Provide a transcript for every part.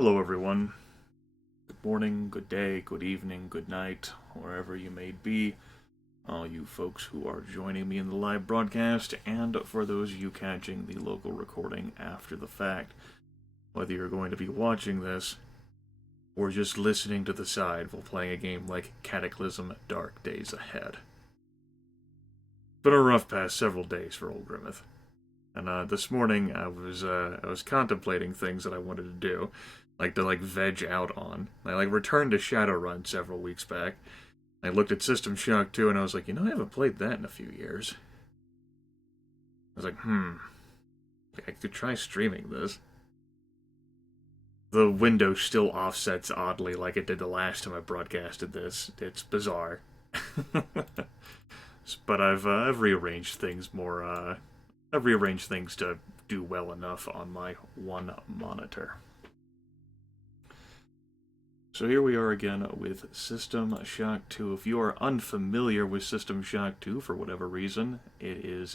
Hello, everyone. Good morning, good day, good evening, good night, wherever you may be. All you folks who are joining me in the live broadcast, and for those of you catching the local recording after the fact. Whether you're going to be watching this or just listening to the side while playing a game like Cataclysm Dark Days Ahead. It's been a rough past several days for old Grimith. And this morning I was contemplating things that I wanted to do, like to veg out on. I returned to Shadowrun several weeks back. I looked at System Shock 2 and I was like, I haven't played that in a few years. I was like, I could try streaming this. The window still offsets oddly like it did the last time I broadcasted this. It's bizarre. But I've rearranged things more. I've rearranged things to do well enough on my one monitor. So here we are again with System Shock 2. If you are unfamiliar with System Shock 2 for whatever reason, it is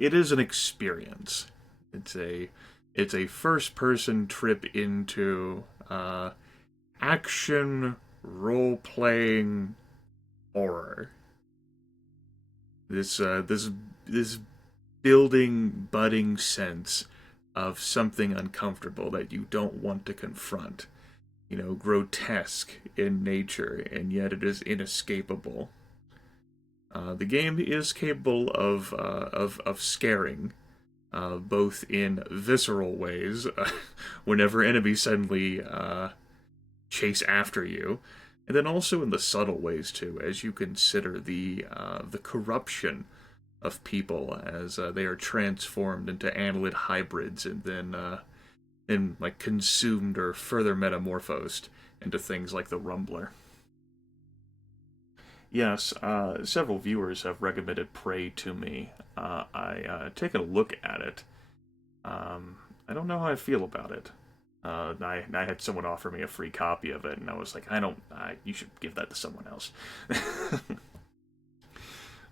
an experience. It's a first-person trip into action role-playing horror. This building, budding sense of something uncomfortable that you don't want to confront. Grotesque in nature, and yet it is inescapable. The game is capable of scaring, both in visceral ways, whenever enemies suddenly chase after you, and then also in the subtle ways too, as you consider the corruption of people as they are transformed into annelid hybrids and then consumed or further metamorphosed into things like the Rumbler. Yes, several viewers have recommended Prey to me. I taken a look at it. I don't know how I feel about it. I had someone offer me a free copy of it, and I was like, you should give that to someone else.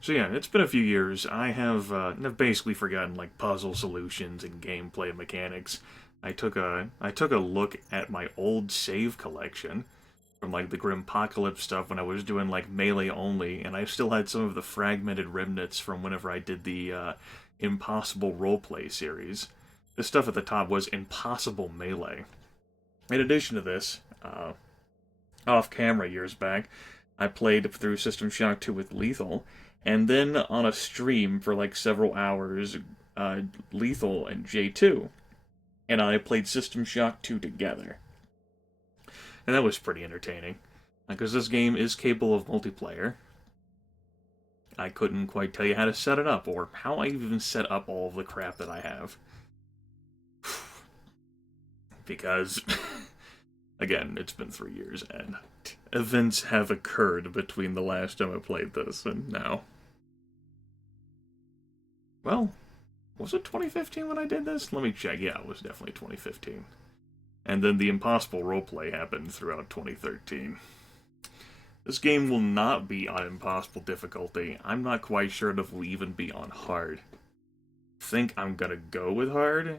So yeah, it's been a few years. I've basically forgotten puzzle solutions and gameplay mechanics. I took a look at my old save collection from the Grimpocalypse stuff when I was doing melee only, and I still had some of the fragmented remnants from whenever I did the Impossible Roleplay series. The stuff at the top was Impossible Melee. In addition to this, off camera years back, I played through System Shock 2 with Lethal, and then on a stream for several hours, Lethal and J2, and I played System Shock 2 together. And that was pretty entertaining, because this game is capable of multiplayer. I couldn't quite tell you how to set it up, or how I even set up all of the crap that I have. Because, again, it's been 3 years, and events have occurred between the last time I played this and now. Well, was it 2015 when I did this? Let me check. Yeah, it was definitely 2015. And then the Impossible Roleplay happened throughout 2013. This game will not be on Impossible difficulty. I'm not quite sure if it will even be on hard. I think I'm gonna go with hard.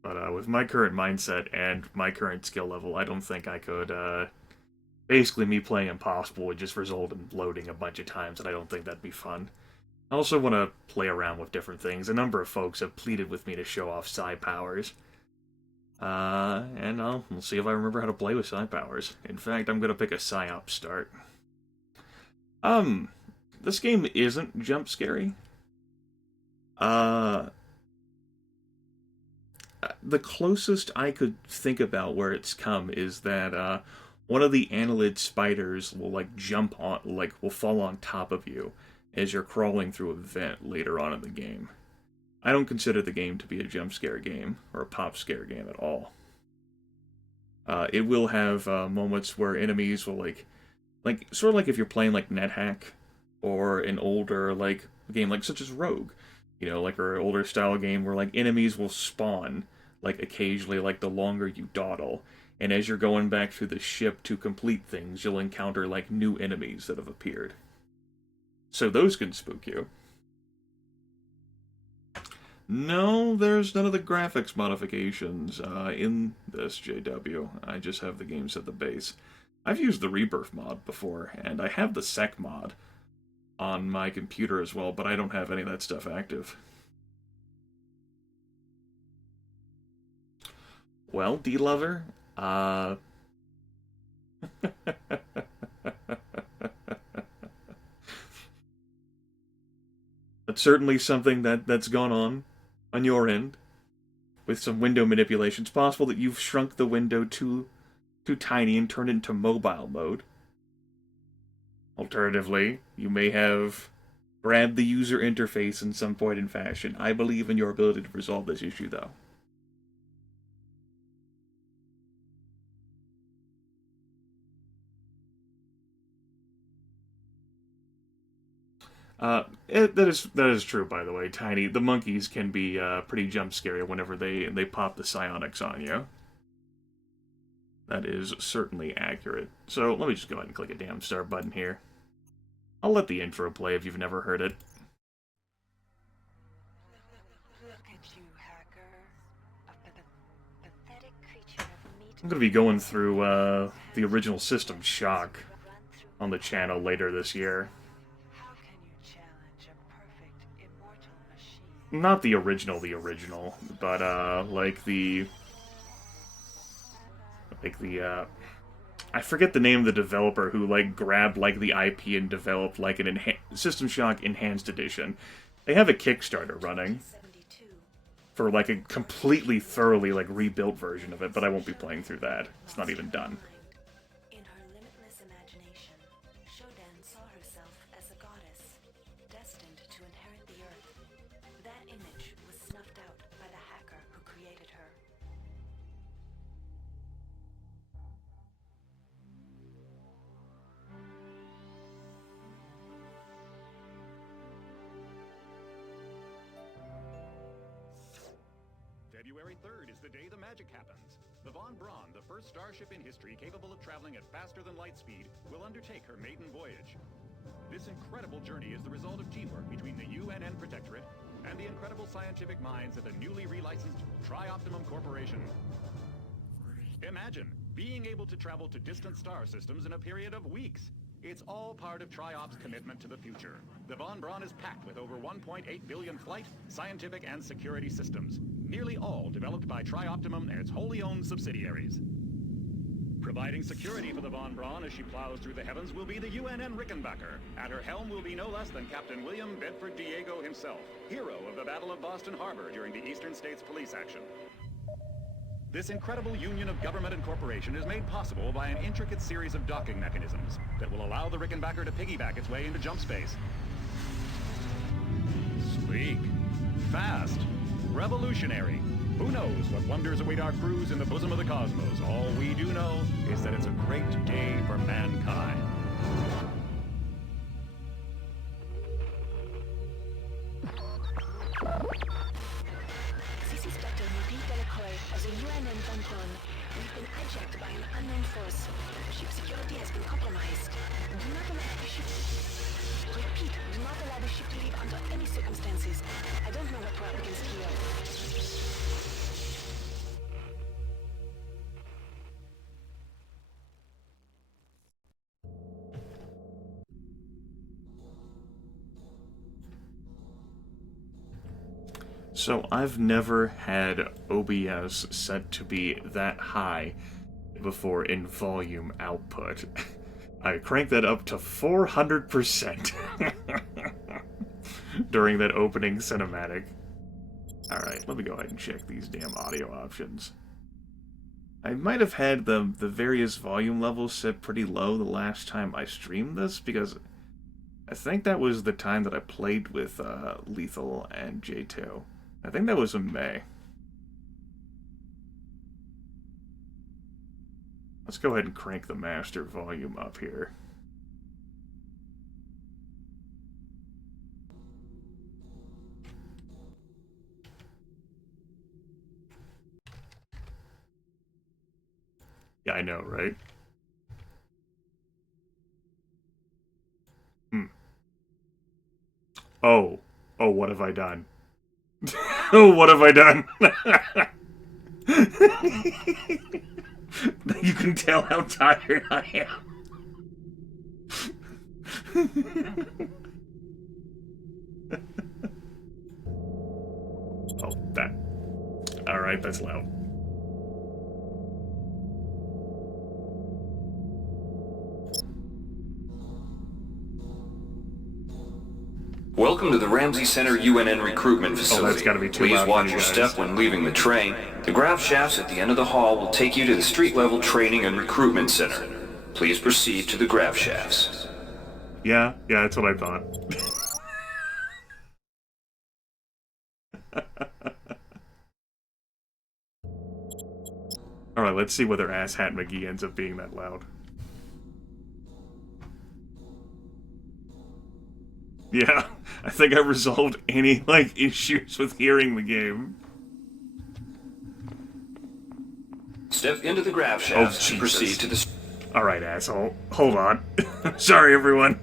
But with my current mindset and my current skill level, I don't think I could, basically me playing Impossible would just result in loading a bunch of times, and I don't think that'd be fun. I also want to play around with different things. A number of folks have pleaded with me to show off psi powers. And we'll see if I remember how to play with psi powers. In fact, I'm going to pick a psyop start. This game isn't jump scary. The closest I could think about where it's come is that, one of the annelid spiders will, jump on, will fall on top of you as you're crawling through a vent later on in the game. I don't consider the game to be a jump scare game, or a pop scare game at all. It will have moments where enemies will, sort of like if you're playing, NetHack, or an older, game, such as Rogue, or an older style game where, enemies will spawn, occasionally, the longer you dawdle, and as you're going back through the ship to complete things, you'll encounter, new enemies that have appeared. So those can spook you. No, there's none of the graphics modifications in this JW. I just have the game set the base. I've used the Rebirth mod before, and I have the Sec mod on my computer as well, but I don't have any of that stuff active. Well, D-Lover, that's certainly something that's gone on your end with some window manipulation. It's possible that you've shrunk the window too tiny and turned it into mobile mode. Alternatively, you may have grabbed the user interface in some point in fashion. I believe in your ability to resolve this issue, though. That is true, by the way. Tiny, the monkeys can be pretty jump scary whenever they pop the psionics on you. That is certainly accurate. So let me just go ahead and click a damn start button here. I'll let the intro play if you've never heard it. I'm going to be going through the original System Shock on the channel later this year. Not the original, but I forget the name of the developer who grabbed the IP and developed an System Shock Enhanced Edition. They have a Kickstarter running for a completely thoroughly rebuilt version of it, but I won't be playing through that. It's not even done. In her limitless imagination, Shodan saw herself as a goddess, destined to inherit the earth. That image was snuffed out by the hacker who created her. February 3rd is the day the magic happens. The Von Braun, the first starship in history capable of traveling at faster than light speed, will undertake her maiden voyage. This incredible journey is the result of teamwork between the UNN Protectorate and the incredible scientific minds at the newly relicensed Tri-Optimum Corporation. Imagine being able to travel to distant star systems in a period of weeks. It's all part of Tri-Op's commitment to the future. The Von Braun is packed with over 1.8 billion flight, scientific, and security systems, nearly all developed by Tri-Optimum and its wholly owned subsidiaries. Providing security for the Von Braun as she plows through the heavens will be the UNN Rickenbacker. At her helm will be no less than Captain William Bedford Diego himself, hero of the Battle of Boston Harbor during the Eastern States Police action. This incredible union of government and corporation is made possible by an intricate series of docking mechanisms that will allow the Rickenbacker to piggyback its way into jump space. Sleek, fast, revolutionary. Who knows what wonders await our crews in the bosom of the cosmos? All we do know is that it's a great day for mankind. As a UNN Von Braun, we've been hijacked by an unknown force. Ship security has been compromised. Do not allow the ship... Repeat, do not allow the ship to leave under any circumstances. I don't know what we're up against here. So I've never had OBS set to be that high before in volume output. I cranked that up to 400% during that opening cinematic. Alright, let me go ahead and check these damn audio options. I might have had the various volume levels set pretty low the last time I streamed this, because I think that was the time that I played with Lethal and J2. I think that was in May. Let's go ahead and crank the master volume up here. Yeah, I know, right? Oh, what have I done? Oh, what have I done? You can tell how tired I am. Oh, that. Alright, that's loud. Welcome to the Ramsey Center UNN recruitment facility. Oh, that's gotta be too Please loud for watch you your guys. step when leaving the train. The grav shafts at the end of the hall will take you to the street-level training and recruitment center. Please proceed to the grav shafts. Yeah, that's what I thought. Alright, let's see whether Asshat McGee ends up being that loud. Yeah, I think I resolved any, like, issues with hearing the game. Step into the grav shafts and Jesus. proceed to the Alright, asshole. Hold on. Sorry, everyone.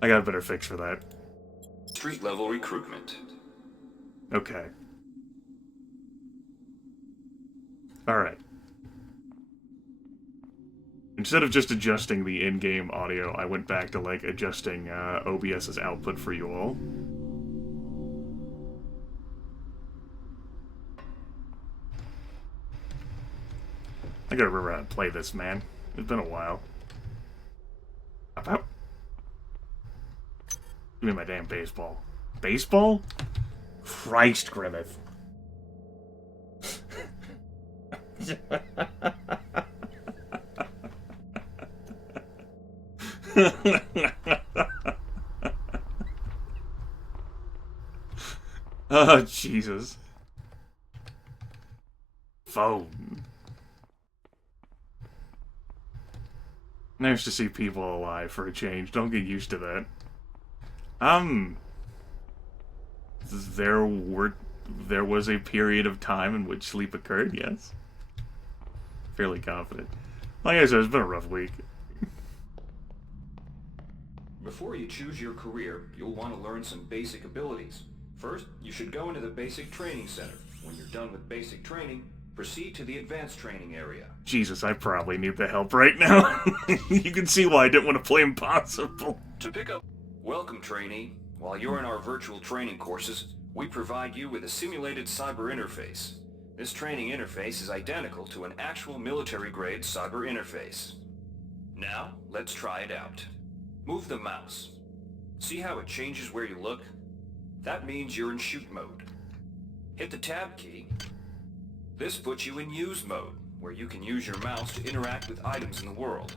I got a better fix for that. street-level recruitment. Okay. Alright. Instead of just adjusting the in-game audio, I went back to, like, adjusting OBS's output for you all. I gotta remember how to play this, man. It's been a while. Up. Give me my damn baseball. Baseball? Christ, Grimith. Oh, Jesus. Phone. Nice to see people alive for a change. Don't get used to that. There was a period of time in which sleep occurred, yes. Fairly confident. Like I said, it's been a rough week. Before you choose your career, you'll want to learn some basic abilities. First, you should go into the basic training center. When you're done with basic training, proceed to the advanced training area. Jesus, I probably need the help right now. You can see why I didn't want to play Impossible. To pick up... Welcome, trainee. While you're in our virtual training courses, we provide you with a simulated cyber interface. This training interface is identical to an actual military-grade cyber interface. Now, let's try it out. Move the mouse. See how it changes where you look? That means you're in shoot mode. Hit the tab key. This puts you in use mode, where you can use your mouse to interact with items in the world.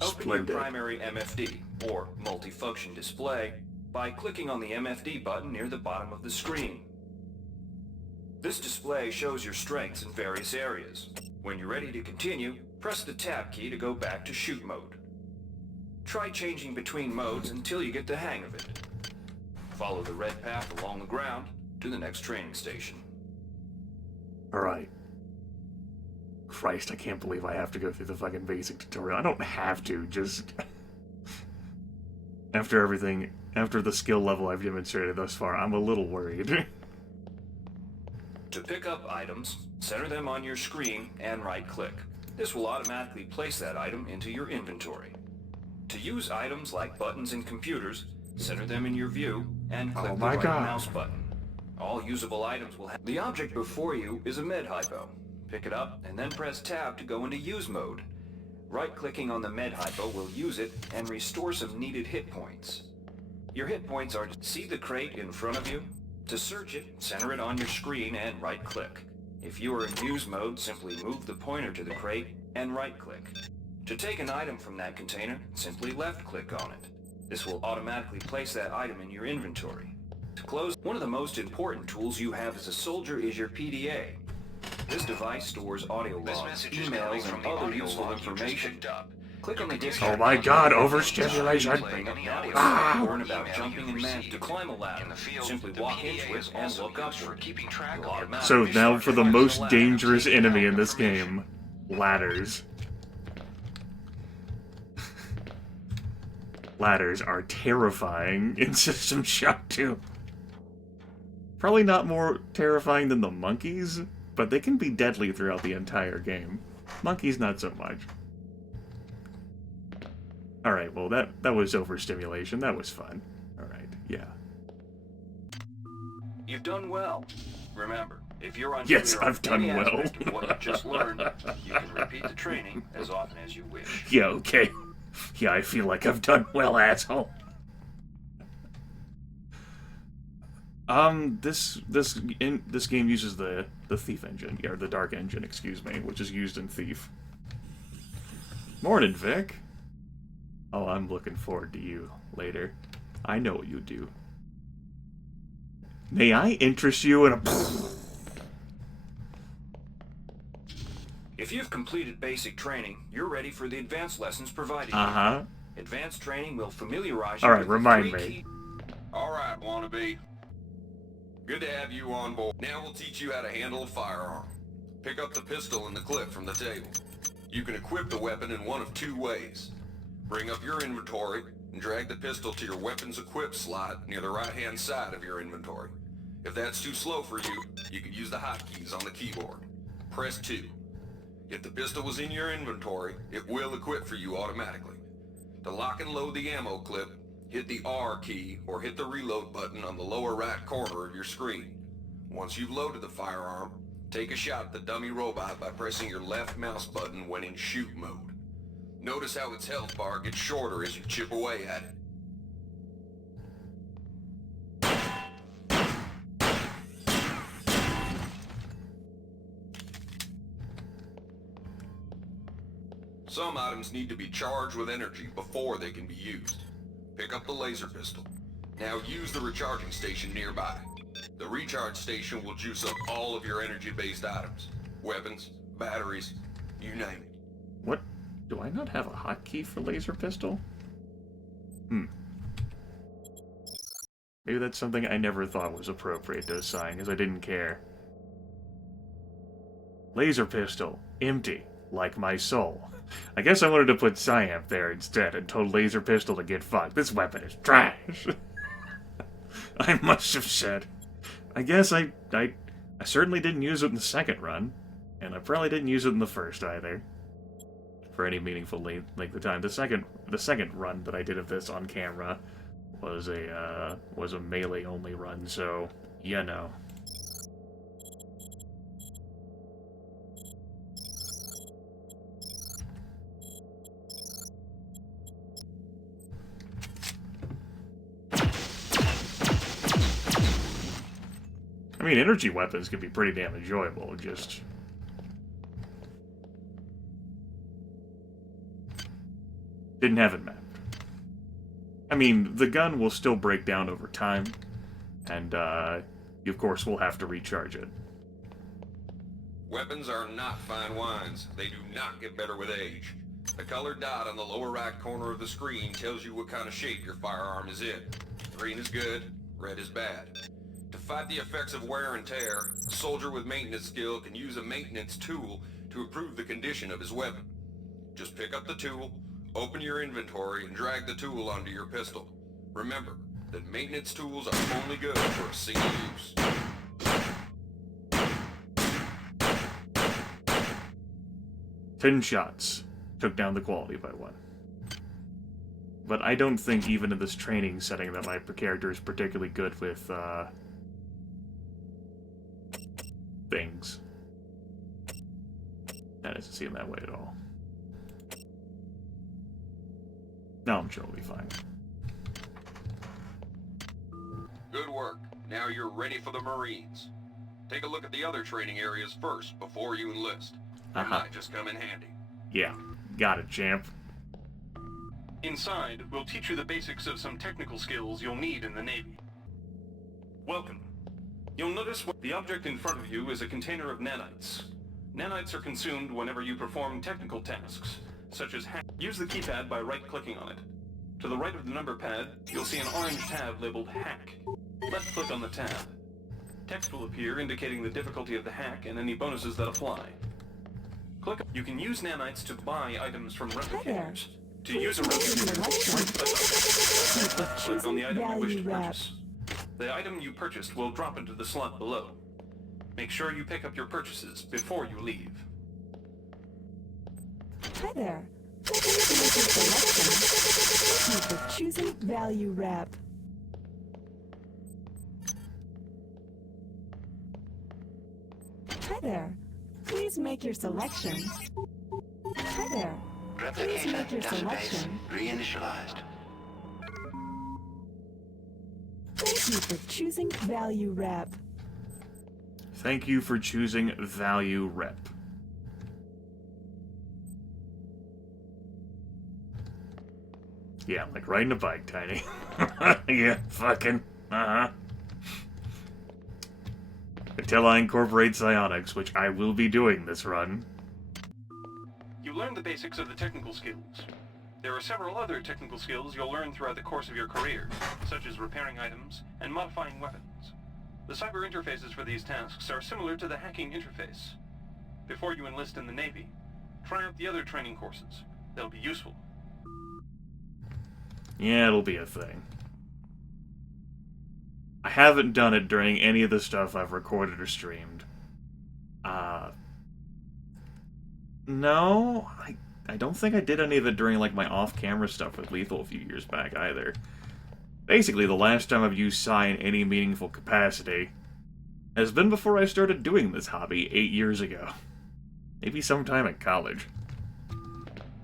Open your primary MFD, or multifunction display, by clicking on the MFD button near the bottom of the screen. This display shows your strengths in various areas. When you're ready to continue, press the tab key to go back to shoot mode. Try changing between modes until you get the hang of it. Follow the red path along the ground to the next training station. Alright. Christ, I can't believe I have to go through the fucking basic tutorial. I don't have to, just... After the skill level I've demonstrated thus far, I'm a little worried. To pick up items, center them on your screen and right-click. This will automatically place that item into your inventory. To use items like buttons in computers, center them in your view and click the right mouse button. All usable items will have... The object before you is a med hypo. Pick it up and then press tab to go into use mode. Right-clicking on the med hypo will use it and restore some needed hit points. Your hit points are to see the crate in front of you. To search it, center it on your screen and right-click. If you are in use mode, simply move the pointer to the crate and right-click. To take an item from that container, simply left-click on it. This will automatically place that item in your inventory. To close, one of the most important tools you have as a soldier is your PDA. This device stores audio logs, emails, and other useful information. Click on the disc. Oh my god, overstimulation! Learn about jumping and man to climb a ladder. Simply walk into it and look upward. So now for the most dangerous enemy in this game. Ladders. ladders are terrifying in System Shock 2. Probably not more terrifying than the monkeys, but they can be deadly throughout the entire game. Monkeys, not so much. Alright, well, that was overstimulation. That was fun. Alright, yeah. You've done well. Remember, if you're unclear Yes, I've on any done well. aspect of what you just learned, you can repeat the training as often as you wish. Yeah, okay. Yeah, I feel like I've done well, asshole. This game uses the Thief engine, or the Dark engine, excuse me, which is used in Thief. Morning, Vic. Oh, I'm looking forward to you later. I know what you do. May I interest you in a... If you've completed basic training, you're ready for the advanced lessons provided. Uh-huh. Advanced training will familiarize you Alright, with the remind three me. key... Alright, wannabe. Good to have you on board. Now we'll teach you how to handle a firearm. Pick up the pistol in the clip from the table. You can equip the weapon in one of two ways. Bring up your inventory and drag the pistol to your weapons equip slot near the right-hand side of your inventory. If that's too slow for you, you can use the hotkeys on the keyboard. Press 2. If the pistol was in your inventory, it will equip for you automatically. To lock and load the ammo clip, hit the R key or hit the reload button on the lower right corner of your screen. Once you've loaded the firearm, take a shot at the dummy robot by pressing your left mouse button when in shoot mode. Notice how its health bar gets shorter as you chip away at it. Some items need to be charged with energy before they can be used. Pick up the laser pistol. Now use the recharging station nearby. The recharge station will juice up all of your energy-based items. Weapons, batteries, you name it. What? Do I not have a hotkey for laser pistol? Maybe that's something I never thought was appropriate to assign, because I didn't care. Laser pistol. Empty. Like my soul. I guess I wanted to put Psyamp there instead and told laser pistol to get fucked. This weapon is trash. I must have said. I guess I certainly didn't use it in the second run, and I probably didn't use it in the first either. For any meaningful length of time. The second run that I did of this on camera was a melee only run, so you know. I mean, energy weapons can be pretty damn enjoyable, just... didn't have it mapped. I mean, the gun will still break down over time, and, you of course will have to recharge it. Weapons are not fine wines. They do not get better with age. The colored dot on the lower right corner of the screen tells you what kind of shape your firearm is in. Green is good, red is bad. To fight the effects of wear and tear, a soldier with maintenance skill can use a maintenance tool to improve the condition of his weapon. Just pick up the tool, open your inventory, and drag the tool onto your pistol. Remember that maintenance tools are only good for a single use. Ten shots. Took down the quality by 1. But I don't think even in this training setting that my character is particularly good with, things. That doesn't seem that way at all. No, I'm sure it'll be fine. Good work. Now you're ready for the Marines. Take a look at the other training areas first before you enlist. It might just come in handy. Yeah, got it, champ. Inside, we'll teach you the basics of some technical skills you'll need in the Navy. Welcome. You'll notice the object in front of you is a container of nanites. Nanites are consumed whenever you perform technical tasks, such as hack. Use the keypad by right-clicking on it. To the right of the number pad, you'll see an orange tab labeled Hack. Left-click on the tab. Text will appear indicating the difficulty of the hack and any bonuses that apply. Click. You can use nanites to buy items from replicators. To use a click on the item you wish to purchase. The item you purchased will drop into the slot below. Make sure you pick up your purchases before you leave. Hi there. Thank you for making selection. Thank you for choosing Value Wrap. Hi there. Please make your selection. Hi there. Please make your selection. Reinitialized. Thank you for choosing Value Wrap. Thank you for choosing Value Rep. Yeah, like riding a bike, Tiny. Yeah, fucking. Until I incorporate psionics, which I will be doing this run. You learned the basics of the technical skills. There are several other technical skills you'll learn throughout the course of your career, such as repairing items and modifying weapons. The cyber interfaces for these tasks are similar to the hacking interface. Before you enlist in the Navy, try out the other training courses. They'll be useful. Yeah, it'll be a thing. I haven't done it during any of the stuff I've recorded or streamed. No, I don't think I did any of it during, like, my off-camera stuff with Lethal a few years back, either. Basically, the last time I've used Psi in any meaningful capacity has been before I started doing this hobby 8 years ago. Maybe sometime in college.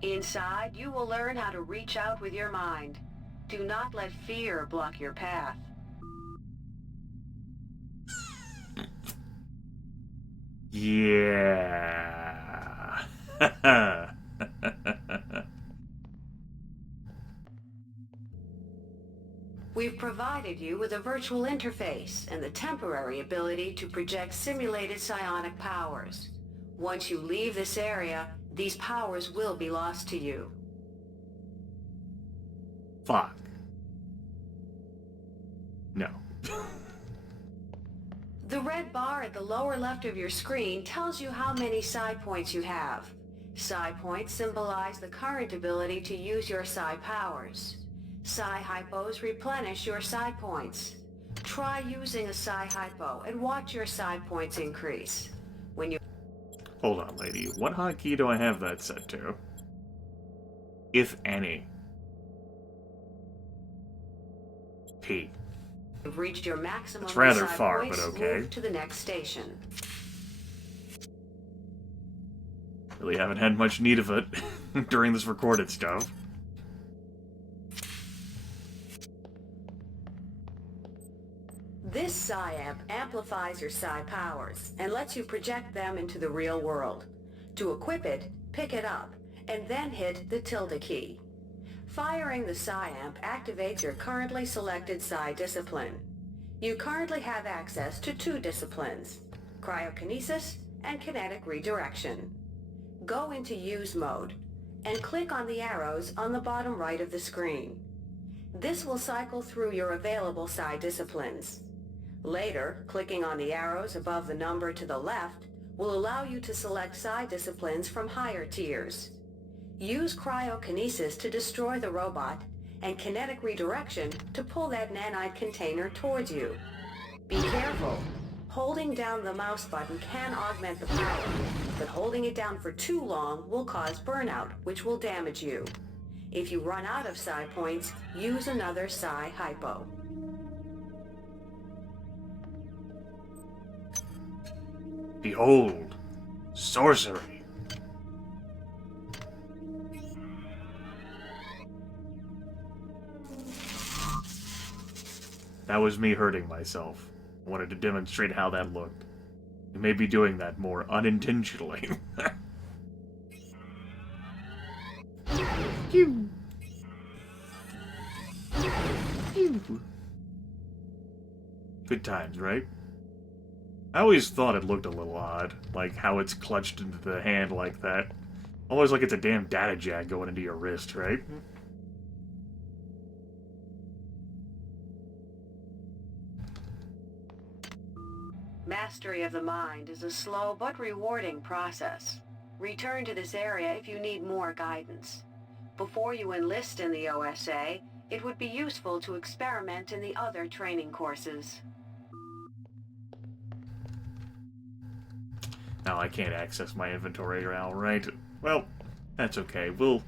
Inside, you will learn how to reach out with your mind. Do not let fear block your path. Yeah. We've provided you with a virtual interface and the temporary ability to project simulated psionic powers. Once you leave this area, these powers will be lost to you. Fuck. No. The red bar at the lower left of your screen tells you how many psi points you have. Psi points symbolize the current ability to use your psi powers. Psi hypos replenish your psi points. Try using a psi hypo and watch your psi points increase. When you... Hold on, lady. What hotkey do I have that set to? If any. P. You've reached your maximum. It's rather psi far, points, but okay. move to the next station. Really haven't had much need of it during this recorded stuff. This psi amp amplifies your psi powers and lets you project them into the real world. To equip it, pick it up, and then hit the tilde key. Firing the psi amp activates your currently selected psi discipline. You currently have access to 2 disciplines, cryokinesis and kinetic redirection. Go into use mode and click on the arrows on the bottom right of the screen. This will cycle through your available psi disciplines. Later, clicking on the arrows above the number to the left will allow you to select psi disciplines from higher tiers. Use cryokinesis to destroy the robot and kinetic redirection to pull that nanite container towards you. Be careful. Holding down the mouse button can augment the power, but holding it down for too long will cause burnout, which will damage you. If you run out of psi points, use another psi hypo. Behold, sorcery. That was me hurting myself. I wanted to demonstrate how that looked. You may be doing that more unintentionally. Phew. Phew. Good times, right? I always thought it looked a little odd, like how it's clutched into the hand like that. Almost like it's a damn data jag going into your wrist, right? Mastery of the mind is a slow but rewarding process. Return to this area if you need more guidance. Before you enlist in the OSA, it would be useful to experiment in the other training courses. Now I can't access my inventory now, right? Well, that's okay. We'll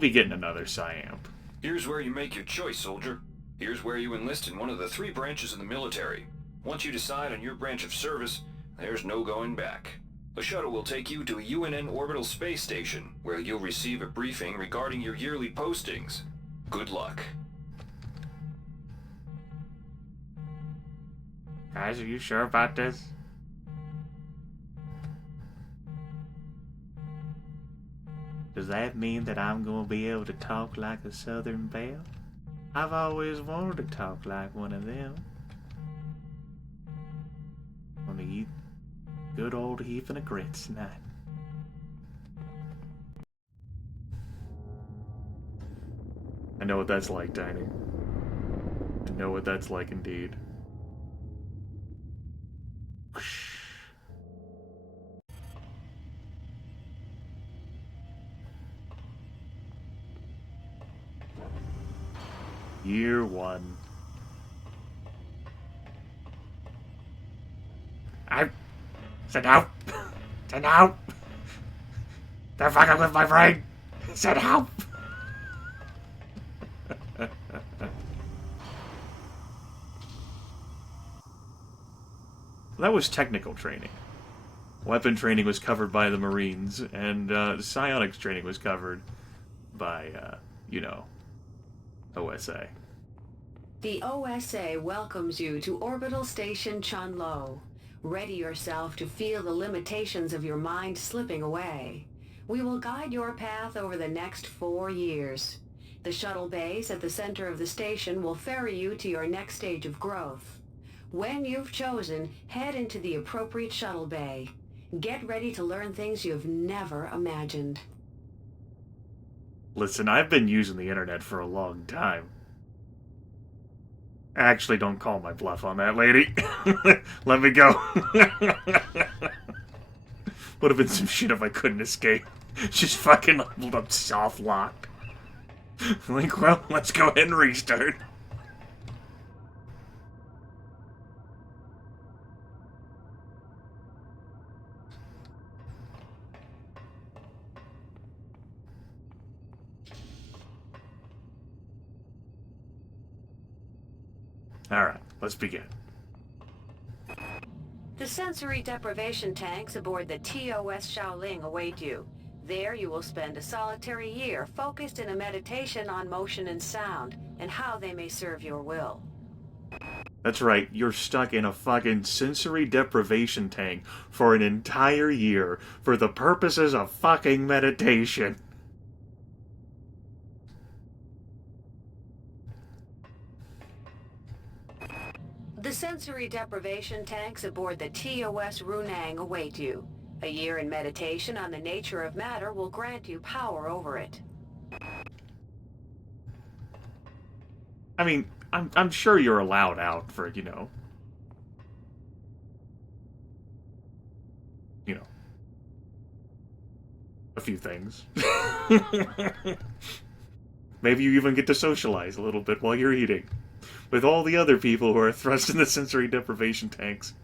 be getting another PSI-amp. Here's where you make your choice, soldier. Here's where you enlist in one of the 3 branches of the military. Once you decide on your branch of service, there's no going back. The shuttle will take you to a UNN orbital space station, where you'll receive a briefing regarding your yearly postings. Good luck. Guys, are you sure about this? Does that mean that I'm gonna be able to talk like a Southern belle? I've always wanted to talk like one of them. Gonna eat good old heaping of grits tonight. I know what that's like, Tiny. I know what that's like indeed. Year 1. I sit down. Sit down. They're fucking with my brain. Sit down. That was technical training. Weapon training was covered by the Marines, and psionics training was covered by, you know, OSA. The OSA welcomes you to Orbital Station Chunlo. Ready yourself to feel the limitations of your mind slipping away. We will guide your path over the next 4 years. The shuttle bays at the center of the station will ferry you to your next stage of growth. When you've chosen, head into the appropriate shuttle bay. Get ready to learn things you've never imagined. Listen, I've been using the internet for a long time. Actually, don't call my bluff on that, lady. Let me go. Would have been some shit if I couldn't escape. Just fucking leveled up soft lock. Like, well, let's go ahead and restart. Alright, let's begin. The sensory deprivation tanks aboard the TOS Shaoling await you. There you will spend a solitary year focused in a meditation on motion and sound, and how they may serve your will. That's right, you're stuck in a fucking sensory deprivation tank for an entire year for the purposes of fucking meditation. The sensory deprivation tanks aboard the TOS Runang await you. A year in meditation on the nature of matter will grant you power over it. I mean, I'm sure you're allowed out for, you know, a few things. Maybe you even get to socialize a little bit while you're eating with all the other people who are thrust in the sensory deprivation tanks.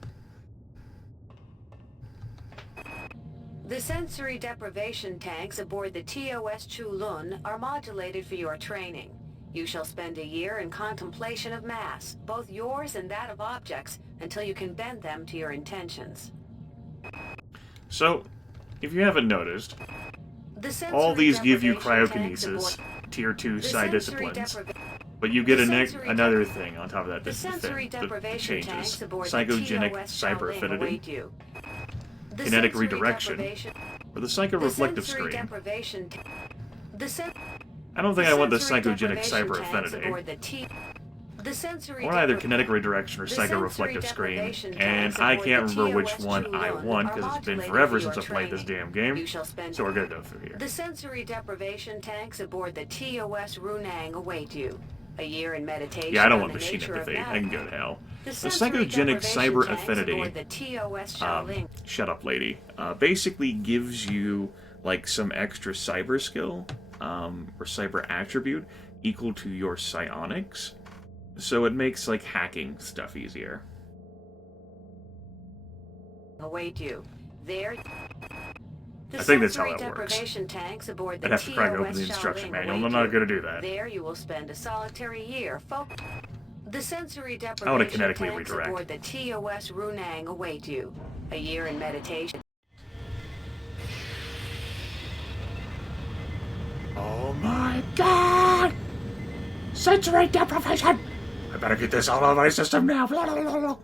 The sensory deprivation tanks aboard the TOS Chulun are modulated for your training. You shall spend a year in contemplation of mass, both yours and that of objects, until you can bend them to your intentions. So, if you haven't noticed, all these give you cryokinesis, tier 2 psi disciplines, but you get another thing on top of that that changes. Psychogenic cyber affinity, kinetic redirection, or the psychoreflective screen. I don't think I want the psychogenic cyber affinity. I want either kinetic redirection or psychoreflective screen, and I can't remember which one I want because it's been forever since I played this damn game, so we're gonna go through here. The sensory deprivation tanks aboard the TOS Runang await you. A year in meditation. Yeah, I don't want machine empathy. I can go to hell. The psychogenic cyber affinity, shut up lady, basically gives you, like, some extra cyber skill or cyber attribute equal to your psionics. So it makes, like, hacking stuff easier. Await you. There. I think that's how sensory that works. deprivation tanks aboard the I'd have to probably open the TOS instruction Shaolin manual. await I'm not you. going to do that. There you will spend a solitary year. The sensory I want deprivation to kinetically tanks redirect. aboard the TOS Runang await you. A year in meditation. Oh my god! Sensory deprivation! I better get this out of my system now. Blah, blah, blah, blah.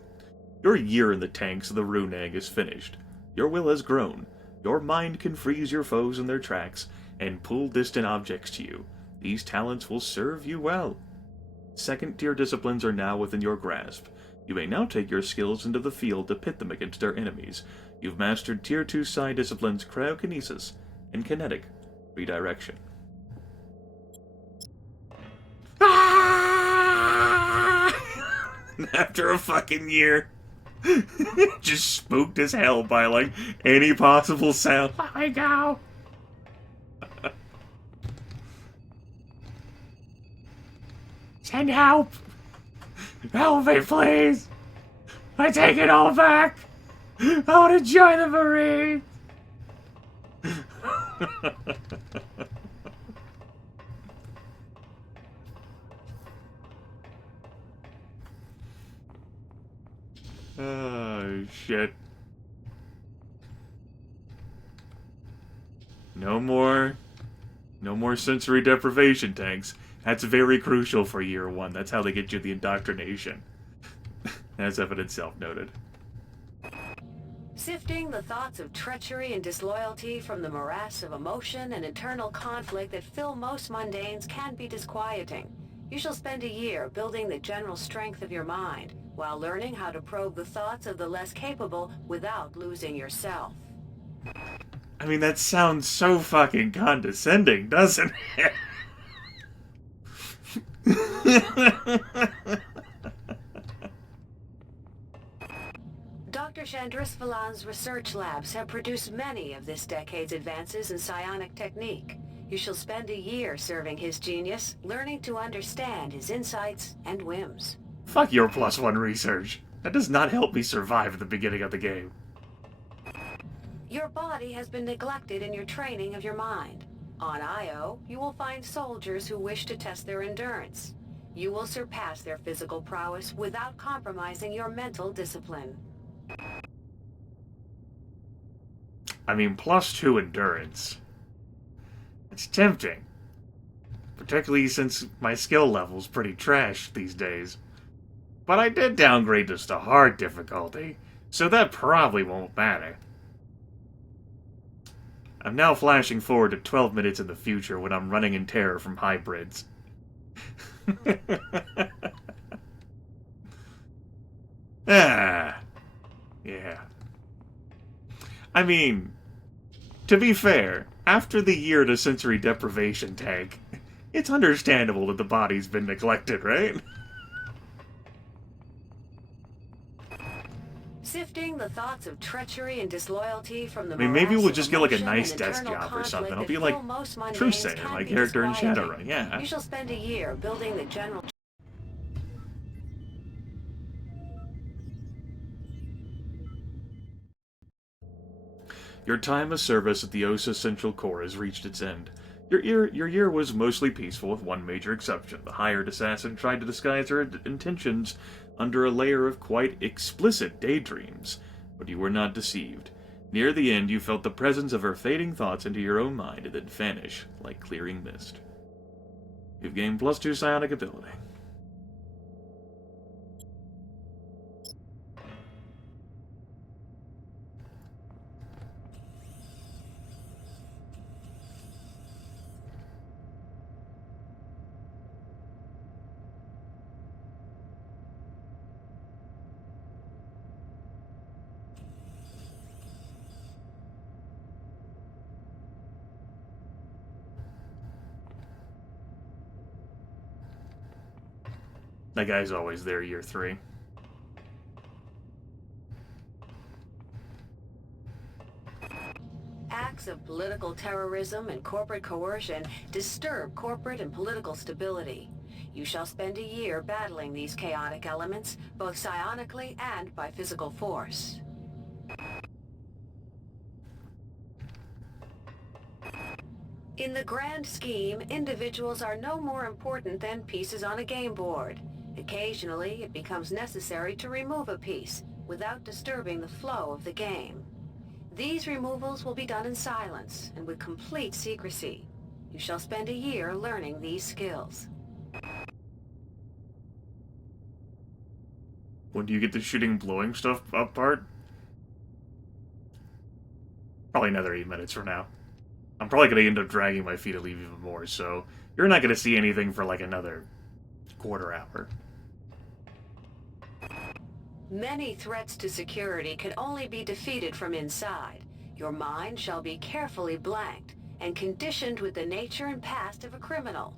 Your year in the tanks of the Runang is finished. Your will has grown. Your mind can freeze your foes in their tracks and pull distant objects to you. These talents will serve you well. Second-tier disciplines are now within your grasp. You may now take your skills into the field to pit them against our enemies. You've mastered Tier 2 psi disciplines Cryokinesis and Kinetic Redirection. Ah! After a fucking year, just spooked as hell by, like, any possible sound. Let me go! Send help! Help me, please! I take it all back! I want to join the Marines! Oh, shit. No more sensory deprivation tanks. That's very crucial for year 1. That's how they get you the indoctrination. As evidence self-noted. Sifting the thoughts of treachery and disloyalty from the morass of emotion and internal conflict that fill most mundanes can be disquieting. You shall spend a year building the general strength of your mind, while learning how to probe the thoughts of the less capable without losing yourself. I mean, that sounds so fucking condescending, doesn't it? Dr. Chandrisvalan's research labs have produced many of this decade's advances in psionic technique. You shall spend a year serving his genius, learning to understand his insights and whims. Fuck your +1 research. That does not help me survive at the beginning of the game. Your body has been neglected in your training of your mind. On Io, you will find soldiers who wish to test their endurance. You will surpass their physical prowess without compromising your mental discipline. I mean, +2 endurance. It's tempting. Particularly since my skill level's pretty trash these days. But I did downgrade this to hard difficulty, so that probably won't matter. I'm now flashing forward to 12 minutes in the future when I'm running in terror from hybrids. Ah. Yeah. I mean, to be fair, after the year to sensory deprivation tank, it's understandable that the body's been neglected, right? Sifting the thoughts of treachery and disloyalty from the I mean, maybe morass we'll of just get like a emotion nice and desk internal job or something. conflict I'll be that like fill most mundanes Trusader, can my be character in disquieting. Shadowrun, yeah. You shall spend a year building the general... Your time of service at the OSA Central Core has reached its end. Your year was mostly peaceful, with one major exception. The hired assassin tried to disguise her intentions under a layer of quite explicit daydreams, but you were not deceived. Near the end, you felt the presence of her fading thoughts into your own mind and then vanish like clearing mist. You've gained +2 psionic ability. That guy's always there, year 3. Acts of political terrorism and corporate coercion disturb corporate and political stability. You shall spend a year battling these chaotic elements, both psionically and by physical force. In the grand scheme, individuals are no more important than pieces on a game board. Occasionally, it becomes necessary to remove a piece without disturbing the flow of the game. These removals will be done in silence and with complete secrecy. You shall spend a year learning these skills. When do you get the shooting blowing stuff up part? Probably another 8 minutes from now. I'm probably going to end up dragging my feet to leave even more, so you're not going to see anything for like another quarter hour. Many threats to security can only be defeated from inside. Your mind shall be carefully blanked and conditioned with the nature and past of a criminal.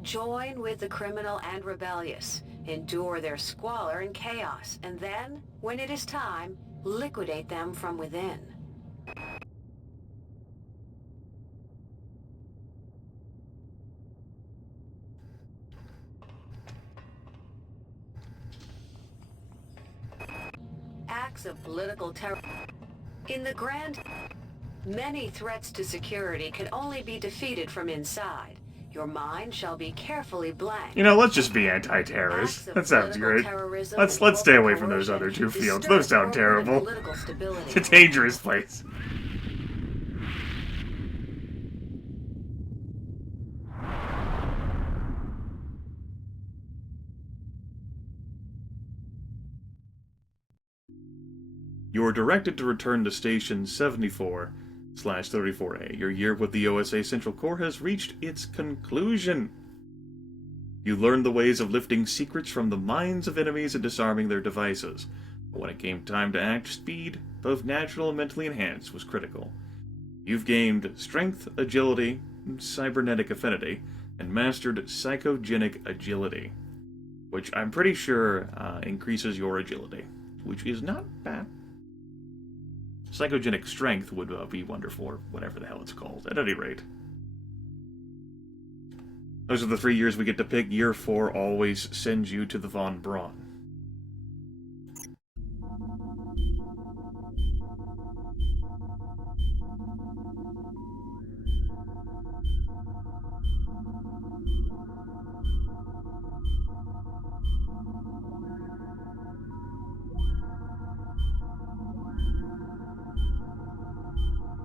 Join with the criminal and rebellious, endure their squalor and chaos, and then, when it is time, liquidate them from within. Acts of political terror. In the grand... Many threats to security can only be defeated from inside. Your mind shall be carefully blanked. You know, let's just be anti-terrorist. That sounds great. Let's stay away from those other two fields. Those sound terrible. It's a dangerous place. You are directed to return to Station 74/34A. Your year with the OSA Central Core has reached its conclusion. You learned the ways of lifting secrets from the minds of enemies and disarming their devices. But when it came time to act, speed, both natural and mentally enhanced, was critical. You've gained strength, agility, cybernetic affinity, and mastered psychogenic agility, which I'm pretty sure increases your agility, which is not bad. Psychogenic strength would be wonderful, or whatever the hell it's called, at any rate. Those are the 3 years we get to pick. Year 4 always sends you to the Von Braun.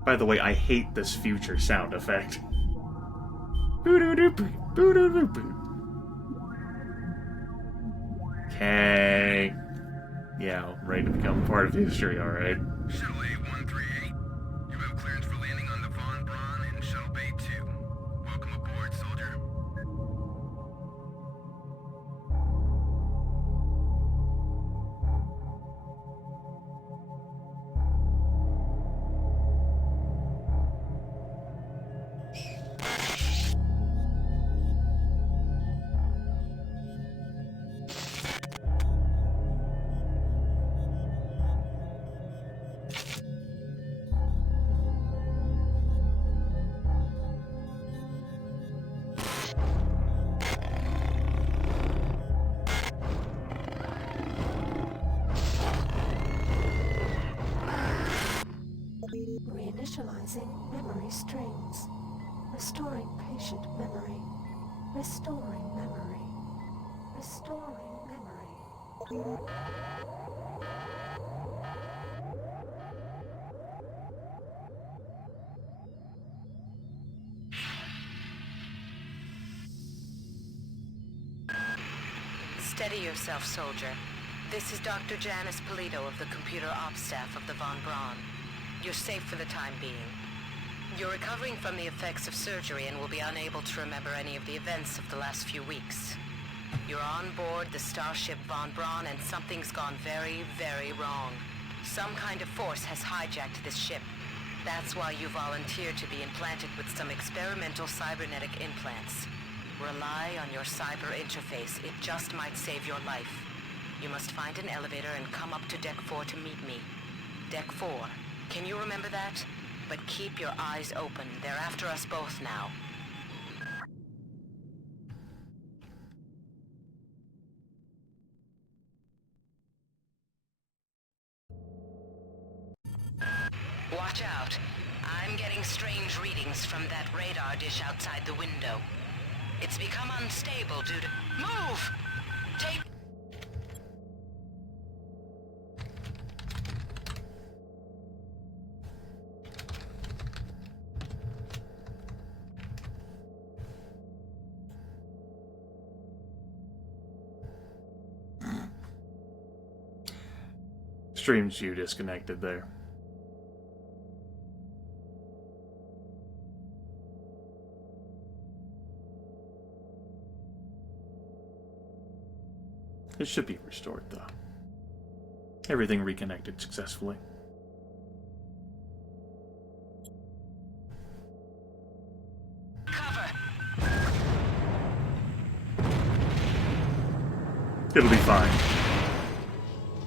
By the way, I hate this future sound effect. Okay. Yeah, ready to become part of history, alright. Shuttle A-138. You have clearance for landing on the Von Braun in Shuttle Bay 2. Welcome aboard, soldier. Reinitializing memory strings. Restoring patient memory. Restoring memory. Restoring memory. Steady yourself, soldier. This is Dr. Janice Polito of the Computer Ops staff of the Von Braun. You're safe for the time being. You're recovering from the effects of surgery and will be unable to remember any of the events of the last few weeks. You're on board the starship Von Braun and something's gone very, very wrong. Some kind of force has hijacked this ship. That's why you volunteered to be implanted with some experimental cybernetic implants. Rely on your cyber interface. It just might save your life. You must find an elevator and come up to Deck 4 to meet me. Deck 4. Can you remember that? but keep your eyes open. They're after us both now. Watch out. I'm getting strange readings from that radar dish outside the window. It's become unstable due to... Move! Take... Stream view disconnected there. It should be restored, though. Everything reconnected successfully. Cover! It'll be fine.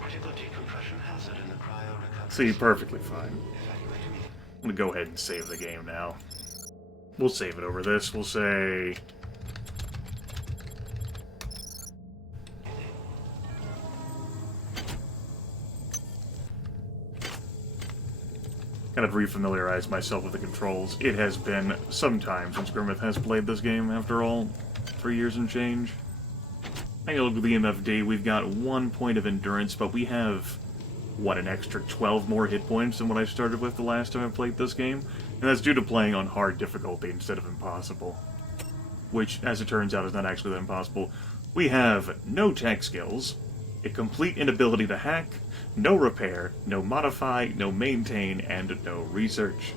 Critical decompression hazard in the cryo recovery. See, perfectly fine. Evacuating me. I'm gonna go ahead and save the game now. We'll save it over this. We'll say... kind of refamiliarize myself with the controls. It has been some time since Grimith has played this game, after all. 3 years and change. I look at the MFD, we've got 1 point of endurance, but we have, what, an extra 12 more hit points than what I started with the last time I played this game? And that's due to playing on hard difficulty instead of impossible. Which, as it turns out, is not actually that impossible. We have no tech skills, a complete inability to hack, no repair, no modify, no maintain, and no research.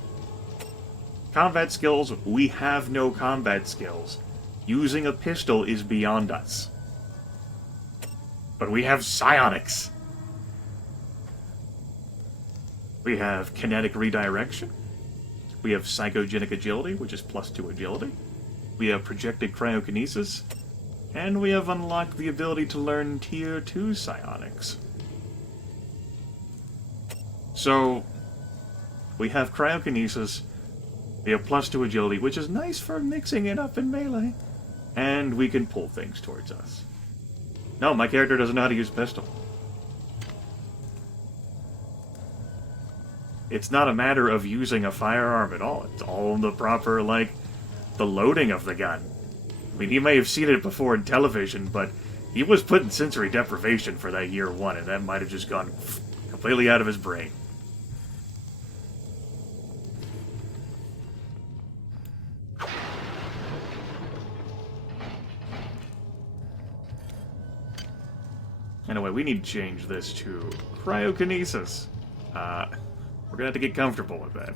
Combat skills, we have no combat skills. Using a pistol is beyond us. But we have psionics. We have kinetic redirection. We have psychogenic agility, which is +2 agility. We have projected cryokinesis. And we have unlocked the ability to learn Tier 2 psionics. So, we have cryokinesis, we have +2 agility, which is nice for mixing it up in melee, and we can pull things towards us. No, my character doesn't know how to use a pistol. It's not a matter of using a firearm at all. It's all the proper, like, the loading of the gun. I mean, he may have seen it before in television, but he was put in sensory deprivation for that year 1, and that might have just gone completely out of his brain. Anyway, we need to change this to cryokinesis. We're gonna have to get comfortable with that.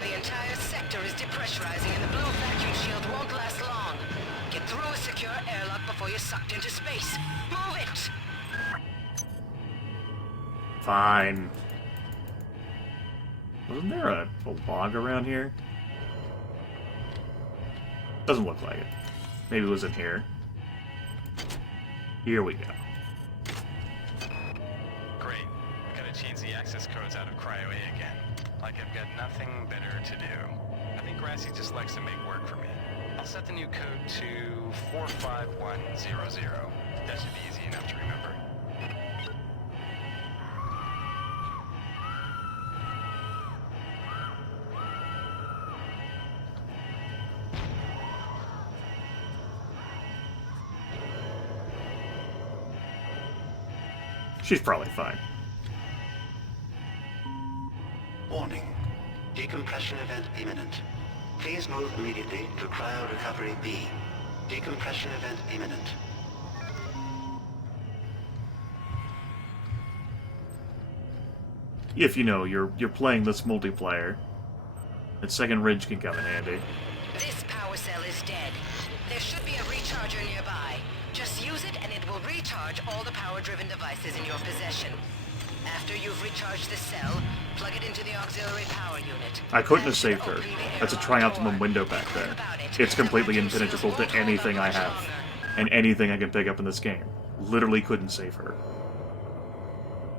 The entire sector is depressurizing and the blue vacuum shield won't last long. Get through a secure airlock before you're sucked into space. Move it! Fine. Wasn't there a log around here? Doesn't look like it. Maybe it was in here. Here we go. Great. We gotta change the access codes out of Cryo A again. Like I've got nothing better to do. I think Grassy just likes to make work for me. I'll set the new code to 45100. That should be easy enough to remember. She's probably fine. Warning. Decompression event imminent. Please move immediately to Cryo Recovery B. Decompression event imminent. If you know you're playing this multiplayer, that second ridge can come in handy. This power cell is dead. There should be a recharger nearby. Just use it and it will recharge all the power-driven devices in your possession. After you've recharged the cell, plug it into the auxiliary power unit. I couldn't have saved her. That's a tri-optimum window back there. It's completely impenetrable to anything I have. And anything I can pick up in this game. Literally couldn't save her.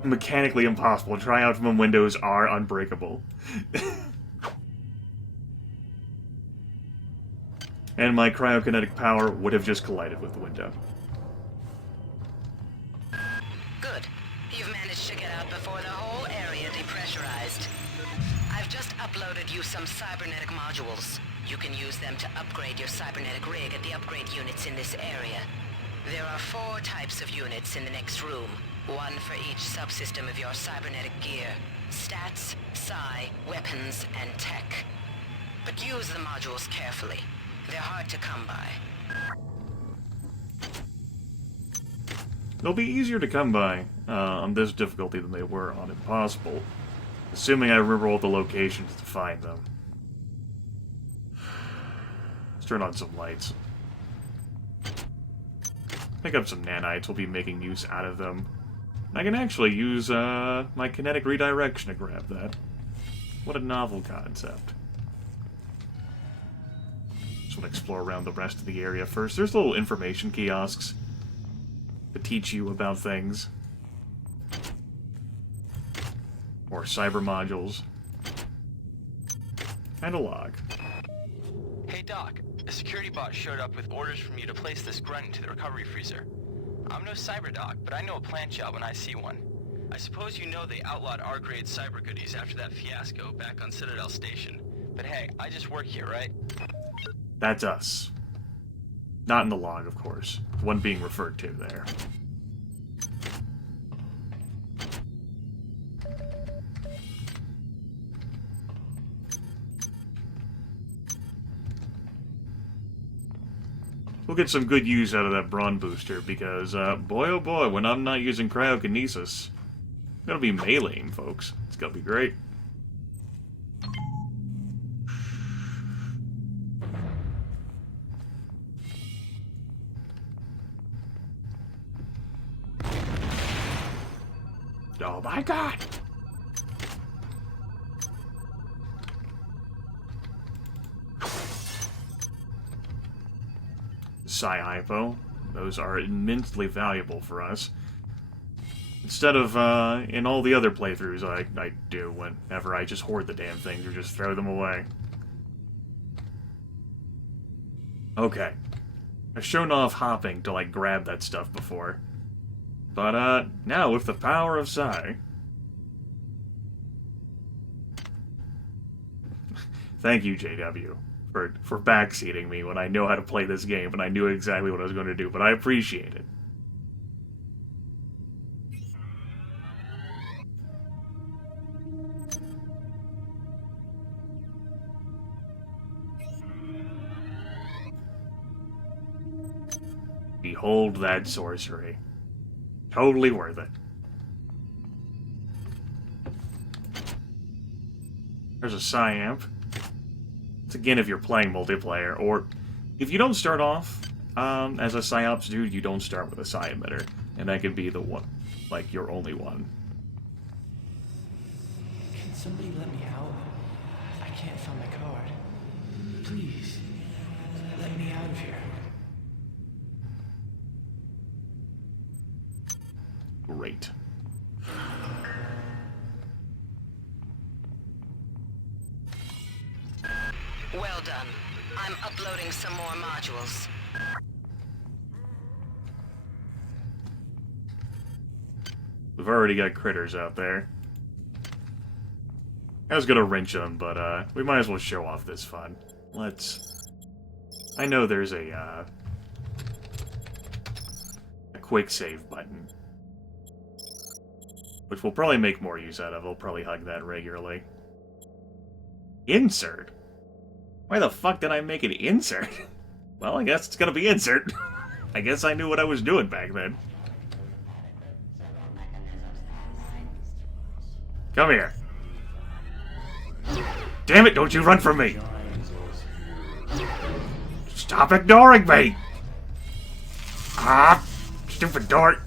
mechanically impossible. Tri-optimum windows are unbreakable. And my cryokinetic power would have just collided with the window. Good. You've managed to get out before the whole area depressurized. I've just uploaded you some cybernetic modules. You can use them to upgrade your cybernetic rig at the upgrade units in this area. There are 4 types of units in the next room. 1 for each subsystem of your cybernetic gear. Stats, psi, weapons, and tech. But use the modules carefully. They're hard to come by. They'll be easier to come by on this difficulty than they were on Impossible, assuming I remember all the locations to find them. Let's turn on some lights. Pick up some nanites, we'll be making use out of them. I can actually use my kinetic redirection to grab that. What a novel concept. Just want to explore around the rest of the area first. There's little information kiosks to teach you about things. Or cyber modules. And a log. Hey Doc, a security bot showed up with orders from you to place this grunt into the recovery freezer. I'm no cyber doc, but I know a plant job when I see one. I suppose you know they outlawed R-grade cyber goodies after that fiasco back on Citadel Station. But hey, I just work here, right? That's us. Not in the log, of course. The one being referred to there. We'll get some good use out of that brawn booster, because, boy oh boy, when I'm not using cryokinesis, I'm gonna be meleeing, folks. It's gonna be great. Oh my god! Psi-hypo. Those are immensely valuable for us. Instead of, in all the other playthroughs I do whenever I just hoard the damn things or just throw them away. Okay. I've shown off hopping to, like, grab that stuff before. But, now with the power of Psi... Thank you, JW, for backseating me when I know how to play this game and I knew exactly what I was going to do, but I appreciate it. Behold that sorcery. Totally worth it. There's a Psi amp. It's again if you're playing multiplayer, or if you don't start off as a PsyOps dude, you don't start with a Psi emitter, and that can be the one, like, your only one. Can somebody let me out? I can't find my card. Please, let me out of here. Great. Well done. I'm uploading some more modules. We've already got critters out there. I was gonna wrench them, but we might as well show off this fun. Let's... I know there's a quick save button, which we'll probably make more use out of. I'll probably hug that regularly. Insert? Why the fuck did I make it insert? Well, I guess it's gonna be insert. I guess I knew what I was doing back then. Come here. Damn it, don't you run from me! Stop ignoring me! Ah, stupid dork!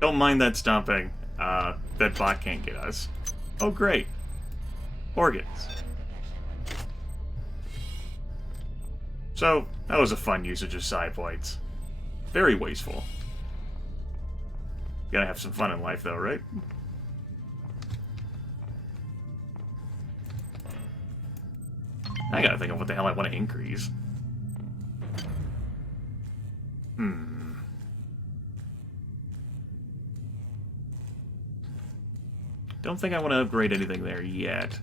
Don't mind that stomping. That bot can't get us. Oh, great. Organs. So, that was a fun usage of psi points. Very wasteful. Gotta have some fun in life, though, right? I gotta think of what the hell I want to increase. Don't think I want to upgrade anything there yet.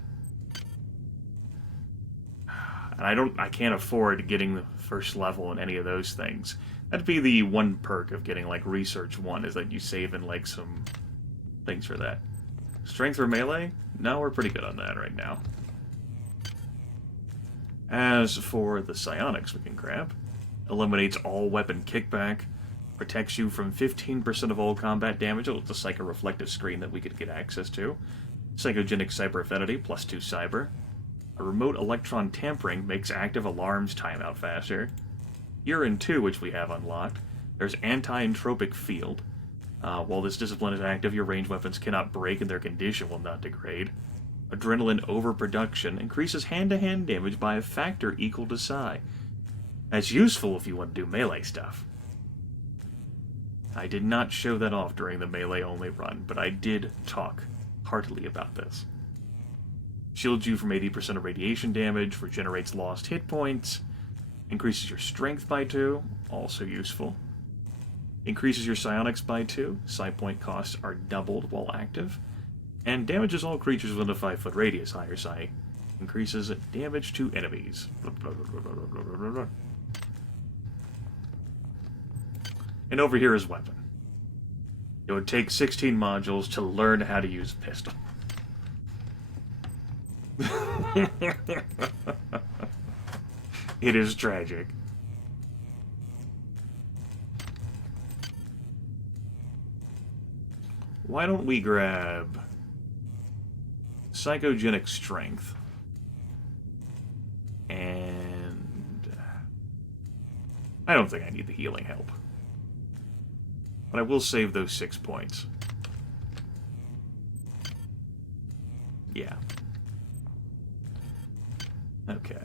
And I can't afford getting the first level in any of those things. That'd be the one perk of getting, like, Research 1, is that you save in, like, some things for that. Strength for melee? No, we're pretty good on that right now. As for the psionics we can grab, eliminates all weapon kickback, protects you from 15% of all combat damage. It's a psycho-reflective screen that we could get access to. Psychogenic cyber affinity, plus 2 cyber. A remote electron tampering makes active alarms time out faster. Urine 2, which we have unlocked. There's anti-entropic field. While this discipline is active, your ranged weapons cannot break and their condition will not degrade. Adrenaline overproduction increases hand-to-hand damage by a factor equal to psi. That's useful if you want to do melee stuff. I did not show that off during the melee-only run, but I did talk heartily about this. Shields you from 80% of radiation damage, regenerates lost hit points, increases your strength by 2, also useful. Increases your psionics by 2, psi point costs are doubled while active, and damages all creatures within a 5-foot radius. Higher psi increases damage to enemies. And over here is weapon. It would take 16 modules to learn how to use a pistol. It is tragic. Why don't we grab Psychogenic Strength and I don't think I need the healing help. But I will save those 6 points. Yeah. Okay.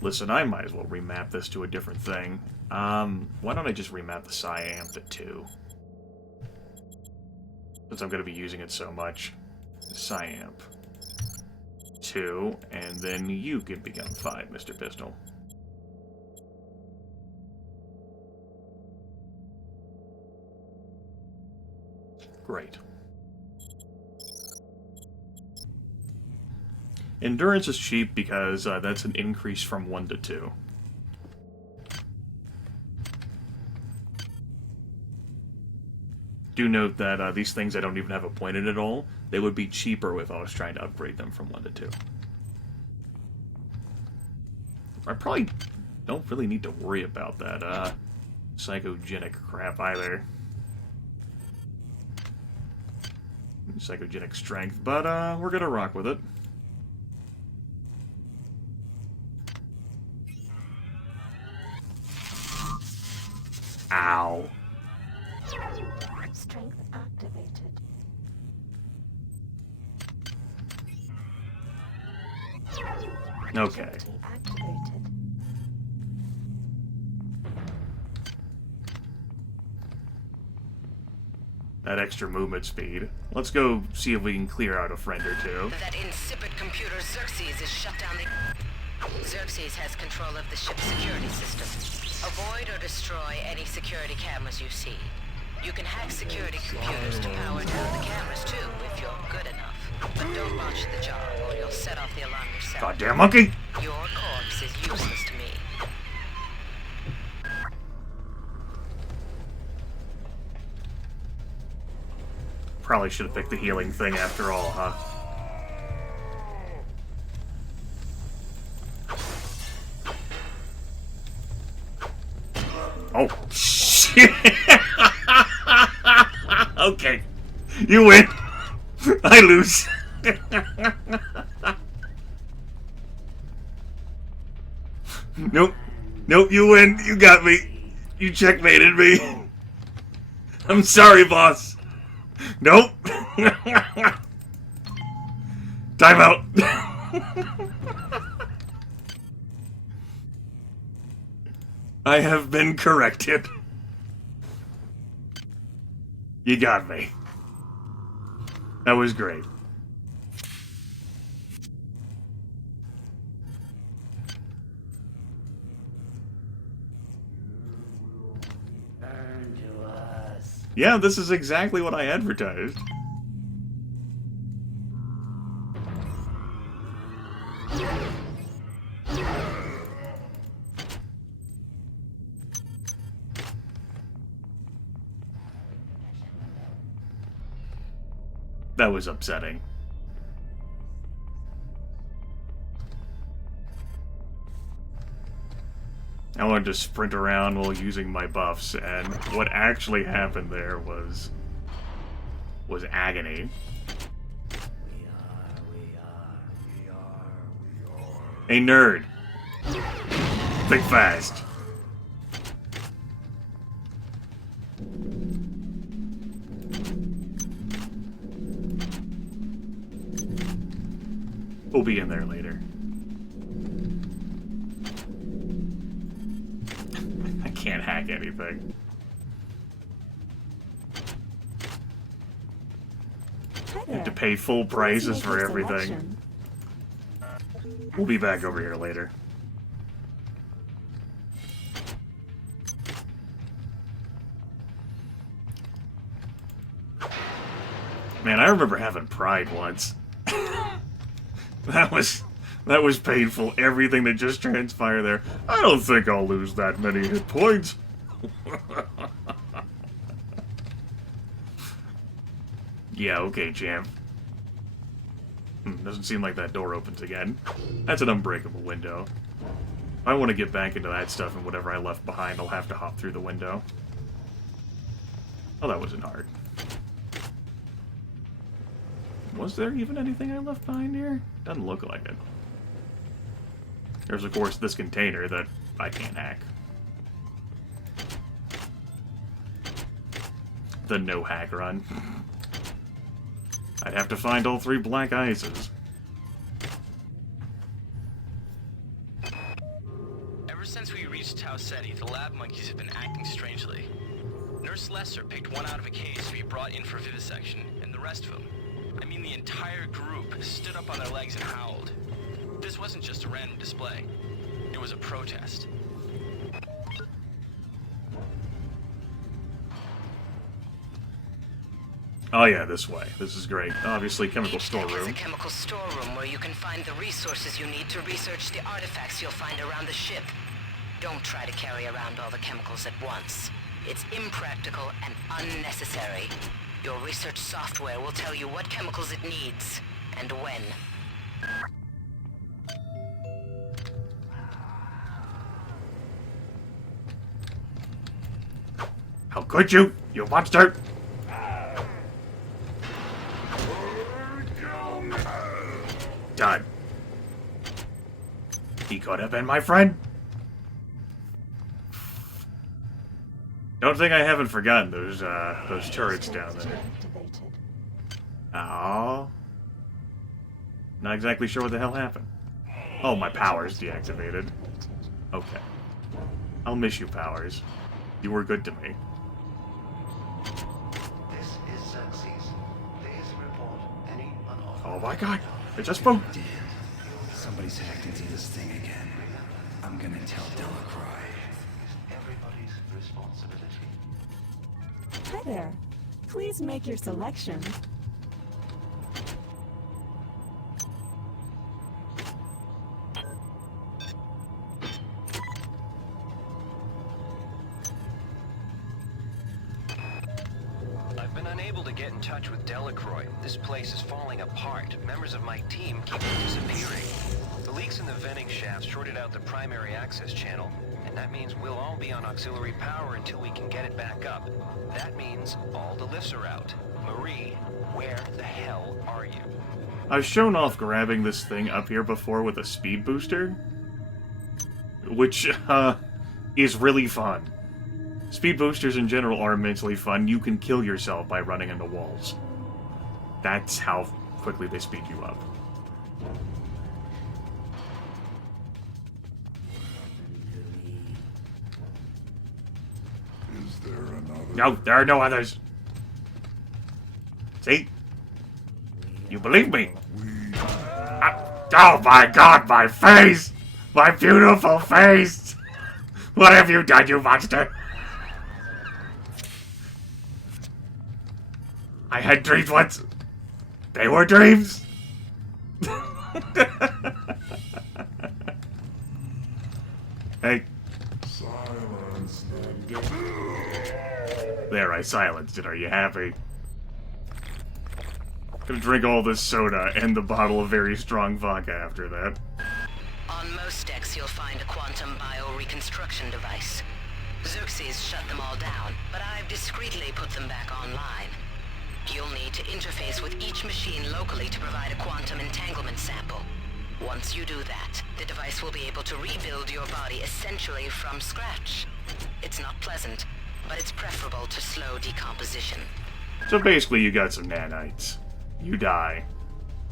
Listen, I might as well remap this to a different thing. Why don't I just remap the Psi-Amp to 2? Since I'm going to be using it so much. Psi-Amp 2, and then you can become 5, Mr. Pistol. Great. Endurance is cheap because that's an increase from 1 to 2. Do note that these things I don't even have a point in at all. They would be cheaper if I was trying to upgrade them from 1 to 2. I probably don't really need to worry about that psychogenic crap either. Psychogenic strength, but we're gonna rock with it. Ow. Strength activated. Okay. Activated. That extra movement speed. Let's go see if we can clear out a friend or two. That insipid computer Xerxes is shut down the... Xerxes has control of the ship's security system. Avoid or destroy any security cameras you see. You can hack security computers to power down the cameras too, if you're good enough. But don't launch the job, or you'll set off the alarm yourself. Goddamn monkey! Your corpse is useless to me. Probably should have picked the healing thing after all, huh? Oh, shit! Okay. You win. I lose. Nope. Nope, you win. You got me. You checkmated me. I'm sorry, boss. Nope. Time out. I have been corrected. You got me. That was great. Turn to us. Yeah, this is exactly what I advertised. That was upsetting. I wanted to sprint around while using my buffs, and what actually happened there was agony. Hey, nerd. Think fast. We'll be in there later. I can't hack anything. You have to pay full prices for everything. We'll be back over here later. Man, I remember having pride once. That was painful. Everything that just transpired there. I don't think I'll lose that many hit points. Yeah, okay, champ. Doesn't seem like that door opens again. That's an unbreakable window. If I want to get back into that stuff and whatever I left behind, I'll have to hop through the window. Oh, that wasn't hard. Was there even anything I left behind here? Doesn't look like it. There's, of course, this container that I can't hack. The no-hack run. I'd have to find all 3 black ices. Ever since we reached Tau Ceti, the lab monkeys have been acting strangely. Nurse Lesser picked one out of a cage to be brought in for vivisection, and the rest of them, I mean the entire group, stood up on their legs and howled. This wasn't just a random display. It was a protest. Oh yeah, this way. This is great. Obviously, chemical storeroom. It's a chemical storeroom where you can find the resources you need to research the artifacts you'll find around the ship. Don't try to carry around all the chemicals at once. It's impractical and unnecessary. Your research software will tell you what chemicals it needs, and when. How could you, you monster? Done. He could have been my friend. Don't think I haven't forgotten those turrets down there. Oh. Not exactly sure what the hell happened. Oh, my power's deactivated. Okay. I'll miss you, Powers. You were good to me. This is Xerxes. Please report any unauthorized... Oh my god! I just spoke! Damn. Somebody's hacked into this thing again. I'm gonna tell Delacroix. Everybody's responsibility. Hi there. Please make your selection. I've been unable to get in touch with Delacroix. This place is falling apart. Members of my team keep disappearing. The leaks in the venting shaft shorted out the primary access channel, and that means we'll all be on auxiliary power until we can get it back up. That means all the lifts are out. Marie, where the hell are you? I've shown off grabbing this thing up here before with a speed booster, which is really fun. Speed boosters in general are immensely fun. You can kill yourself by running into walls. That's how quickly they speed you up. No, there are no others. See? You believe me? Oh my god, my face! My beautiful face! What have you done, you monster? I had dreams once. They were dreams. Hey. There, I silenced it. Are you happy? Gonna drink all this soda and the bottle of very strong vodka after that. On most decks, you'll find a quantum bioreconstruction device. Xerxes shut them all down, but I've discreetly put them back online. You'll need to interface with each machine locally to provide a quantum entanglement sample. Once you do that, the device will be able to rebuild your body essentially from scratch. It's not pleasant, but it's preferable to slow decomposition. So basically, you got some nanites. You die.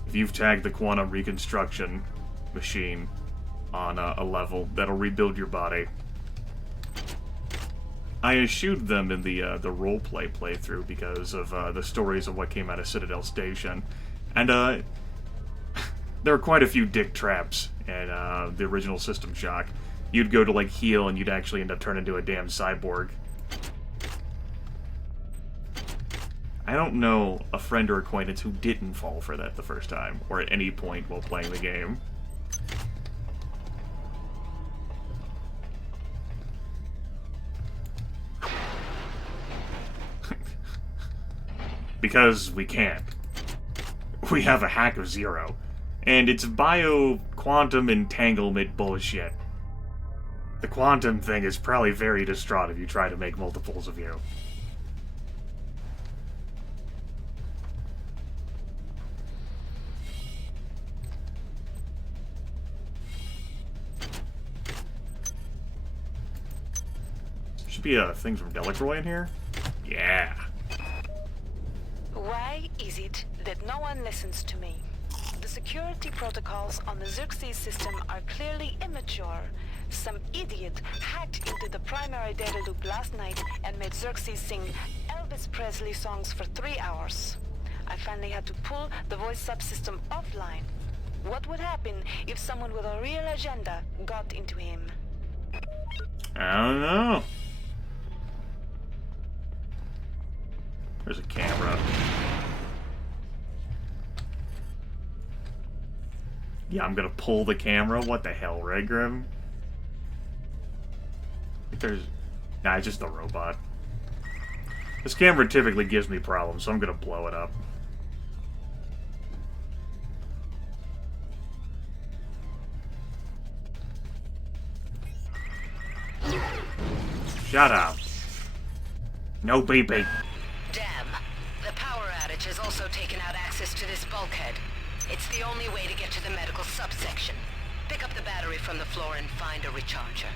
If you've tagged the quantum reconstruction machine on a level, that'll rebuild your body. I eschewed them in the roleplay playthrough because of the stories of what came out of Citadel Station. And there were quite a few dick traps in the original System Shock. You'd go to, like, heal, and you'd actually end up turning into a damn cyborg. I don't know a friend or acquaintance who didn't fall for that the first time, or at any point while playing the game. Because we can't. We have a hack of 0. And it's bio-quantum entanglement bullshit. The quantum thing is probably very distraught if you try to make multiples of you. Should be things from LGWI in here? Yeah. Why is it that no one listens to me? The security protocols on the Xerxes system are clearly immature. Some idiot hacked into the primary data loop last night and made Xerxes sing Elvis Presley songs for 3 hours. I finally had to pull the voice subsystem offline. What would happen if someone with a real agenda got into him? I don't know. There's a camera. Yeah, I'm gonna pull the camera? What the hell, right, Grim? I think there's... Nah, it's just the robot. This camera typically gives me problems, so I'm gonna blow it up. Shut up. No beeping. Damn. The power outage has also taken out access to this bulkhead. It's the only way to get to the medical subsection. Pick up the battery from the floor and find a recharger.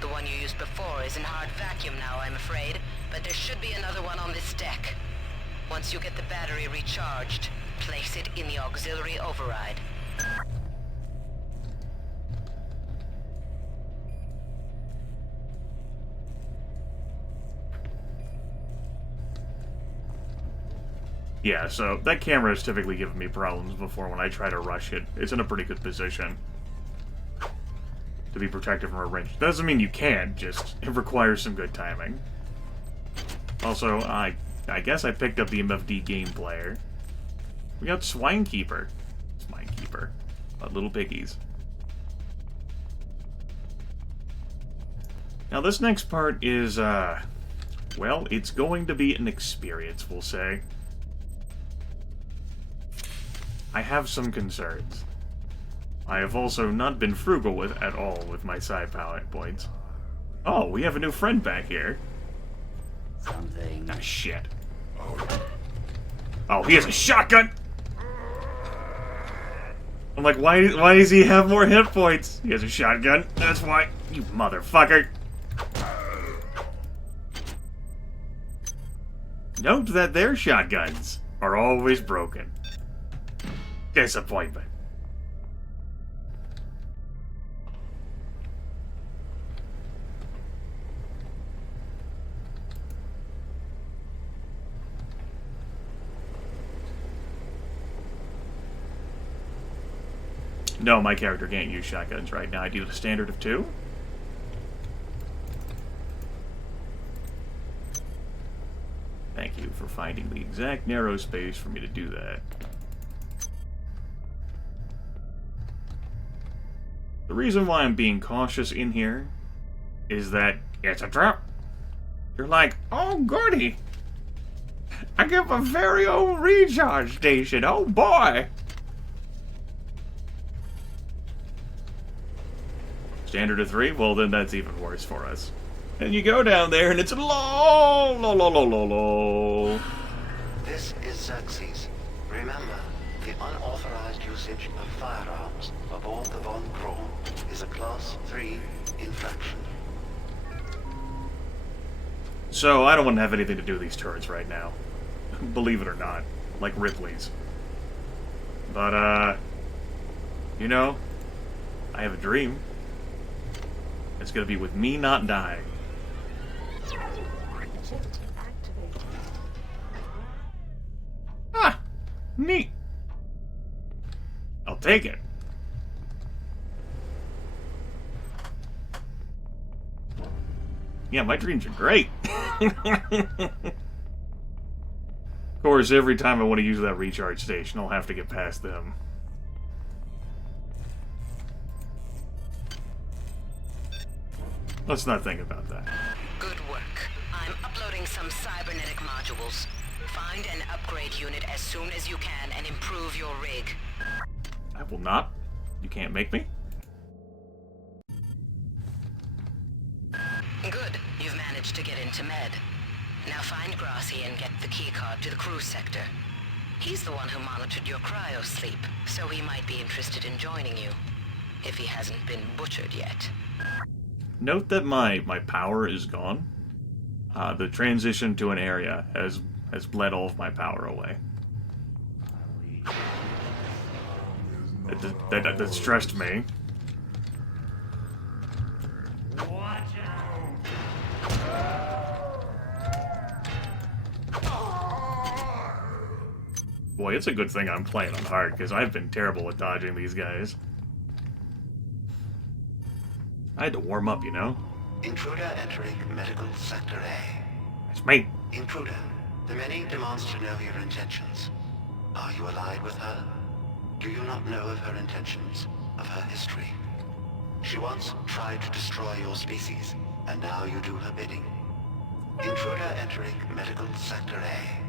The one you used before is in hard vacuum now, I'm afraid, but there should be another one on this deck. Once you get the battery recharged, place it in the auxiliary override. Yeah, so that camera has typically given me problems before when I try to rush it. It's in a pretty good position to be protected from a wrench. Doesn't mean you can't, just it requires some good timing. Also, I guess I picked up the MFD game player. We got Swinekeeper. Swinekeeper. Little piggies. Now this next part is, well, it's going to be an experience, we'll say. I have some concerns. I have also not been frugal at all with my side palette points. Oh, we have a new friend back here. Something. Ah, shit. Oh, he has a shotgun! I'm like, why does he have more hit points? He has a shotgun. That's why. You motherfucker. Note that their shotguns are always broken. Disappointment. No, my character can't use shotguns right now. I do the standard of 2. Thank you for finding the exact narrow space for me to do that. The reason why I'm being cautious in here is that it's a trap. You're like, oh goody! I get my very own recharge station, oh boy! Standard of 3? Well, then that's even worse for us. And you go down there and it's low. This is Xerxes. Remember, the unauthorized usage of firearms aboard the Von Braun is a Class 3 infraction. So, I don't want to have anything to do with these turrets right now. Believe it or not. Like Ripley's. But, you know, I have a dream. It's gonna be with me not dying. Ah! Neat! I'll take it. Yeah, my dreams are great. Of course, every time I want to use that recharge station, I'll have to get past them. Let's not think about that. Good work. I'm uploading some cybernetic modules. Find and upgrade unit as soon as you can and improve your rig. I will not. You can't make me. Good. You've managed to get into Med. Now find Grassi and get the keycard to the cruise sector. He's the one who monitored your cryo sleep, so he might be interested in joining you. If he hasn't been butchered yet. Note that my power is gone. The transition to an area has bled all of my power away. That stressed me. Boy, it's a good thing I'm playing on hard, because I've been terrible at dodging these guys. I had to warm up, you know? Intruder entering Medical Sector A. It's me. Intruder, the many demands to know your intentions. Are you allied with her? Do you not know of her intentions, of her history? She once tried to destroy your species, and now you do her bidding. Intruder entering Medical Sector A.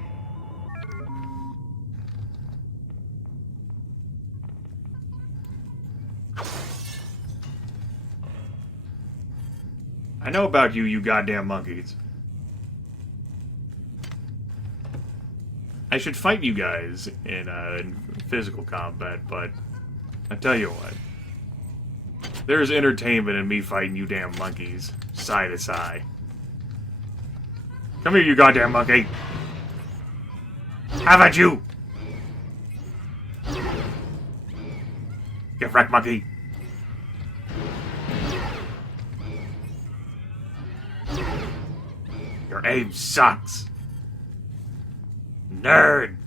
I know about you, you goddamn monkeys. I should fight you guys in physical combat, but I tell you what. There's entertainment in me fighting you damn monkeys, side to side. Come here, you goddamn monkey! How about you? Get wrecked, monkey! Your aim sucks. Nerd.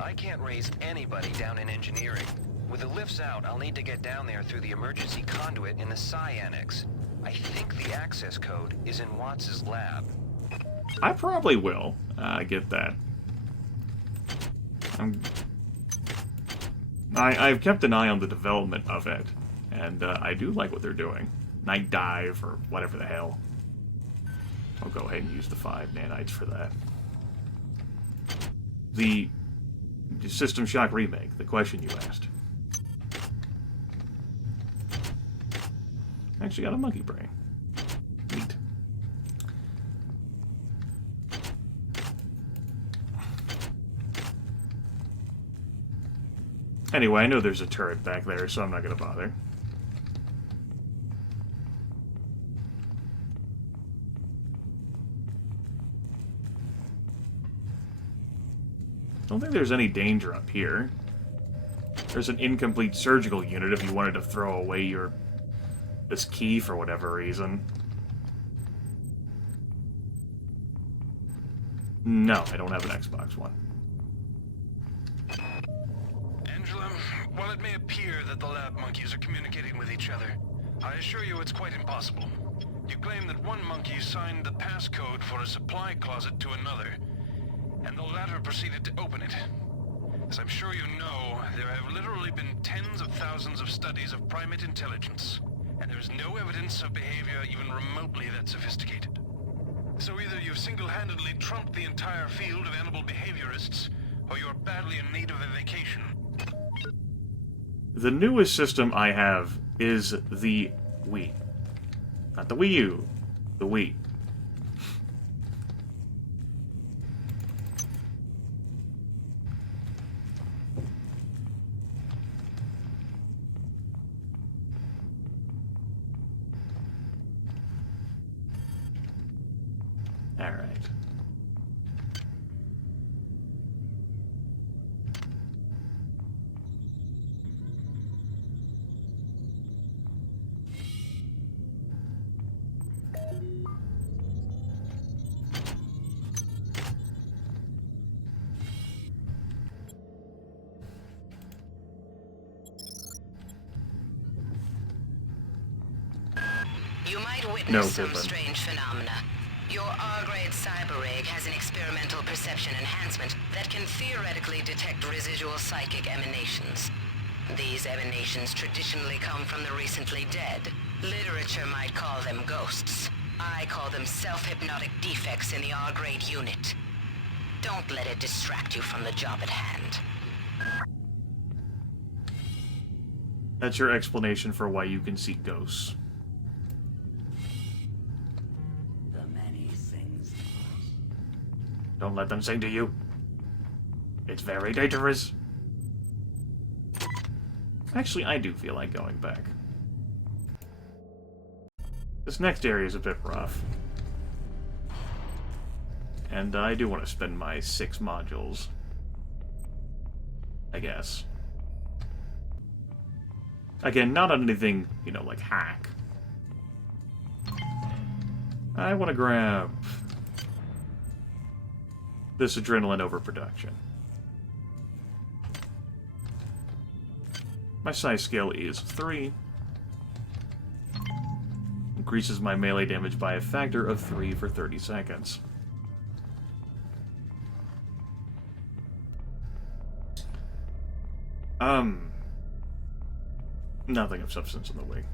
I can't raise anybody down in engineering. With the lifts out, I'll need to get down there through the emergency conduit in the Psi Annex. I think the access code is in Watts' lab. I probably will. I get that. I've kept an eye on the development of it, and I do like what they're doing. Night dive, or whatever the hell. I'll go ahead and use the 5 nanites for that. The System Shock remake, the question you asked. Actually got a monkey brain. Neat. Anyway, I know there's a turret back there, so I'm not going to bother. I don't think there's any danger up here. There's an incomplete surgical unit if you wanted to throw away this key for whatever reason. No, I don't have an Xbox One. while it may appear that the lab monkeys are communicating with each other, I assure you it's quite impossible. You claim that one monkey signed the passcode for a supply closet to another, and the latter proceeded to open it. As I'm sure you know, there have literally been tens of thousands of studies of primate intelligence, and there is no evidence of behavior even remotely that sophisticated. So either you've single-handedly trumped the entire field of animal behaviorists, or you're badly in need of a vacation. The newest system I have is the Wii. Not the Wii U, the Wii. Alright. You might witness No, some Pippin. strange phenomena. Your R-grade cyber rig has an experimental perception enhancement that can theoretically detect residual psychic emanations. These emanations traditionally come from the recently dead. Literature might call them ghosts. I call them self-hypnotic defects in the R-grade unit. Don't let it distract you from the job at hand. That's your explanation for why you can see ghosts. The many things. Don't let them sing to you. It's very dangerous. Actually, I do feel like going back. This next area is a bit rough. And I do want to spend my 6 modules. I guess. Again, not on anything, you know, like hack. I want to grab this adrenaline overproduction. My size scale is 3. Increases my melee damage by a factor of 3 for 30 seconds. Nothing of substance in the way.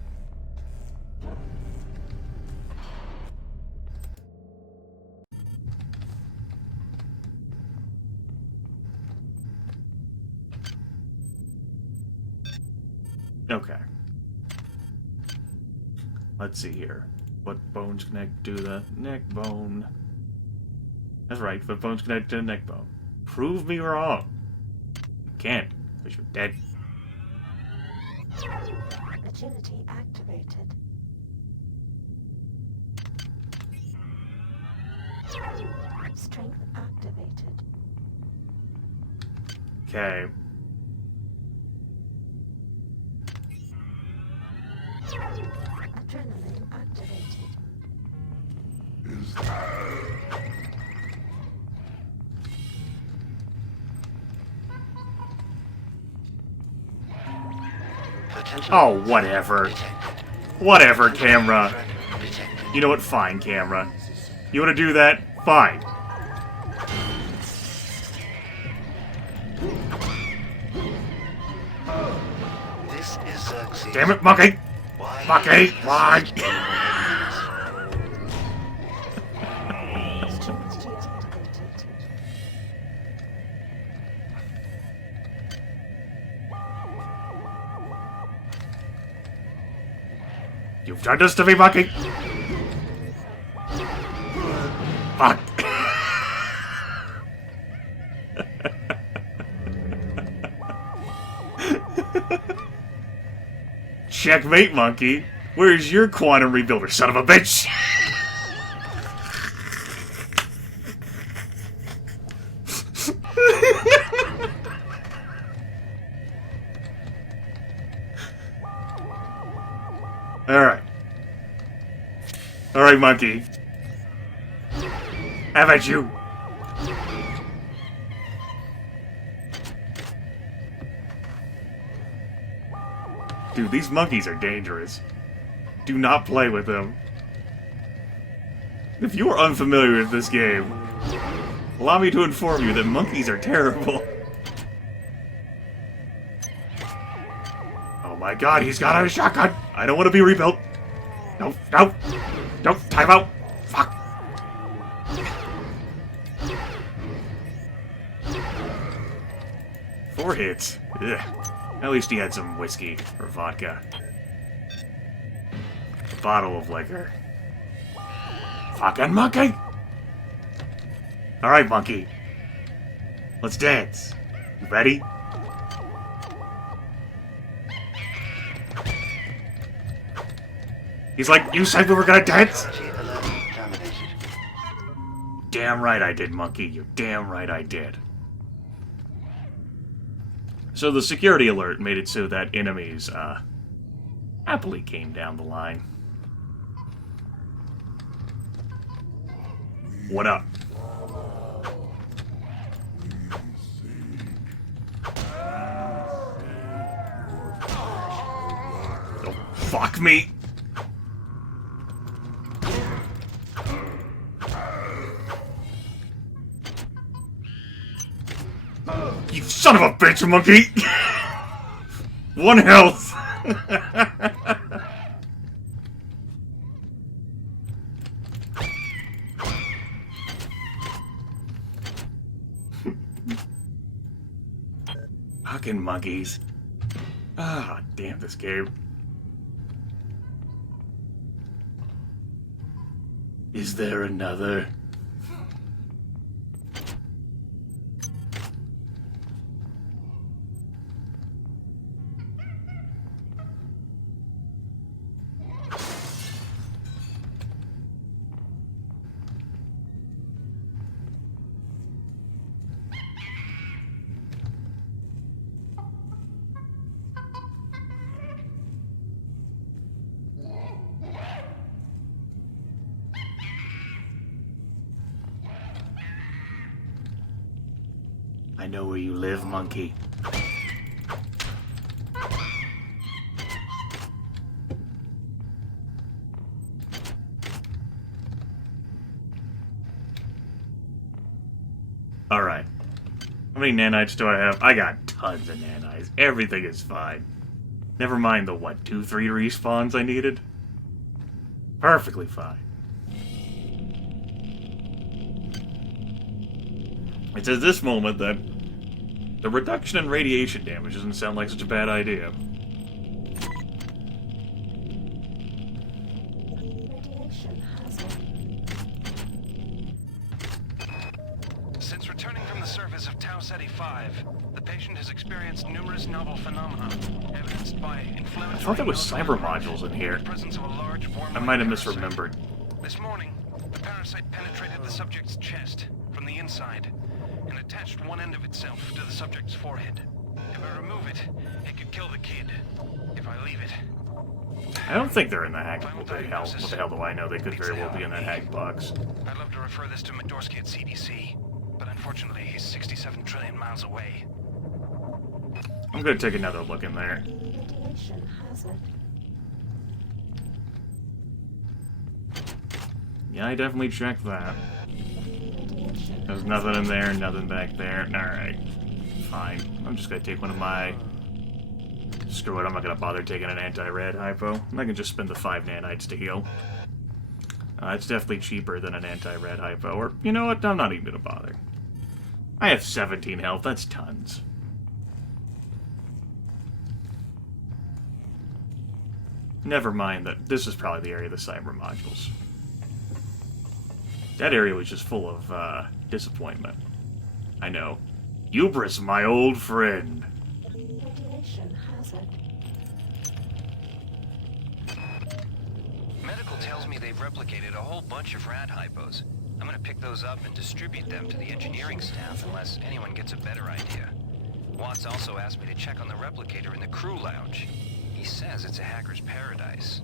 Okay. Let's see here. What bones connect to the neck bone? That's right, what bones connect to the neck bone? Prove me wrong. You can't, because you're dead. Agility activated. Strength activated. Okay. Adrenaline activated. Oh, whatever. Whatever, camera. You know what? Fine, camera. You want to do that? Fine. This is Xerxes. Damn it, monkey! Monkey, why? You've done this to me, monkey! Fuck! Checkmate, monkey! Where's your quantum rebuilder, son of a bitch? Alright. Alright, monkey. How about you? Dude, these monkeys are dangerous. Do not play with them. If you are unfamiliar with this game, allow me to inform you that monkeys are terrible. Oh my god, he's got a shotgun! I don't want to be rebuilt. No, no! No, time out! Fuck! 4 hits. Ugh. At least he had some whiskey or vodka. A bottle of liquor. Fucking monkey! Alright, monkey. Let's dance. You ready? He's like, you said we were gonna dance? Damn right I did, monkey. You're damn right I did. So the security alert made it so that enemies, happily came down the line. What up? Don't fuck me! You son of a bitch, monkey! 1 health! Fucking monkeys. Ah, damn this game. Is there another? I know where you live, monkey. Alright. How many nanites do I have? I got tons of nanites. Everything is fine. Never mind the, what, 2-3 respawns I needed? Perfectly fine. It's at this moment that the reduction in radiation damage doesn't sound like such a bad idea. Since returning from the surface of Tau Ceti 5, the patient has experienced numerous novel phenomena, evidenced by inflammatory... I thought there was cyber modules in here. I might have misremembered. This morning, the parasite penetrated the subject's chest from the inside and attached one end of itself to the subject's forehead. If I remove it, it could kill the kid. If I leave it... I don't think they're in the hack. What the hell do I know? They could very well be in that hack box. I'd love to refer this to Medorsky at CDC, but unfortunately he's 67 trillion miles away. I'm gonna take another look in there. Yeah, I definitely checked that. There's nothing in there, nothing back there. Alright. Fine. I'm just gonna take one of my... Screw it, I'm not gonna bother taking an anti-red hypo. I can just spend the 5 nanites to heal. It's definitely cheaper than an anti-red hypo. Or, you know what? I'm not even gonna bother. I have 17 health, that's tons. Never mind that this is probably the area of the cyber modules. That area was just full of, disappointment. I know. Hubris, my old friend. Medical tells me they've replicated a whole bunch of rad hypos. I'm gonna pick those up and distribute them to the engineering staff unless anyone gets a better idea. Watts also asked me to check on the replicator in the crew lounge. He says it's a hacker's paradise.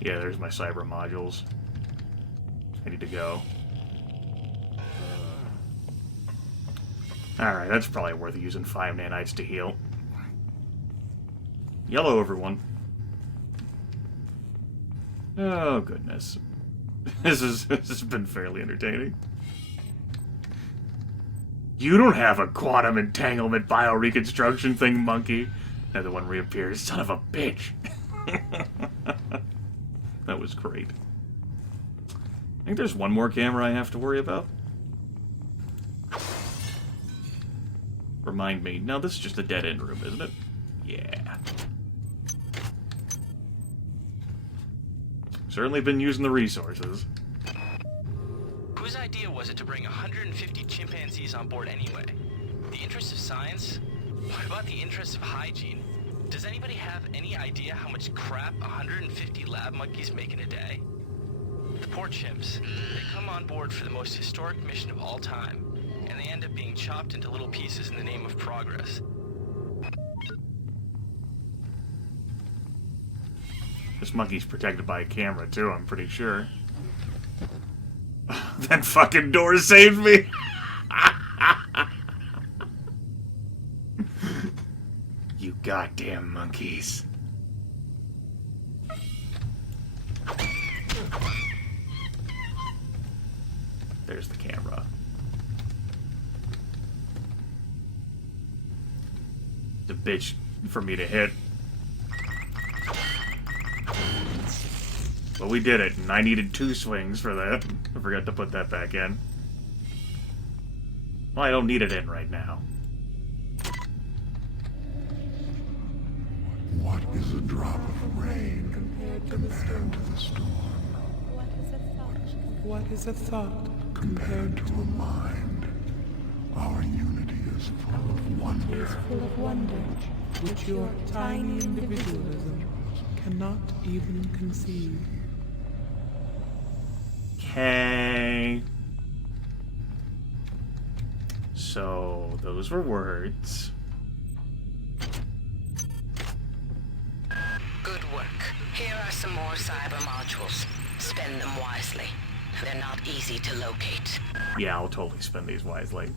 Yeah, there's my cyber modules. I need to go. Alright, that's probably worth using 5 nanites to heal. Yellow, everyone. Oh, goodness. This has been fairly entertaining. You don't have a quantum entanglement bioreconstruction thing, monkey. Another one reappears. Son of a bitch. That was great. I think there's one more camera I have to worry about. Remind me. No, this is just a dead-end room, isn't it? Yeah. Certainly been using the resources. Whose idea was it to bring 150 chimpanzees on board anyway? The interests of science? What about the interests of hygiene? Does anybody have any idea how much crap 150 lab monkeys make in a day? The poor chimps. They come on board for the most historic mission of all time, and they end up being chopped into little pieces in the name of progress. This monkey's protected by a camera, too, I'm pretty sure. That fucking door saved me! You goddamn monkeys. There's the camera. The bitch for me to hit. But we did it, and I needed 2 swings for that. I forgot to put that back in. Well, I don't need it in right now. What is a drop of rain compared to the storm? What is a thought Compared to a mind? Our unity is full of wonder. full of wonder, which your tiny individualism cannot even conceive? Okay. So, those were words. Good work. Here are some more cyber modules. Spend them wisely. They're not easy to locate. Yeah, I'll totally spend these wisely.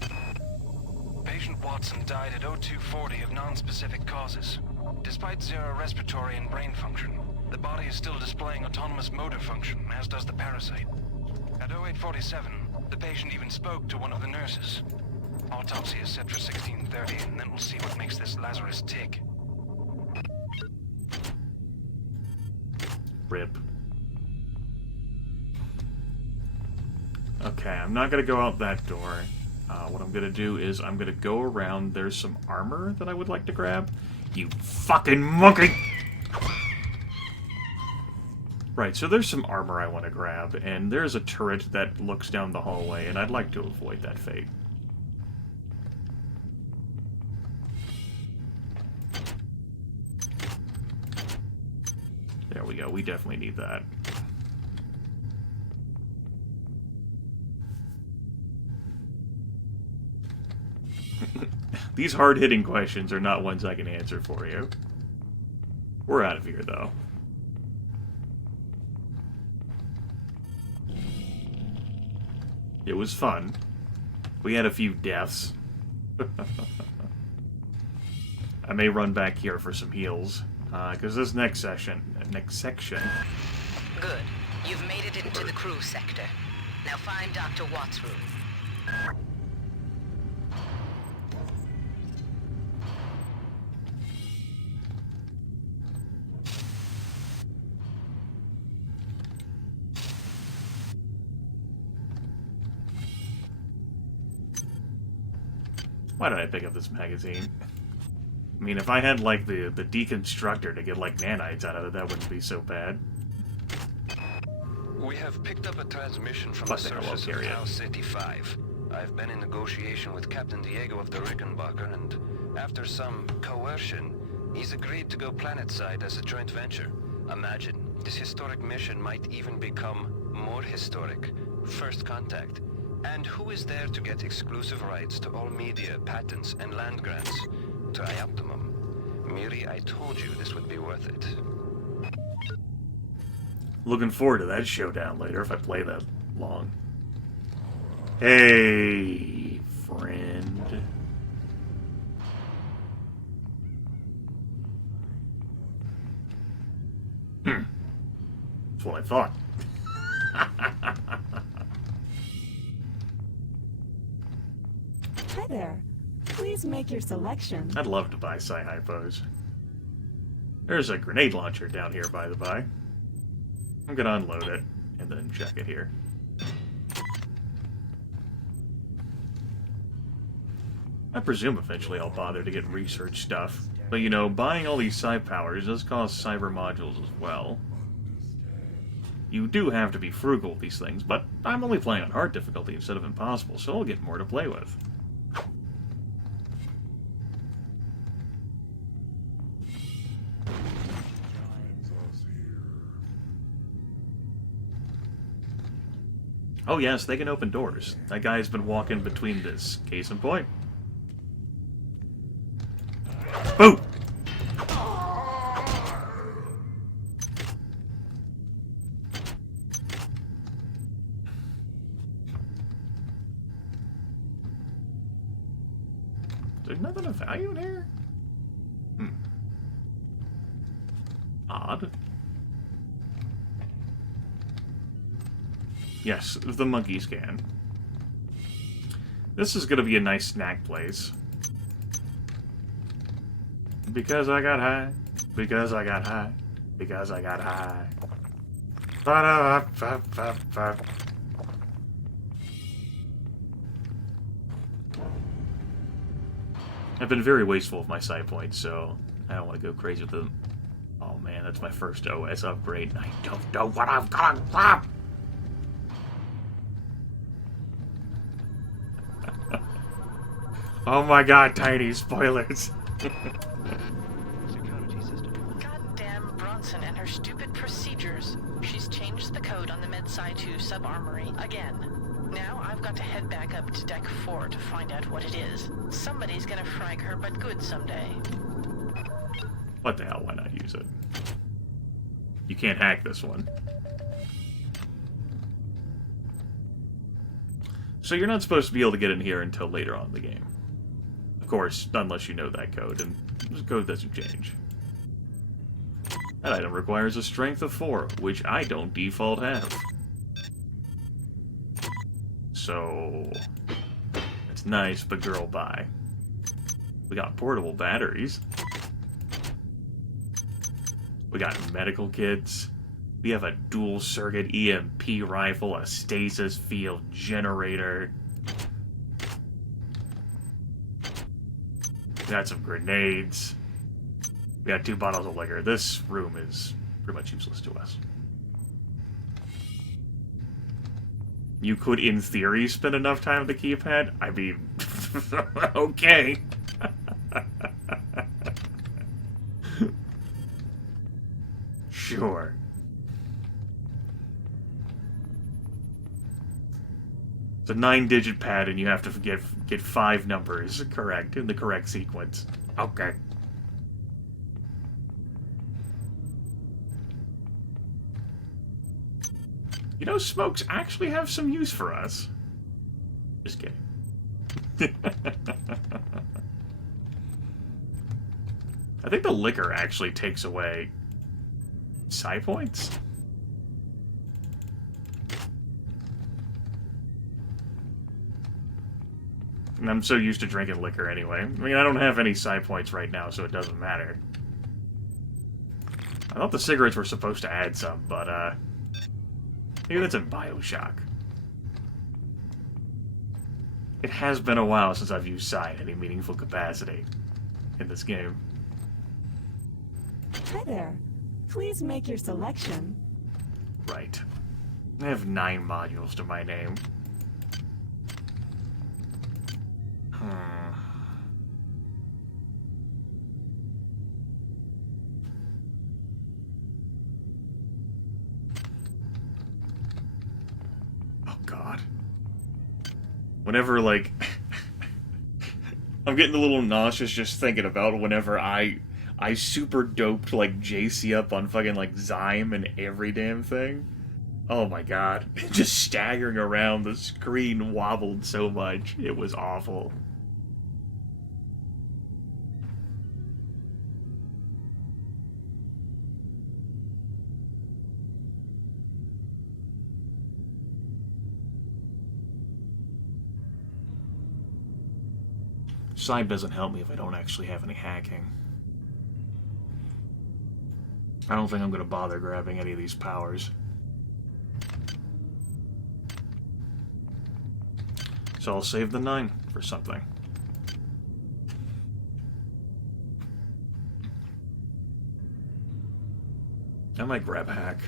Patient Watson died at 0240 of non-specific causes. Despite 0 respiratory and brain function, the body is still displaying autonomous motor function, as does the parasite. At 0847, the patient even spoke to one of the nurses. Autopsy is set for 1630, and then we'll see what makes this Lazarus tick. Rip. Okay, I'm not gonna go out that door. What I'm gonna do is I'm gonna go around. There's some armor that I would like to grab. You fucking monkey! Right, so there's some armor I want to grab, and there's a turret that looks down the hallway, and I'd like to avoid that fate. There we go, we definitely need that. These hard-hitting questions are not ones I can answer for you. We're out of here, though. It was fun. We had a few deaths. I may run back here for some heals, because this next section... Good. You've made it into the crew sector. Now find Dr. Watt's room. Why did I pick up this magazine? I mean, if I had, like, the deconstructor to get, like, nanites out of it, that wouldn't be so bad. We have picked up a transmission from the surface of House 85. I've been in negotiation with Captain Diego of the Rickenbacker, and after some coercion, he's agreed to go planetside as a joint venture. Imagine, this historic mission might even become more historic. First contact. And who is there to get exclusive rights to all media, patents, and land grants? Trioptimum. Miri, I told you this would be worth it. Looking forward to that showdown later if I play that long. Hey, friend. That's what I thought. Hi there. Please make your selection. I'd love to buy Psi-Hypos. There's a grenade launcher down here, by the by. I'm gonna unload it, and then check it here. I presume eventually I'll bother to get research stuff. But you know, buying all these psi powers does cost cyber modules as well. You do have to be frugal with these things, but I'm only playing on hard difficulty instead of impossible, so I'll get more to play with. Oh yes, they can open doors. That guy's been walking between this. Case in point. Boo! There's nothing of value in here? Odd. Yes, the monkey scan. This is gonna be a nice snack place. Because I got high. Because I got high. Because I got high. Ba-da-ba-ba-ba-ba. I've been very wasteful of my side points, so I don't want to go crazy with them. Oh man, that's my first OS upgrade, and I don't know what I've got. Oh my god, tiny spoilers. Goddamn Bronson and her stupid procedures. She's changed the code on the Med-Sci 2 sub-armory again. Now I've got to head back up to Deck 4 to find out what it is. Somebody's gonna frag her but good someday. What the hell, why not use it? You can't hack this one. So you're not supposed to be able to get in here until later on in the game. Of course, unless you know that code, and the code doesn't change. That item requires a strength of 4, which I don't default have. So, it's nice, but girl, bye. We got portable batteries. We got medical kits. We have a dual circuit EMP rifle, a stasis field generator. We got some grenades. We got 2 bottles of liquor. This room is pretty much useless to us. You could, in theory, spend enough time with the keypad? I mean, okay. Sure. It's a 9-digit pad, and you have to get 5 numbers correct in the correct sequence. Okay. You know, smokes actually have some use for us. Just kidding. I think the liquor actually takes away psi points. And I'm so used to drinking liquor anyway. I mean, I don't have any psi points right now, so it doesn't matter. I thought the cigarettes were supposed to add some, but, maybe that's in BioShock. It has been a while since I've used psi in any meaningful capacity in this game. Hi there. Please make your selection. Right. I have 9 modules to my name. Oh, God. Whenever, like... I'm getting a little nauseous just thinking about whenever I super doped, like, JC up on fucking, like, Zyme and every damn thing. Oh my god. Just staggering around, the screen wobbled so much. It was awful. Side doesn't help me if I don't actually have any hacking. I don't think I'm going to bother grabbing any of these powers. So I'll save the 9 for something. I might grab hack.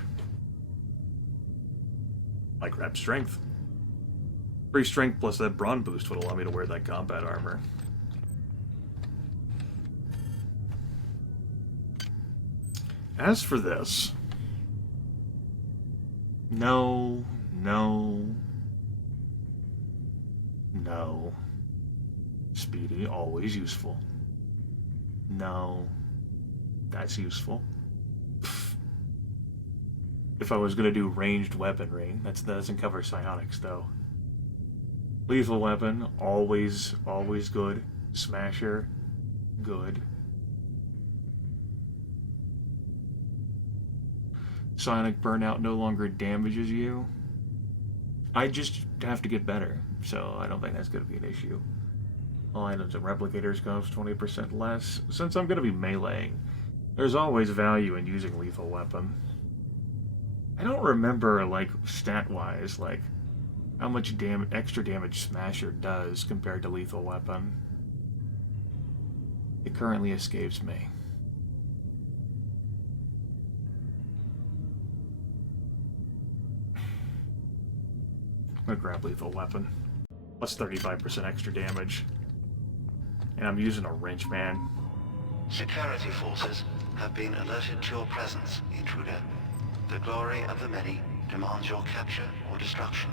Might grab strength. Free strength plus that brawn boost would allow me to wear that combat armor. As for this... No. Speedy, always useful. No. That's useful. Pfft. If I was going to do ranged weaponry, that doesn't cover psionics, though. Lethal weapon, always good. Smasher, good. Psionic burnout no longer damages you. I just have to get better, so I don't think that's going to be an issue. All items and replicators cost 20% less. Since I'm going to be meleeing, there's always value in using lethal weapon. I don't remember, like, stat-wise, like, how much extra damage Smasher does compared to lethal weapon. It currently escapes me. I'm gonna grab lethal weapon. Plus 35% extra damage. And I'm using a wrench, man. Security forces have been alerted to your presence, intruder. The glory of the many demands your capture or destruction.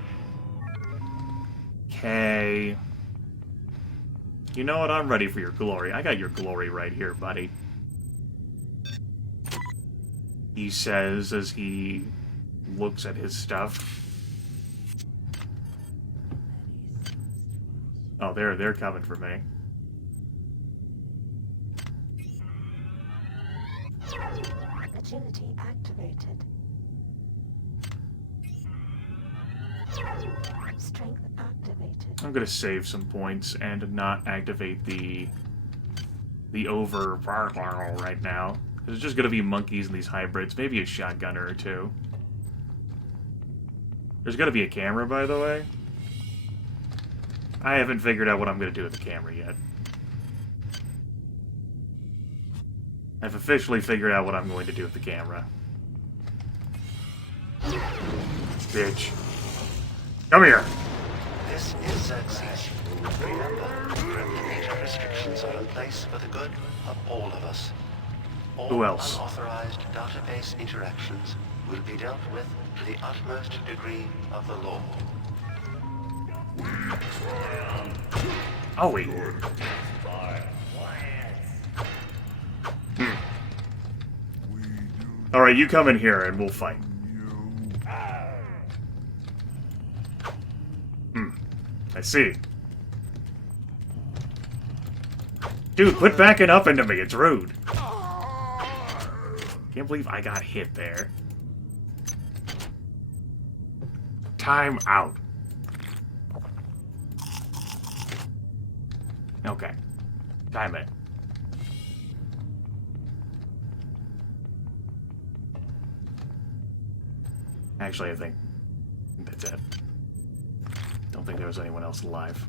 Okay. You know what? I'm ready for your glory. I got your glory right here, buddy. He says as he looks at his stuff. Oh, they're coming for me. Agility activated. Strength activated. I'm gonna save some points and not activate the over right now. There's just gonna be monkeys and these hybrids, maybe a shotgunner or two. There's gonna be a camera, by the way. I haven't figured out what I'm gonna do with the camera yet. I've officially figured out what I'm going to do with the camera. Bitch. Come here! This is Xerxes. Remember, replicator restrictions are in place for the good of all of us. All Who else? unauthorized database interactions will be dealt with to the utmost degree of the law. Oh, wait. Alright, you come in here and we'll fight. I see. Dude, quit backing up into me, it's rude. Can't believe I got hit there. Time out. Okay. Time it. Actually, I think that's it. Don't think there was anyone else alive.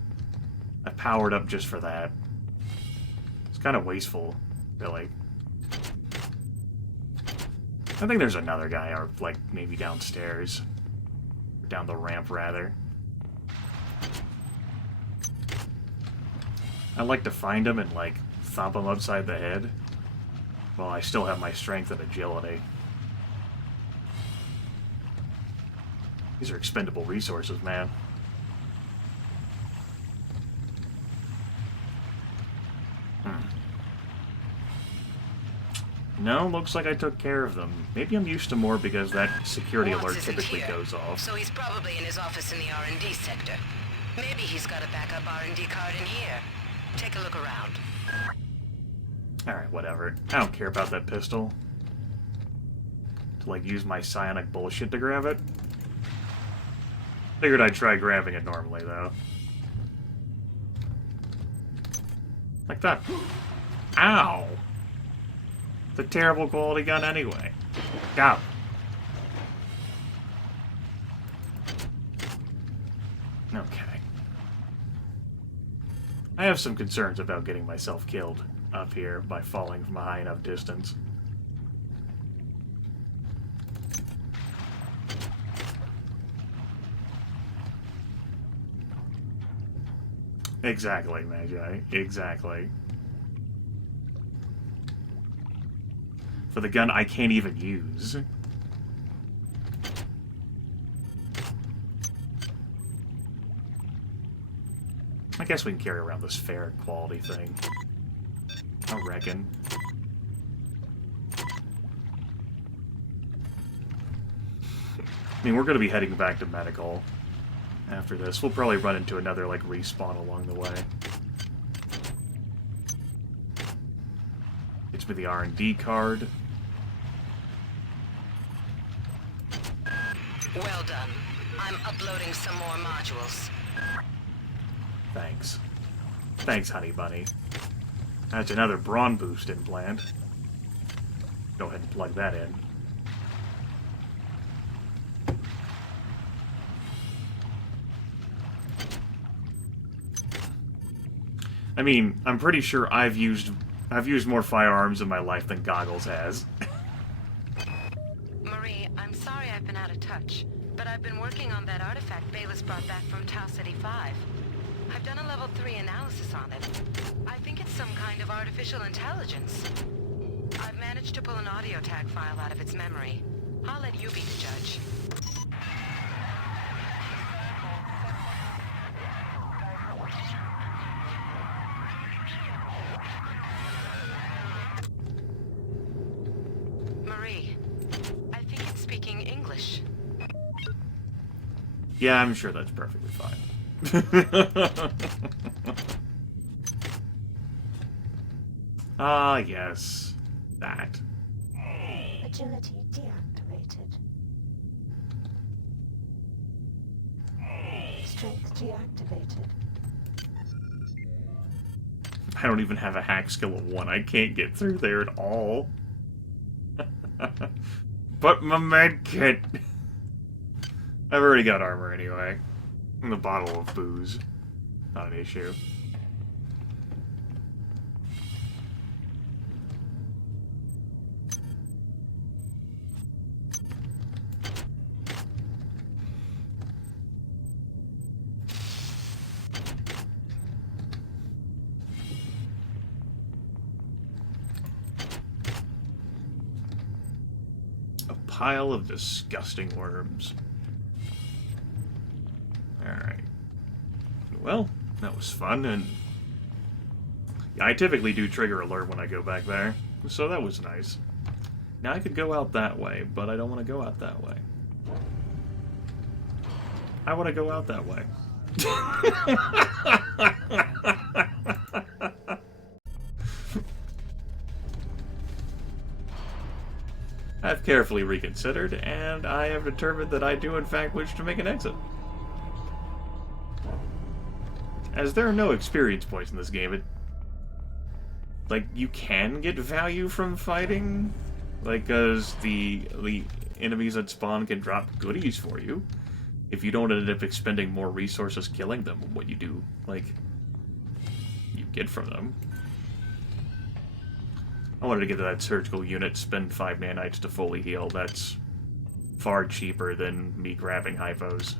I powered up just for that. It's kind of wasteful, really. I think there's another guy, or like maybe downstairs. Down the ramp, rather. I'd like to find him and, like, thump him upside the head. Well, I still have my strength and agility. These are expendable resources, man. No, looks like I took care of them. Maybe I'm used to more because that security alert typically goes off. So he's probably in his office in the R&D sector. Maybe he's got a backup R&D card in here. Take a look around. Alright, whatever. I don't care about that pistol. To, like, use my psionic bullshit to grab it. Figured I'd try grabbing it normally, though. Like that. Ow! It's a terrible quality gun anyway. Go! Okay. I have some concerns about getting myself killed up here by falling from a high enough distance. Exactly, Magi. Exactly. For the gun I can't even use. I guess we can carry around this fair quality thing. I reckon. I mean, we're going to be heading back to medical after this. We'll probably run into another, like, respawn along the way. It's with the R&D card. Well done. I'm uploading some more modules. Thanks. Thanks, Honey Bunny. That's another brawn boost implant. Go ahead and plug that in. I mean, I'm pretty sure I've used more firearms in my life than Goggles has. Marie, I'm sorry I've been out of touch, but I've been working on that artifact Bayless brought back from Tau City 5. I've done a level 3 analysis on it. I think it's some kind of artificial intelligence. I've managed to pull an audio tag file out of its memory. I'll let you be the judge. Marie, I think it's speaking English. Yeah, I'm sure that's perfectly fine. Ah, yes. That. Agility deactivated. Strength deactivated. I don't even have a hack skill of 1. I can't get through there at all. But my med kit. I've already got armor anyway. And the bottle of booze. Not an issue. A pile of disgusting worms. Alright. Well, that was fun, and yeah, I typically do trigger alert when I go back there, so that was nice. Now I could go out that way, but I don't want to go out that way. I want to go out that way. I've carefully reconsidered, and I have determined that I do in fact wish to make an exit. As there are no experience points in this game, you can get value from fighting, because the enemies that spawn can drop goodies for you. If you don't end up expending more resources killing them, what you do, you get from them. I wanted to get to that surgical unit, spend 5 nanites to fully heal. That's far cheaper than me grabbing hypos.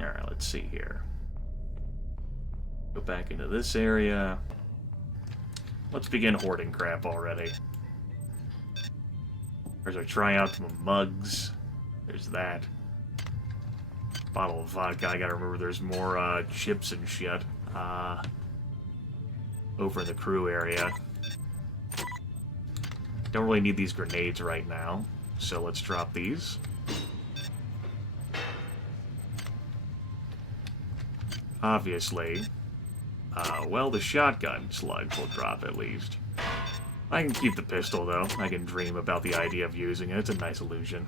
Alright, let's see here. Go back into this area. Let's begin hoarding crap already. There's our triumph mugs. There's that. Bottle of vodka. I gotta remember there's more chips and shit over in the crew area. Don't really need these grenades right now, so let's drop these. Obviously. Well, the shotgun slugs will drop at least. I can keep the pistol, though. I can dream about the idea of using it. It's a nice illusion.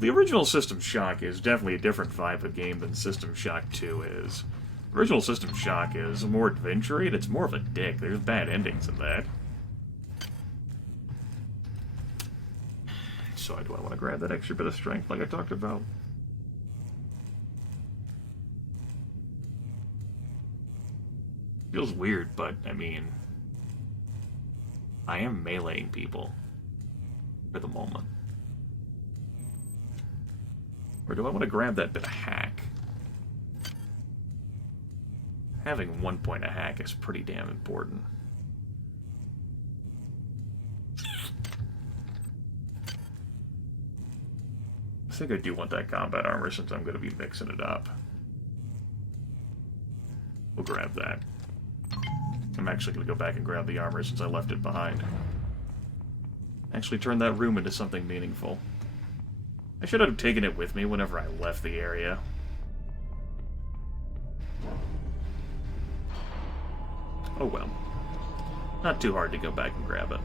The original System Shock is definitely a different vibe of game than System Shock 2 is. Original System Shock is more adventure-y, and it's more of a dick. There's bad endings in that. So do I want to grab that extra bit of strength like I talked about? Feels weird, but, I mean... I am meleeing people. For the moment. Or do I want to grab that bit of hack? Having 1 point of hack is pretty damn important. I think I do want that combat armor since I'm going to be mixing it up. We'll grab that. I'm actually going to go back and grab the armor since I left it behind. Actually turn that room into something meaningful. I should have taken it with me whenever I left the area. Oh well. Not too hard to go back and grab it.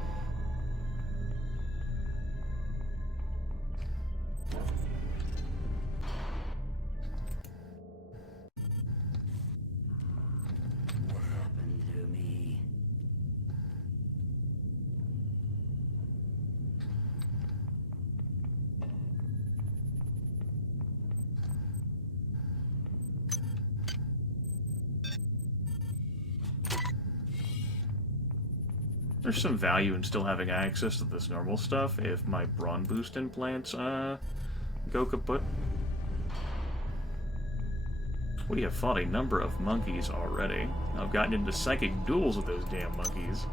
There's some value in still having access to this normal stuff if my brawn boost implants go kaput. We have fought a number of monkeys already. I've gotten into psychic duels with those damn monkeys.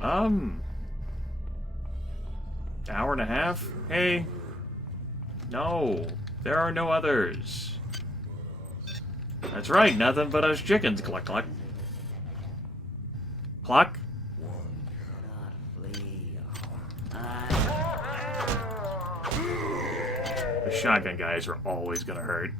Hour and a half? Hey. No. There are no others. That's right, nothing but us chickens. Cluck, cluck. Cluck? The shotgun guys are always gonna hurt.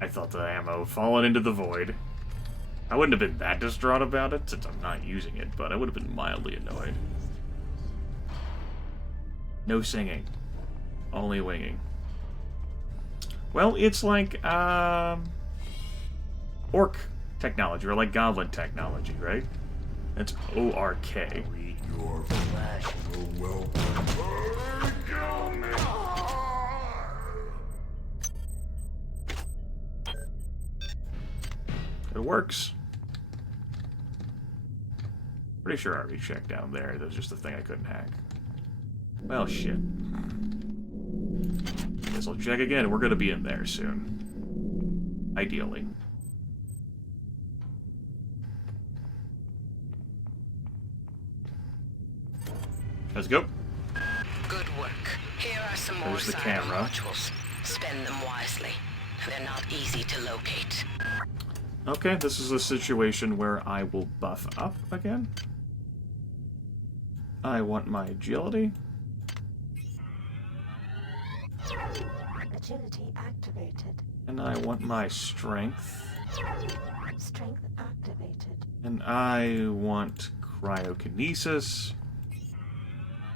I thought the ammo fallen into the void. I wouldn't have been that distraught about it since I'm not using it, but I would have been mildly annoyed. No singing. Only winging. Well, it's like, orc technology, or like goblin technology, right? That's O-R-K. Your flesh will kill me. It works. Pretty sure I already checked down there. That was just the thing I couldn't hack. Well, shit. Guess I'll check again. We're gonna be in there soon. Ideally. Let's go. Good work. Here are some more There's the cyber camera. modules. Spend them wisely. They're not easy to locate. Okay, this is a situation where I will buff up again. I want my agility. Agility activated. And I want my strength. Strength activated. And I want cryokinesis.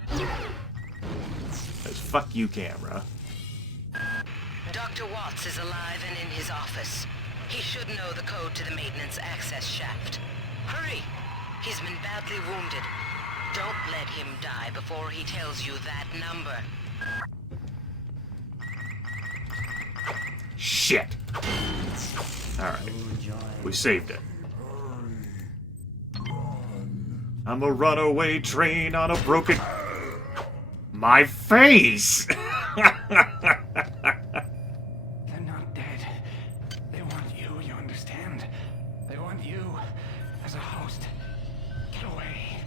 Because fuck you, camera. Dr. Watts is alive and in his office. He should know the code to the maintenance access shaft. Hurry! He's been badly wounded. Don't let him die before he tells you that number. Shit! Alright. We saved it. I'm a runaway train on a broken... My face! They're not dead. They want you, you understand? They want you as a host. Get away.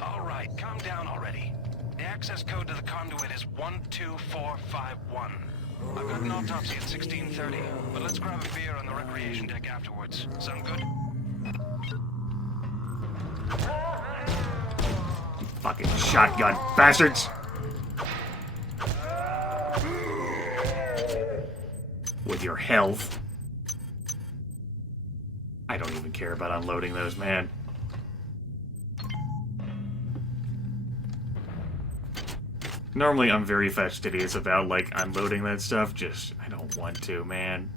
All right, calm down already. The access code to the conduit is 12451. I've got an autopsy at 16:30, but let's grab a beer on the recreation deck afterwards. Sound good? Fucking Fucking shotgun bastards! With your health. I don't even care about unloading those, man. Normally I'm very fastidious about, like, unloading that stuff, just, I don't want to, man.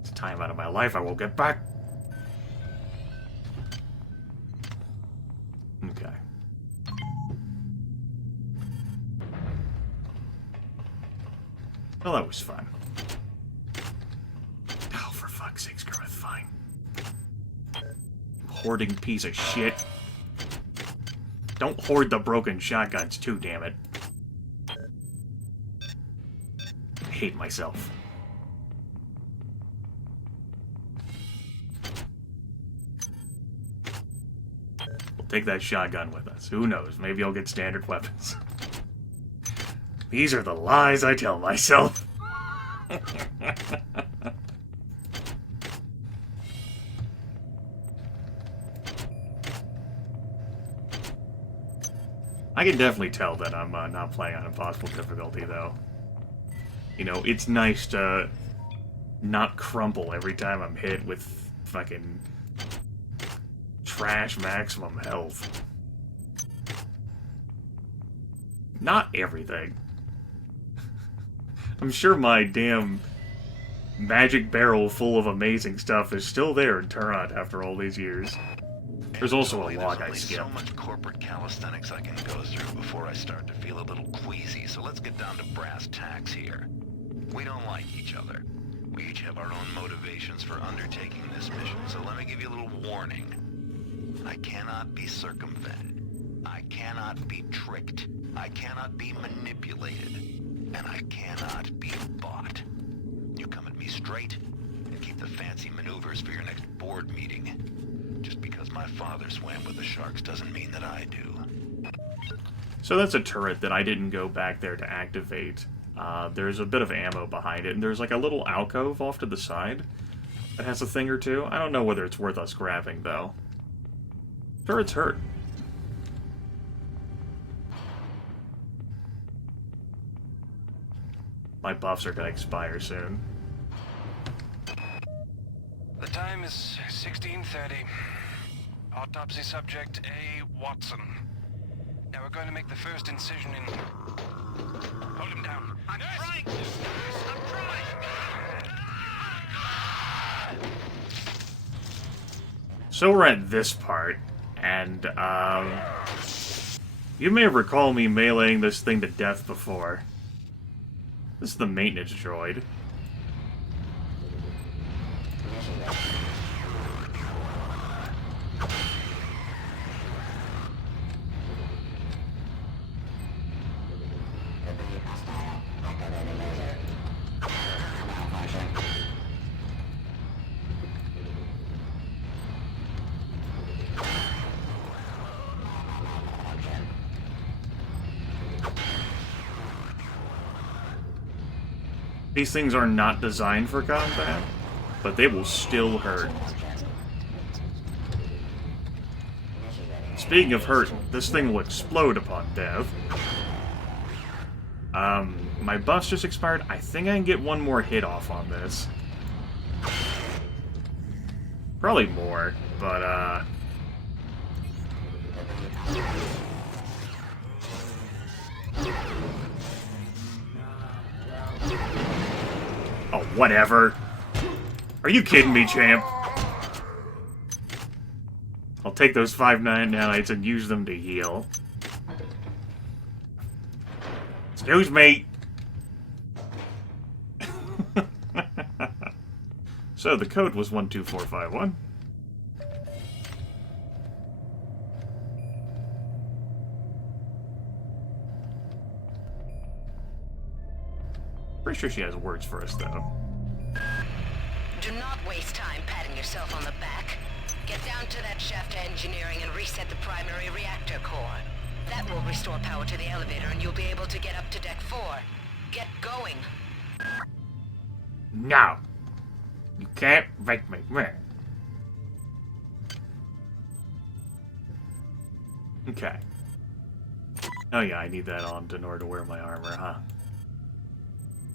It's time out of my life I will get back. Okay. Well, that was fun. Oh, for fuck's sake, Grimith, fine. Hoarding piece of shit. Don't hoard the broken shotguns too, damn it. I hate myself. We'll take that shotgun with us. Who knows? Maybe I'll get standard weapons. These are the lies I tell myself. I can definitely tell that I'm not playing on impossible difficulty, though. You know, it's nice to not crumple every time I'm hit with fucking trash maximum health. Not everything. I'm sure my damn magic barrel full of amazing stuff is still there in Turret after all these years. There's also a log I skipped. So much corporate calisthenics I can go through before I start to feel a little queasy, so let's get down to brass tacks here. We don't like each other. We each have our own motivations for undertaking this mission, so let me give you a little warning. I cannot be circumvented. I cannot be tricked. I cannot be manipulated. And I cannot be bought. You come at me straight, and keep the fancy maneuvers for your next board meeting. Just because my father swam with the sharks doesn't mean that I do. So that's a turret that I didn't go back there to activate. There's a bit of ammo behind it, and there's like a little alcove off to the side that has a thing or two. I don't know whether it's worth us grabbing, though. Turrets hurt. My buffs are gonna expire soon. The time is 16:30. Autopsy subject A. Watson. Now we're going to make the first incision in... Hold him down. I'm trying! I'm trying! So we're at this part, and, you may recall me meleeing this thing to death before. This is the maintenance droid. These things are not designed for combat, but they will still hurt. Speaking of hurt, this thing will explode upon death. My buffs just expired. I think I can get one more hit off on this. Probably more, but, oh, whatever. Are you kidding me, champ? I'll take those 5 nanites and use them to heal. Excuse me. So, the code was 12451. Pretty sure she has words for us, though. Do not waste time patting yourself on the back. Get down to that shaft engineering and reset the primary reactor core. That will restore power to the elevator and you'll be able to get up to Deck 4. Get going. No. You can't make me win. Okay. Oh yeah, I need that on in order to wear my armor, huh?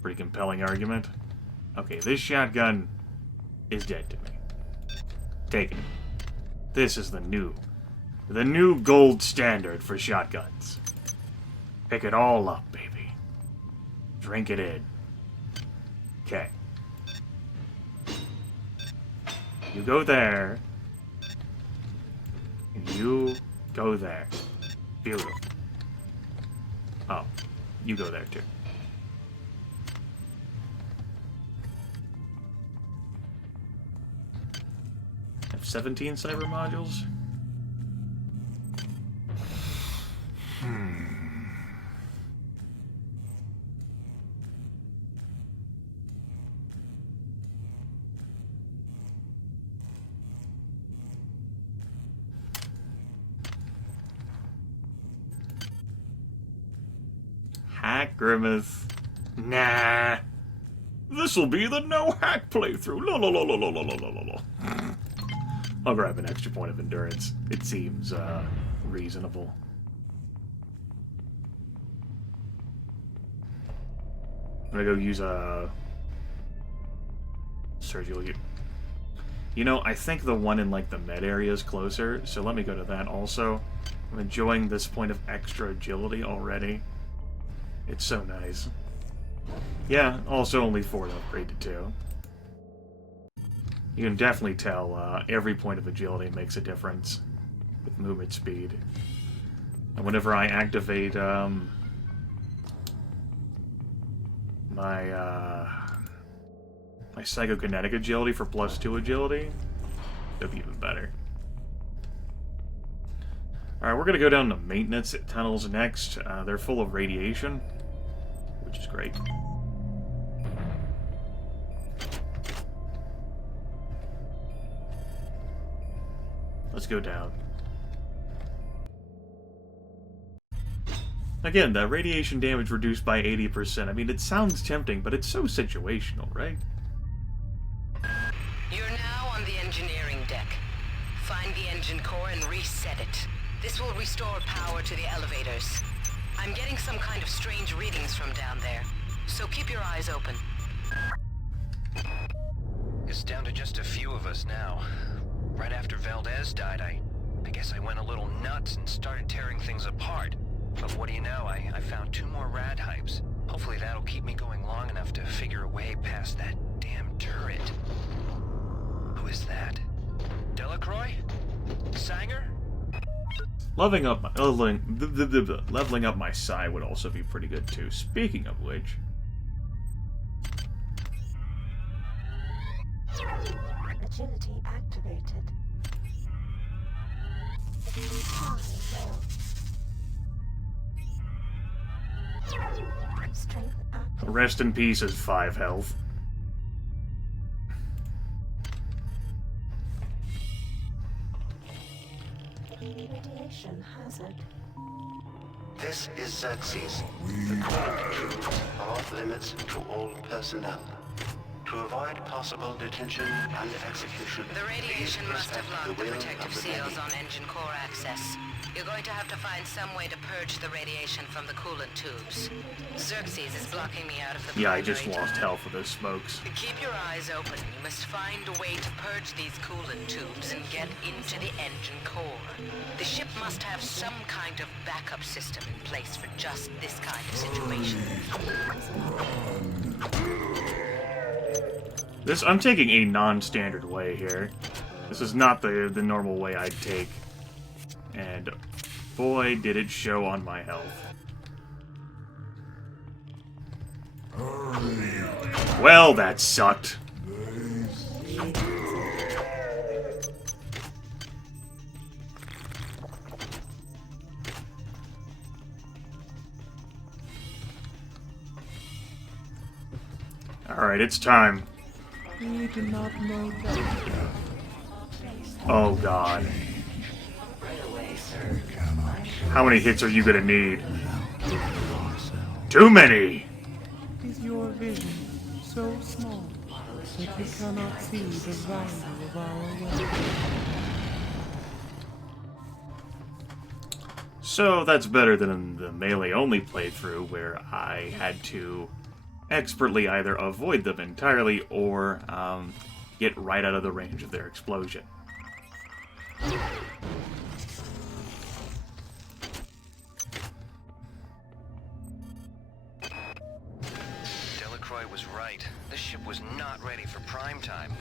Pretty compelling argument. Okay, this shotgun is dead to me. Take it. This is the new gold standard for shotguns. Pick it all up, baby. Drink it in. Okay. You go there. And you go there. Beautiful. Oh, you go there too. Have 17 cyber modules? Hack Grimith. Nah. This'll be the no hack playthrough. La la la la la la la la la. I'll grab an extra point of endurance. It seems reasonable. I'm gonna go use a surgical. You know, I think the one in like the med area is closer, so let me go to that also. I'm enjoying this point of extra agility already. It's so nice. Yeah, also only 4 to upgrade to 2. You can definitely tell every point of agility makes a difference with movement speed. And whenever I activate my psychokinetic agility for +2 agility, it'll be even better. Alright, we're gonna go down to maintenance tunnels next. They're full of radiation, which is great. Let's go down. Again, that radiation damage reduced by 80%. I mean, it sounds tempting, but it's so situational, right? You're now on the engineering deck. Find the engine core and reset it. This will restore power to the elevators. I'm getting some kind of strange readings from down there, so keep your eyes open. It's down to just a few of us now. Right after Valdez died, I guess I went a little nuts and started tearing things apart. But what do you know, I found 2 more rad hypes. Hopefully that'll keep me going long enough to figure a way past that damn turret. Who is that? Delacroix? Sanger? Leveling up my psi would also be pretty good too. Speaking of which, agility activated. Strength activated. rest in peace is 5 health. Radiation hazard. This is Xerxes. The coolant tube are off limits to all personnel. To avoid possible detention and execution, The radiation please must have respect locked the will protective of the seals Navy. on engine core access. You're going to have to find some way to purge the radiation from the coolant tubes. Xerxes is blocking me out of the Yeah, I just primary lost health with those smokes. Keep your eyes open. You must find a way to purge these coolant tubes and get into the engine core. The ship must have some kind of backup system in place for just this kind of situation. I'm taking a non-standard way here. This is not the normal way I'd take. And boy, did it show on my health. Well, that sucked. Alright, it's time. We do not know that. Oh god. How many hits are you gonna need? Too many! Is your vision so small that you cannot see the value of our weapon? So that's better than in the melee-only playthrough, where I had to expertly either avoid them entirely or get right out of the range of their explosion. Delacroix was right. This ship was not ready for prime time.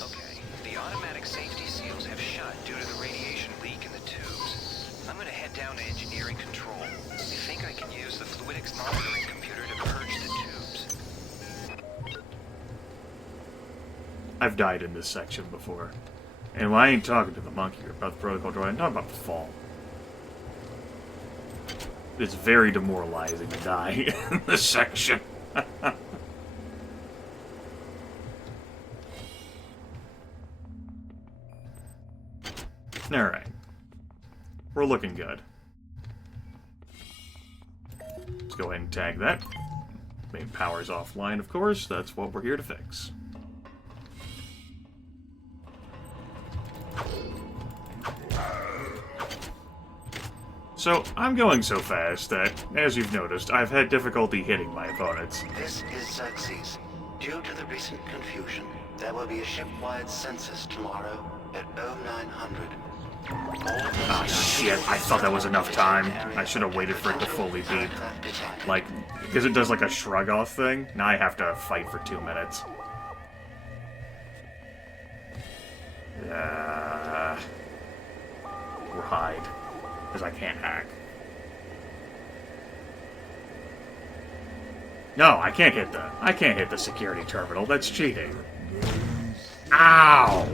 Okay, the automatic safety seals have shut due to the radiation leak in the tubes. I'm gonna head down to engineering control. I think I can use the fluidics monitoring computer to purge the tubes. I've died in this section before. And when I ain't talking to the monkey or about the protocol droid, I'm not about to fall. It's very demoralizing to die in this section. Alright. We're looking good. Let's go ahead and tag that. Main power's offline, of course. That's what we're here to fix. So, I'm going so fast that, as you've noticed, I've had difficulty hitting my opponents. This is Xerxes. Due to the recent confusion, there will be a ship-wide census tomorrow at 0900. Ah, shit. I thought that was enough time. I should have waited for it to fully beep. Like, because it does like a shrug-off thing. Now I have to fight for 2 minutes. Or hide. Because I can't hack. No, I can't hit the security terminal. That's cheating. Ow!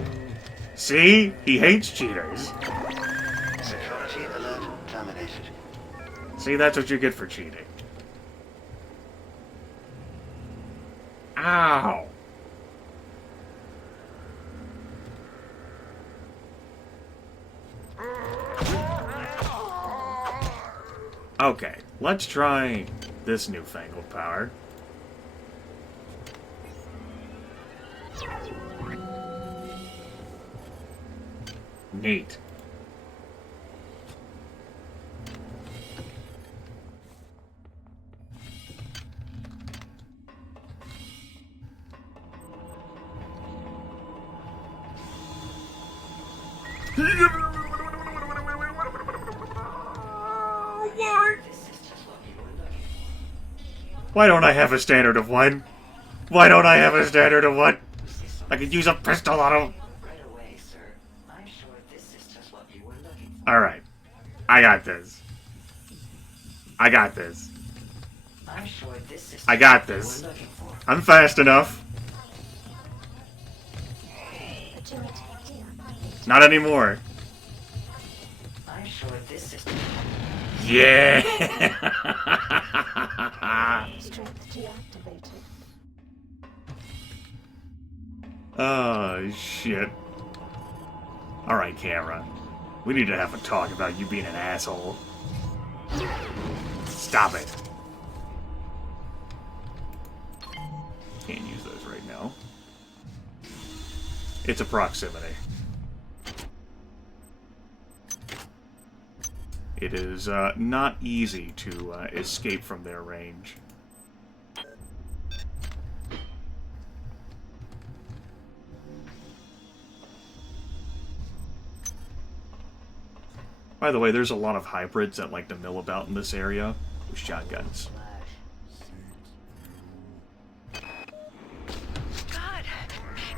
See? He hates cheaters. Security alert terminated. See, that's what you get for cheating. Ow! Okay, let's try this newfangled power. Neat. Why don't I have a standard of 1? Why don't I have a standard of 1? I could use a pistol on him. Alright. I got this. I got this. I got this. I'm fast enough. Not anymore. Yeah! Oh, shit. Alright, camera. We need to have a talk about you being an asshole. Stop it. Can't use those right now. It's a proximity. It is not easy to escape from their range. By the way, there's a lot of hybrids that like to mill about in this area with shotguns. God,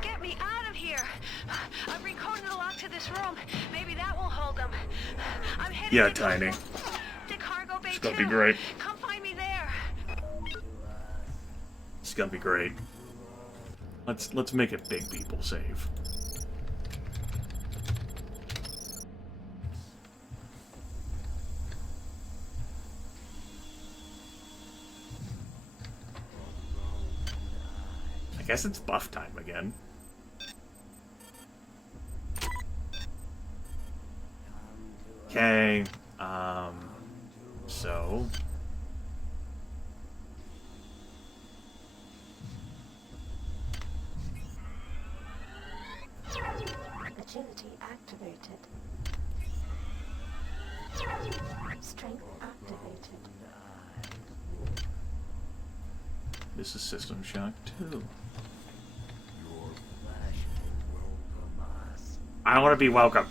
get me out of here! I've recoded the lock to this room. Maybe that will hold them. I'm heading Yeah, Tiny. to cargo bay It's gonna be great. Come find me there. It's gonna be great. Let's make it big people save. I guess it's buff time again. Okay, so... Agility activated. Strength activated. This is System Shock 2. I want to be welcomed.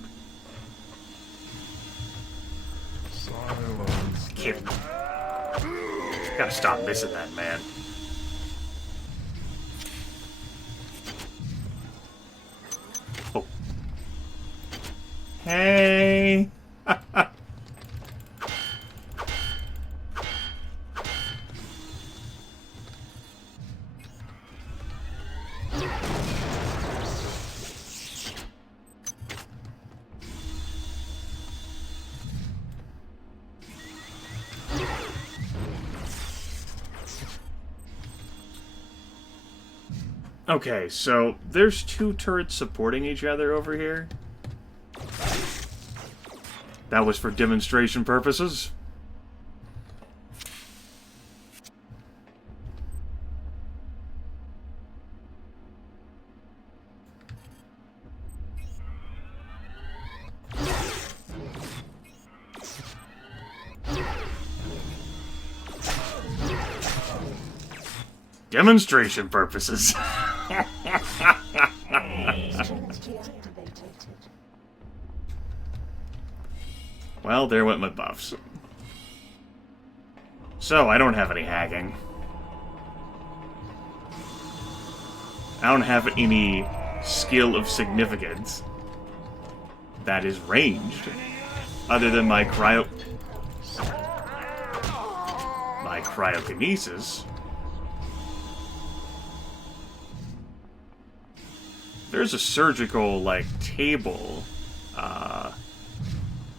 Kid. Gotta stop missing that, man. Oh. Hey! Okay, so there's two turrets supporting each other over here. That was for demonstration purposes. Demonstration purposes. Well, there went my buffs. So, I don't have any hacking. I don't have any skill of significance that is ranged, other than my cryokinesis. There's a surgical, like, table,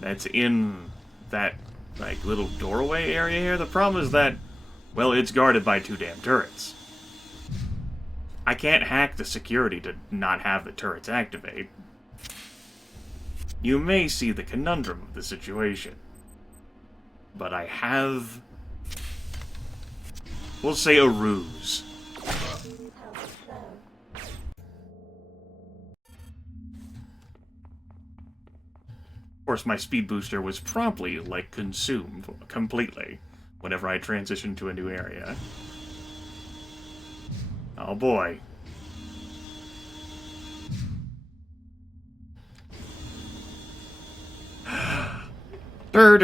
that's in that, like, little doorway area here. The problem is that, well, it's guarded by two damn turrets. I can't hack the security to not have the turrets activate. You may see the conundrum of the situation. But I have, we'll say, a ruse. Of course, my speed booster was promptly, like, consumed completely whenever I transitioned to a new area. Oh boy. Do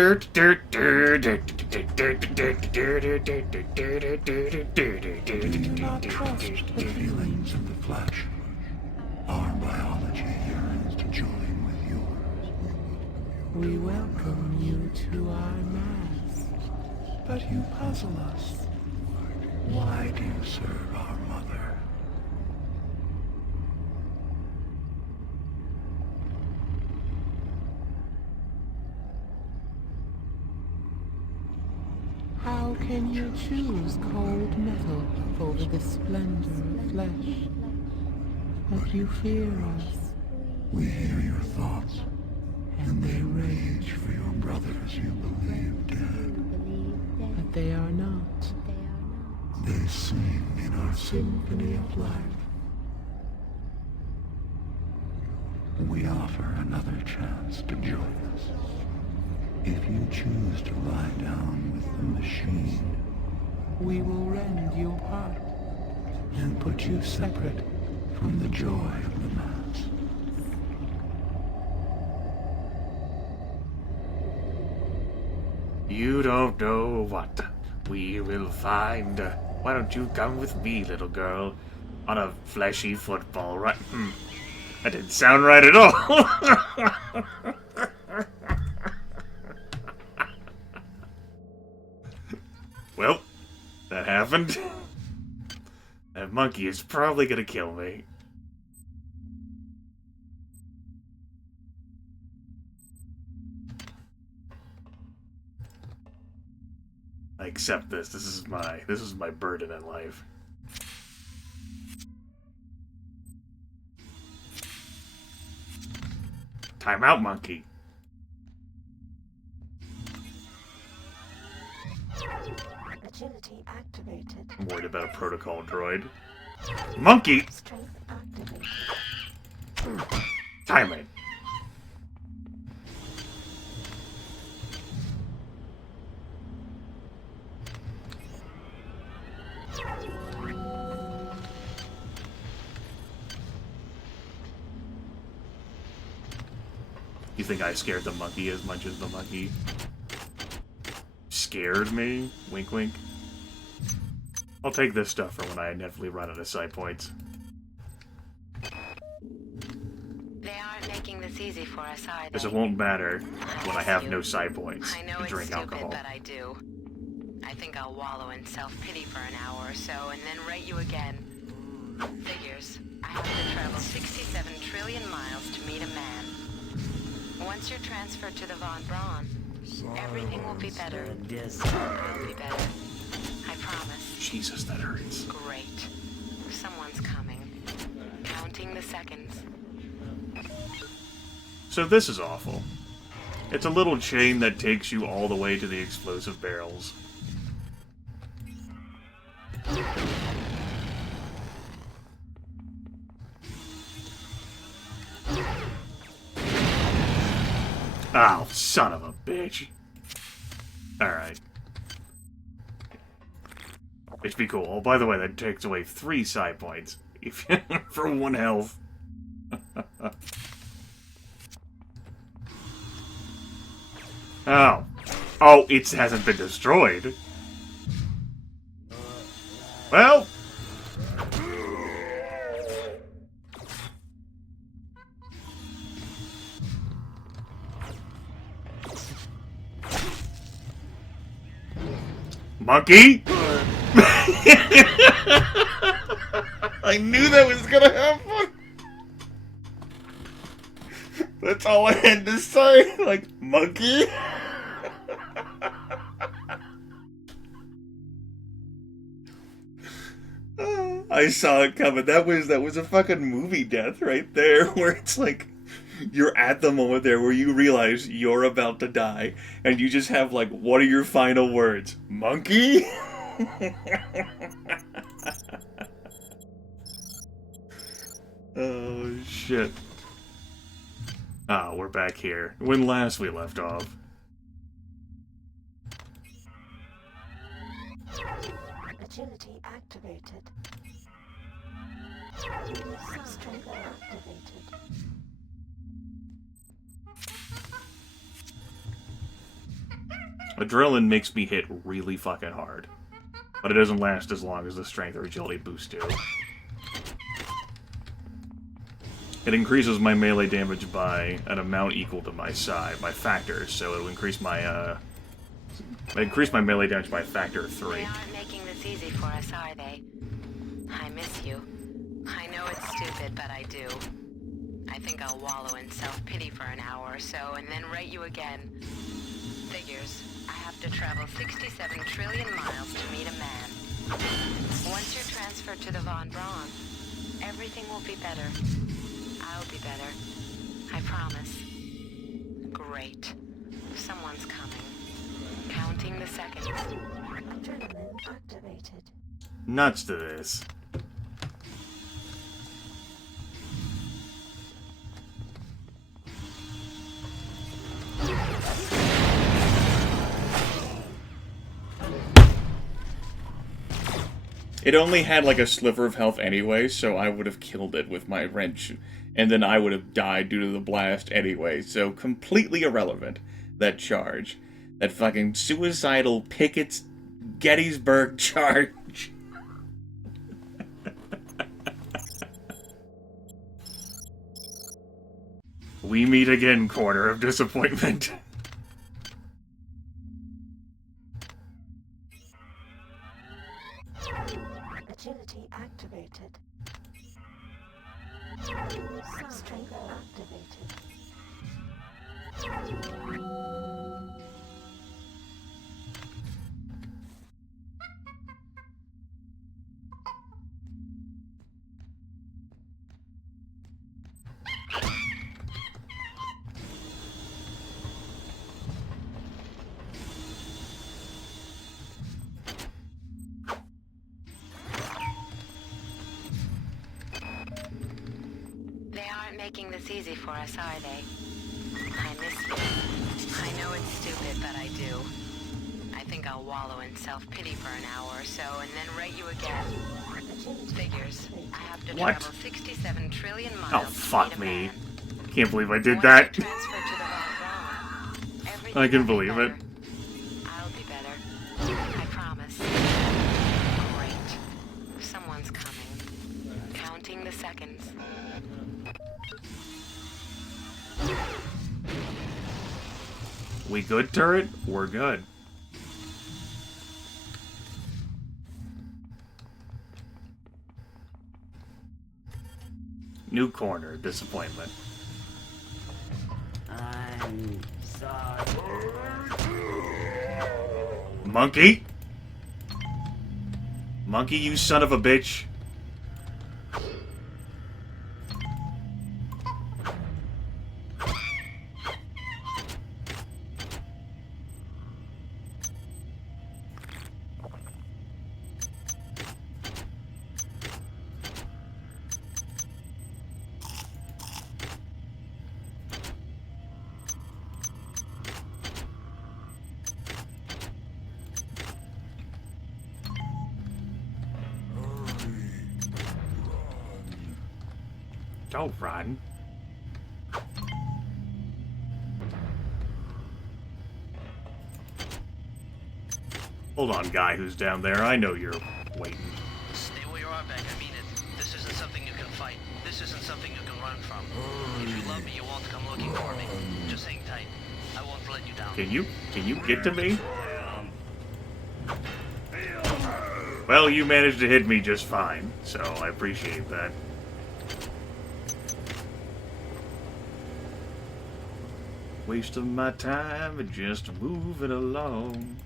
not trust the feelings of the flesh. Our biology yearns to join with yours. We welcome you to our mass. But you puzzle us. Why do you serve our mother? How can you choose cold metal over the splendor of flesh? But you fear us. We hear your thoughts, and they rage for your brothers you believe dead. But they are not. They sing in our symphony of life. We offer another chance to join us. If you choose to lie down with the machine, we will rend your heart and put you separate from the joy of the mass. You don't know what we will find. Why don't you come with me, little girl, on a fleshy football run? That didn't sound right at all. Well, that happened. That monkey is probably gonna kill me. I accept this. This is my burden in life. Time out, monkey. Agility activated. I'm worried about a protocol droid. Monkey! Strength activated. Time it. You think I scared the monkey as much as the monkey scared me? Wink wink. I'll take this stuff for when I inevitably run out of side points. They aren't making this easy for us, are they? Because it won't matter when I have no side points I know to it's drink stupid, alcohol. but I do. I think I'll wallow in self-pity for an hour or so and then rate you again. Figures. I have to travel 67 trillion miles to meet a man. Once you're transferred to the Von Braun, everything will be better. I'll be better. I promise. Jesus, that hurts. Great. Someone's coming. Counting the seconds. So this is awful. It's a little chain that takes you all the way to the explosive barrels. Oh, son of a bitch. Alright. It should be cool. Oh, by the way, that takes away 3 side points. If for 1 health. Oh. Oh, it hasn't been destroyed. Well. Monkey? I knew that was gonna happen. That's all I had to say. Like, monkey? I saw it coming. That was a fucking movie death right there, where it's like you're at the moment there where you realize you're about to die, and you just have like, what are your final words? Monkey? Oh shit. Ah, we're back here. When last we left off. Agility activated. Strength activated. Adrenaline makes me hit really fucking hard. But it doesn't last as long as the strength or agility boost do. It increases my melee damage by an amount equal to my factor, so it'll increase my melee damage by a factor of 3. They aren't making this easy for us, are they? I miss you. I know it's stupid, but I do. I think I'll wallow in self-pity for an hour or so and then rate you again. Figures. I have to travel 67 trillion miles to meet a man. Once you're transferred to the Von Braun, everything will be better. I'll be better. I promise. Great. Someone's coming. Counting the seconds. Adrenaline activated. Nuts to this. It only had like a sliver of health anyway, so I would have killed it with my wrench, and then I would have died due to the blast anyway, so completely irrelevant, that charge. That fucking suicidal Pickett's Gettysburg charge. We meet again, corner of disappointment. Agility activated. Strength activated. Making this easy for us, are they? I miss you. I know it's stupid, but I do. I think I'll wallow in self-pity for an hour or so and then rate you again. Figures. I have to What? travel 67 trillion miles. Oh, fuck to meet a me. man. Can't believe I did Once that. you're transferred to the Von Braun, everything I can will be believe it. better. I'll be better. I promise. Great. Someone's coming. Counting the seconds. We good, turret? We're good. New corner, disappointment. I'm sorry. Monkey? Monkey, you son of a bitch. Don't run. Hold on, guy who's down there. I know you're waiting. Stay where you are, Beck. I mean it. This isn't something you can fight. This isn't something you can run from. If you love me, you won't come looking for me. Just hang tight. I won't let you down. Can you get to me? Well, you managed to hit me just fine, so I appreciate that. Waste of my time and just moving along.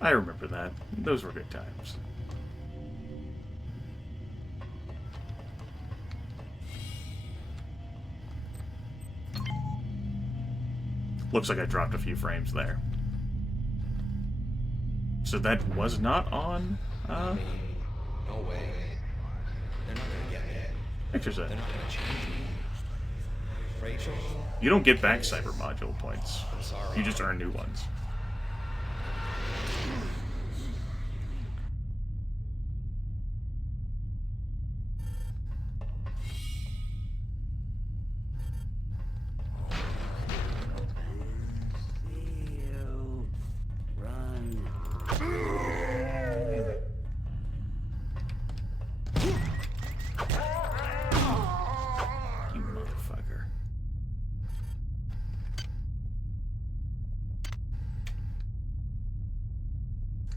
I remember that. Those were good times. Looks like I dropped a few frames there. So that was not on, No way. They're not gonna get it. Exercise. They're not gonna change me. Rachel? You don't get back cyber module points. I'm sorry. You just earn new ones.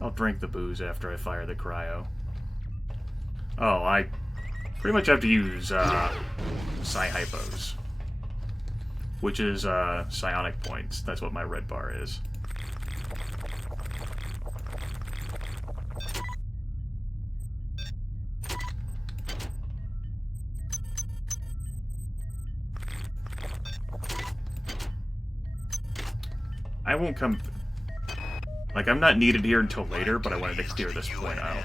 I'll drink the booze after I fire the cryo. Oh, I pretty much have to use Psi-Hypos, which is psionic points. That's what my red bar is. I won't come... Like, I'm not needed here until later, but I wanted to clear this point out.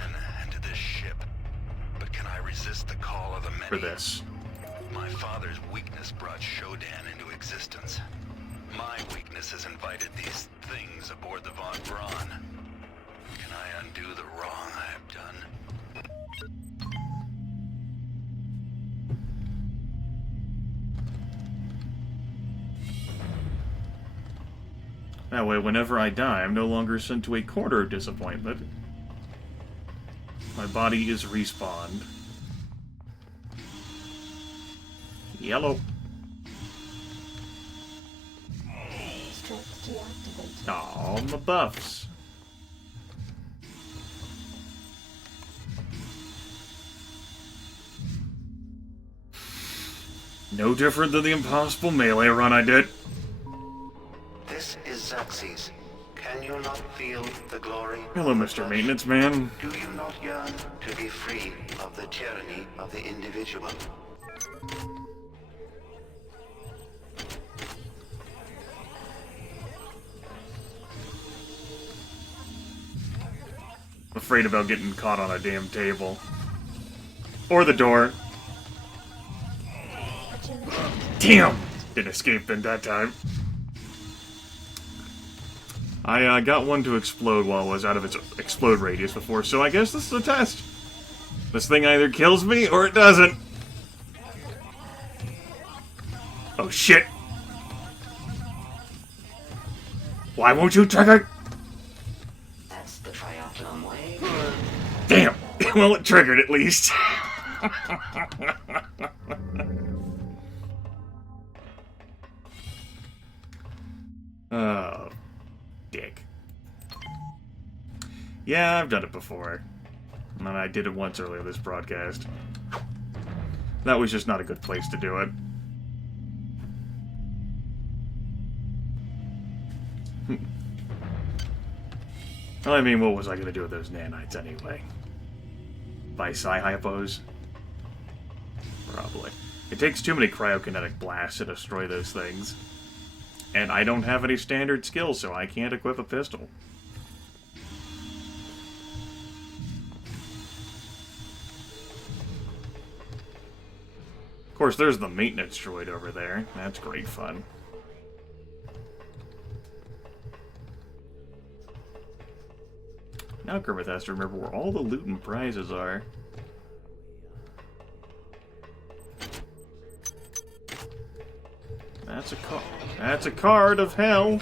To this ship. But can I resist the call of the many? For this. My father's weakness brought Shodan into existence. My weakness has invited these things aboard the Von Braun. Can I undo the wrong I have done? That way, whenever I die, I'm no longer sent to a corner of disappointment. My body is respawned. Yellow. Aw, my buffs. No different than the impossible melee run I did. This is Xerxes. Can you not feel the glory? Hello, Mr. Maintenance Man. Do you not yearn to be free of the tyranny of the individual? afraid about getting caught on a damn table. Or the door. Damn! Didn't escape then that time. I got one to explode while it was out of its explode radius before, so I guess this is a test. This thing either kills me or it doesn't. Oh shit! Why won't you trigger? That's the triathlon way. Damn! Well, it triggered at least. Oh, dick. Yeah, I've done it before. And I did it once earlier this broadcast. That was just not a good place to do it. Well, I mean, what was I going to do with those nanites anyway? Buy Psi-Hypos? Probably. It takes too many cryokinetic blasts to destroy those things. And I don't have any standard skills, so I can't equip a pistol. Of course, there's the maintenance droid over there. That's great fun. Now Grimith has to remember where all the loot and prizes are. That's a card of hell.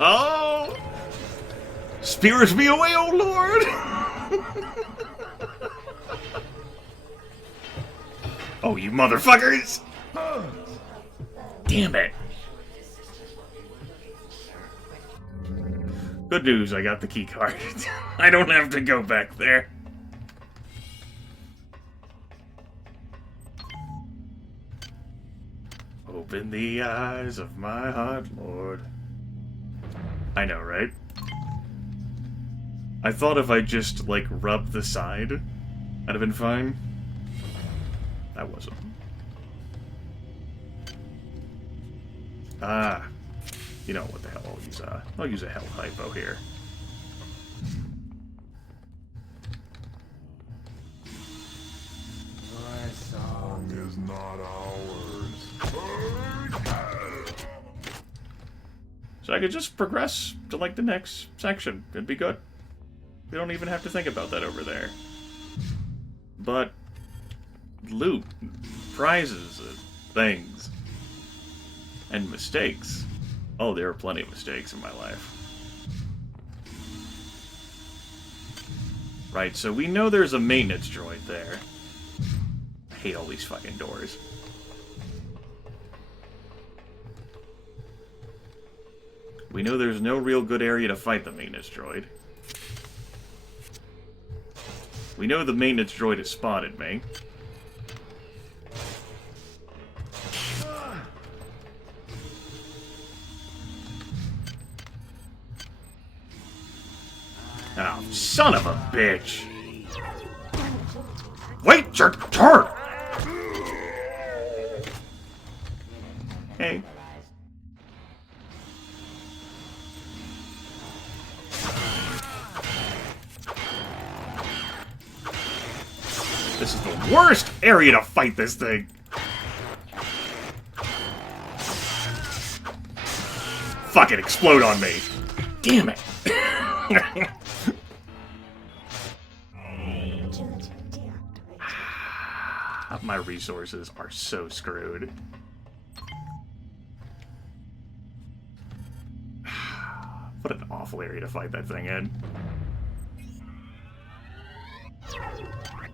Oh! Spirit me away, oh Lord! Oh, you motherfuckers! Damn it! Good news, I got the key card. I don't have to go back there. Open the eyes of my heart, Lord. I know, right? I thought if I just, like, rubbed the side, that'd have been fine. That wasn't. Ah. You know what the hell, I'll use a health hypo here. My song is not ours. So I could just progress to, like, the next section. It'd be good. We don't even have to think about that over there. But loot, prizes, things, and mistakes. Oh, there are plenty of mistakes in my life. Right, so we know there's a maintenance droid there. I hate all these fucking doors. We know there's no real good area to fight the maintenance droid. We know the maintenance droid has spotted me. Oh, son of a bitch! Wait your turn! Hey. This is the worst area to fight this thing! Fucking explode on me! Damn it! My resources are so screwed. What an awful area to fight that thing in.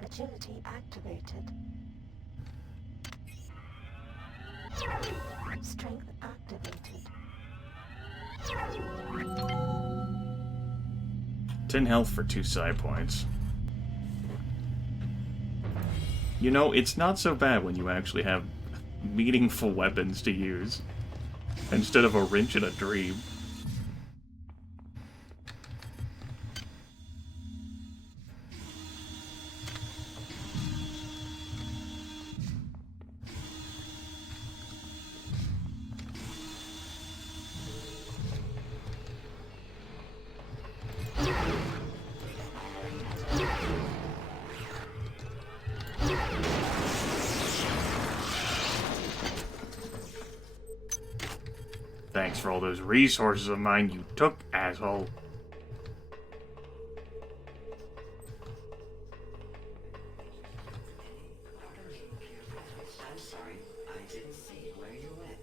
Agility activated. Strength activated. 10 health for 2 psi points. You know, it's not so bad when you actually have meaningful weapons to use, instead of a wrench and a dream. Thanks for all those resources of mine you took, asshole. I'm sorry, I didn't see where you went.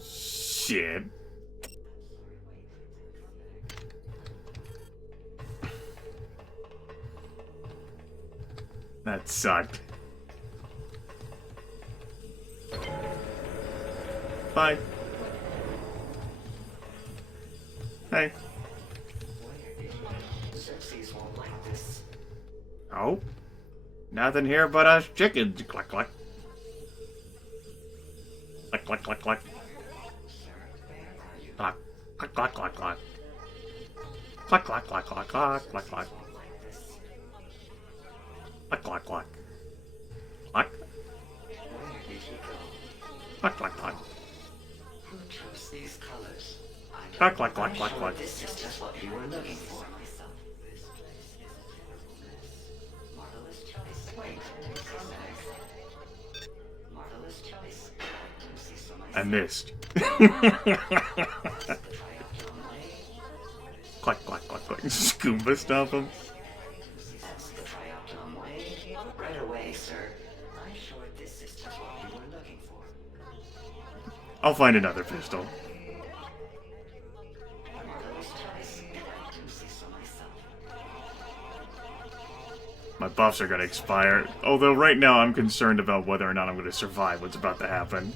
Shit. That sucked. Bye. Hey. Xerxes won't like this. Oh. Nothing here but us chickens. Cluck, cluck. Cluck, cluck, cluck, cluck. Cluck, cluck, cluck, cluck, cluck. Cluck, cluck, cluck, cluck, cluck, cluck, cluck. Cluck, cluck, cluck. Cluck. Cluck, cluck, cluck. Who chose these colors? Cluck, cluck, cluck, cluck, cluck. This is just what you were looking for. Marvelous choice. Wait, marvelous choice. I missed. Cluck, cluck, cluck, cluck. Scuba stomp him. That's the trioptom way. Right away, sir. I'm sure this is just what you were looking for. I'll find another pistol. Marvelous choice. I do see so myself. My buffs are gonna expire. Although right now I'm concerned about whether or not I'm gonna survive what's about to happen.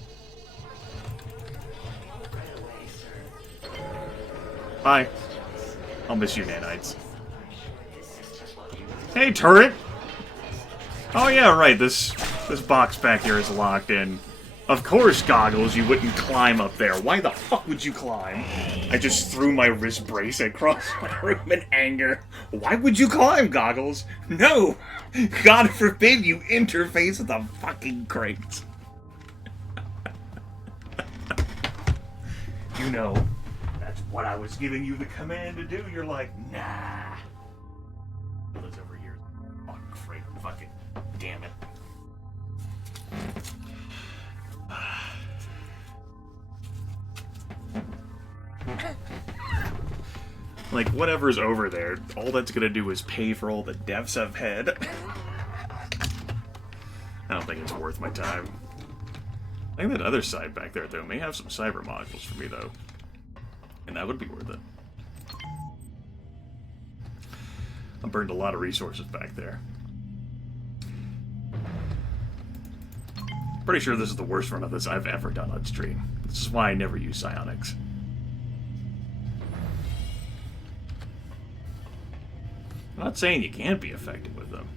Right away, sir. Bye. I'll miss you, nanites. Hey, turret! Oh yeah, right, this box back here is locked in. Of course, Goggles, you wouldn't climb up there. Why the fuck would you climb? I just threw my wrist brace across my room in anger. Why would you climb, Goggles? No! God forbid you interface with the fucking crates. You know, that's what I was giving you the command to do. You're like, nah. Liz over here. Fucking crate. Fucking damn it. Like, whatever's over there, all that's gonna do is pay for all the deaths I've had. I don't think it's worth my time. I think that other side back there, though, may have some cyber modules for me, though. And that would be worth it. I burned a lot of resources back there. Pretty sure this is the worst run of this I've ever done on stream. This is why I never use psionics. I'm not saying you can't be effective with them.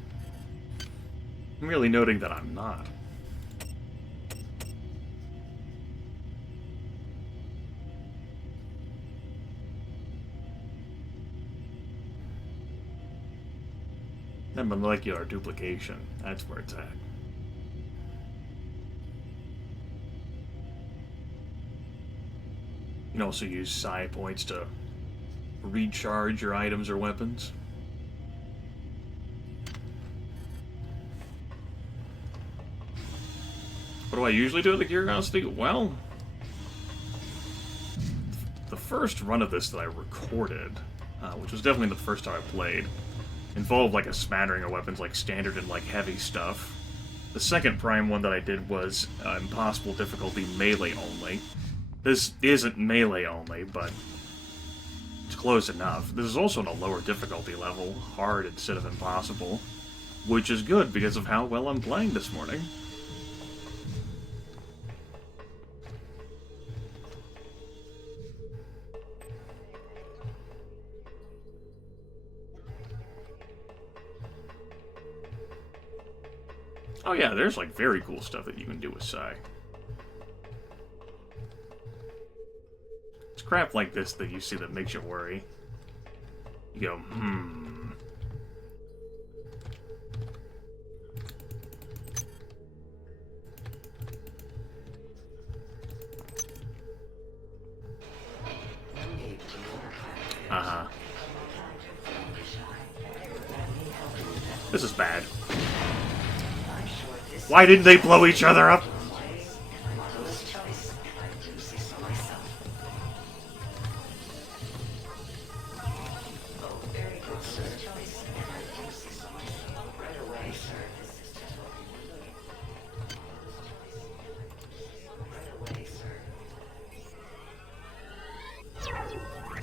I'm merely noting that I'm not. That molecular duplication, that's where it's at. You can also use psi points to recharge your items or weapons. What do I usually do with the curiosity? Well, the first run of this that I recorded, which was definitely the first time I played, involved like a smattering of weapons, like standard and like heavy stuff. The second Prime one that I did was impossible difficulty melee only. This isn't melee only, but it's close enough. This is also on a lower difficulty level, hard instead of impossible, which is good because of how well I'm playing this morning. Oh yeah, there's like very cool stuff that you can do with psi. It's crap like this that you see that makes you worry. You go, Uh-huh. This is bad. Why didn't they blow each other up?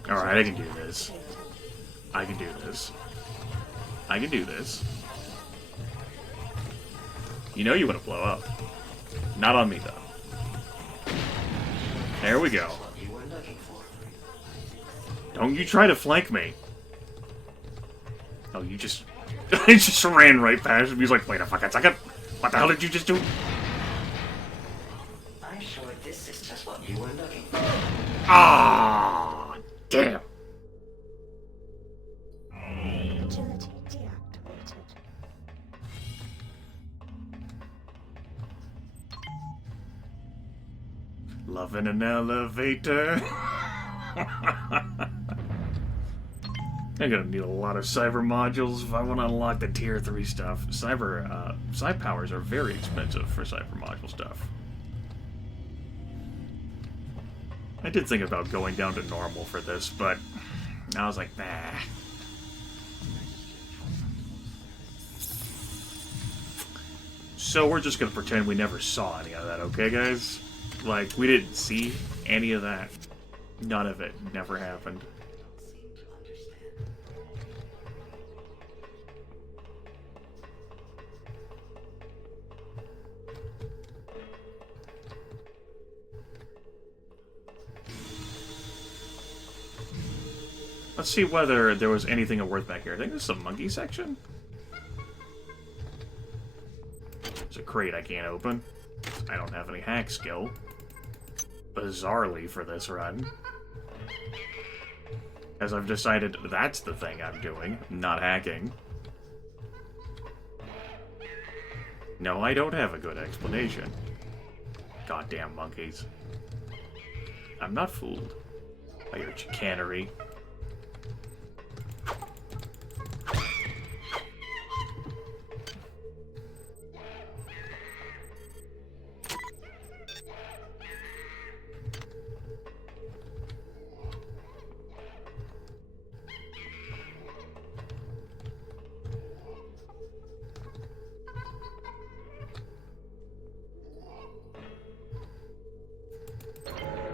Alright, I can do this. I can do this. I can do this. You know you want to blow up. Not on me, though. There we go. Don't you try to flank me. Oh, you just... I just ran right past him. He's like, wait a fucking second. What the hell did you just do? I'm sure this is just what you were looking for. Ah, damn. Agility deactivated. Love in an elevator. I'm gonna need a lot of cyber modules if I want to unlock the tier 3 stuff. Psi powers are very expensive for cyber module stuff. I did think about going down to normal for this, but I was like, nah. So we're just gonna pretend we never saw any of that, okay, guys? Like, we didn't see any of that. None of it never happened. Let's see whether there was anything of worth back here. I think this is a monkey section. There's a crate I can't open. I don't have any hack skill. Bizarrely for this run. As I've decided that's the thing I'm doing, not hacking. No, I don't have a good explanation. Goddamn monkeys. I'm not fooled by your chicanery.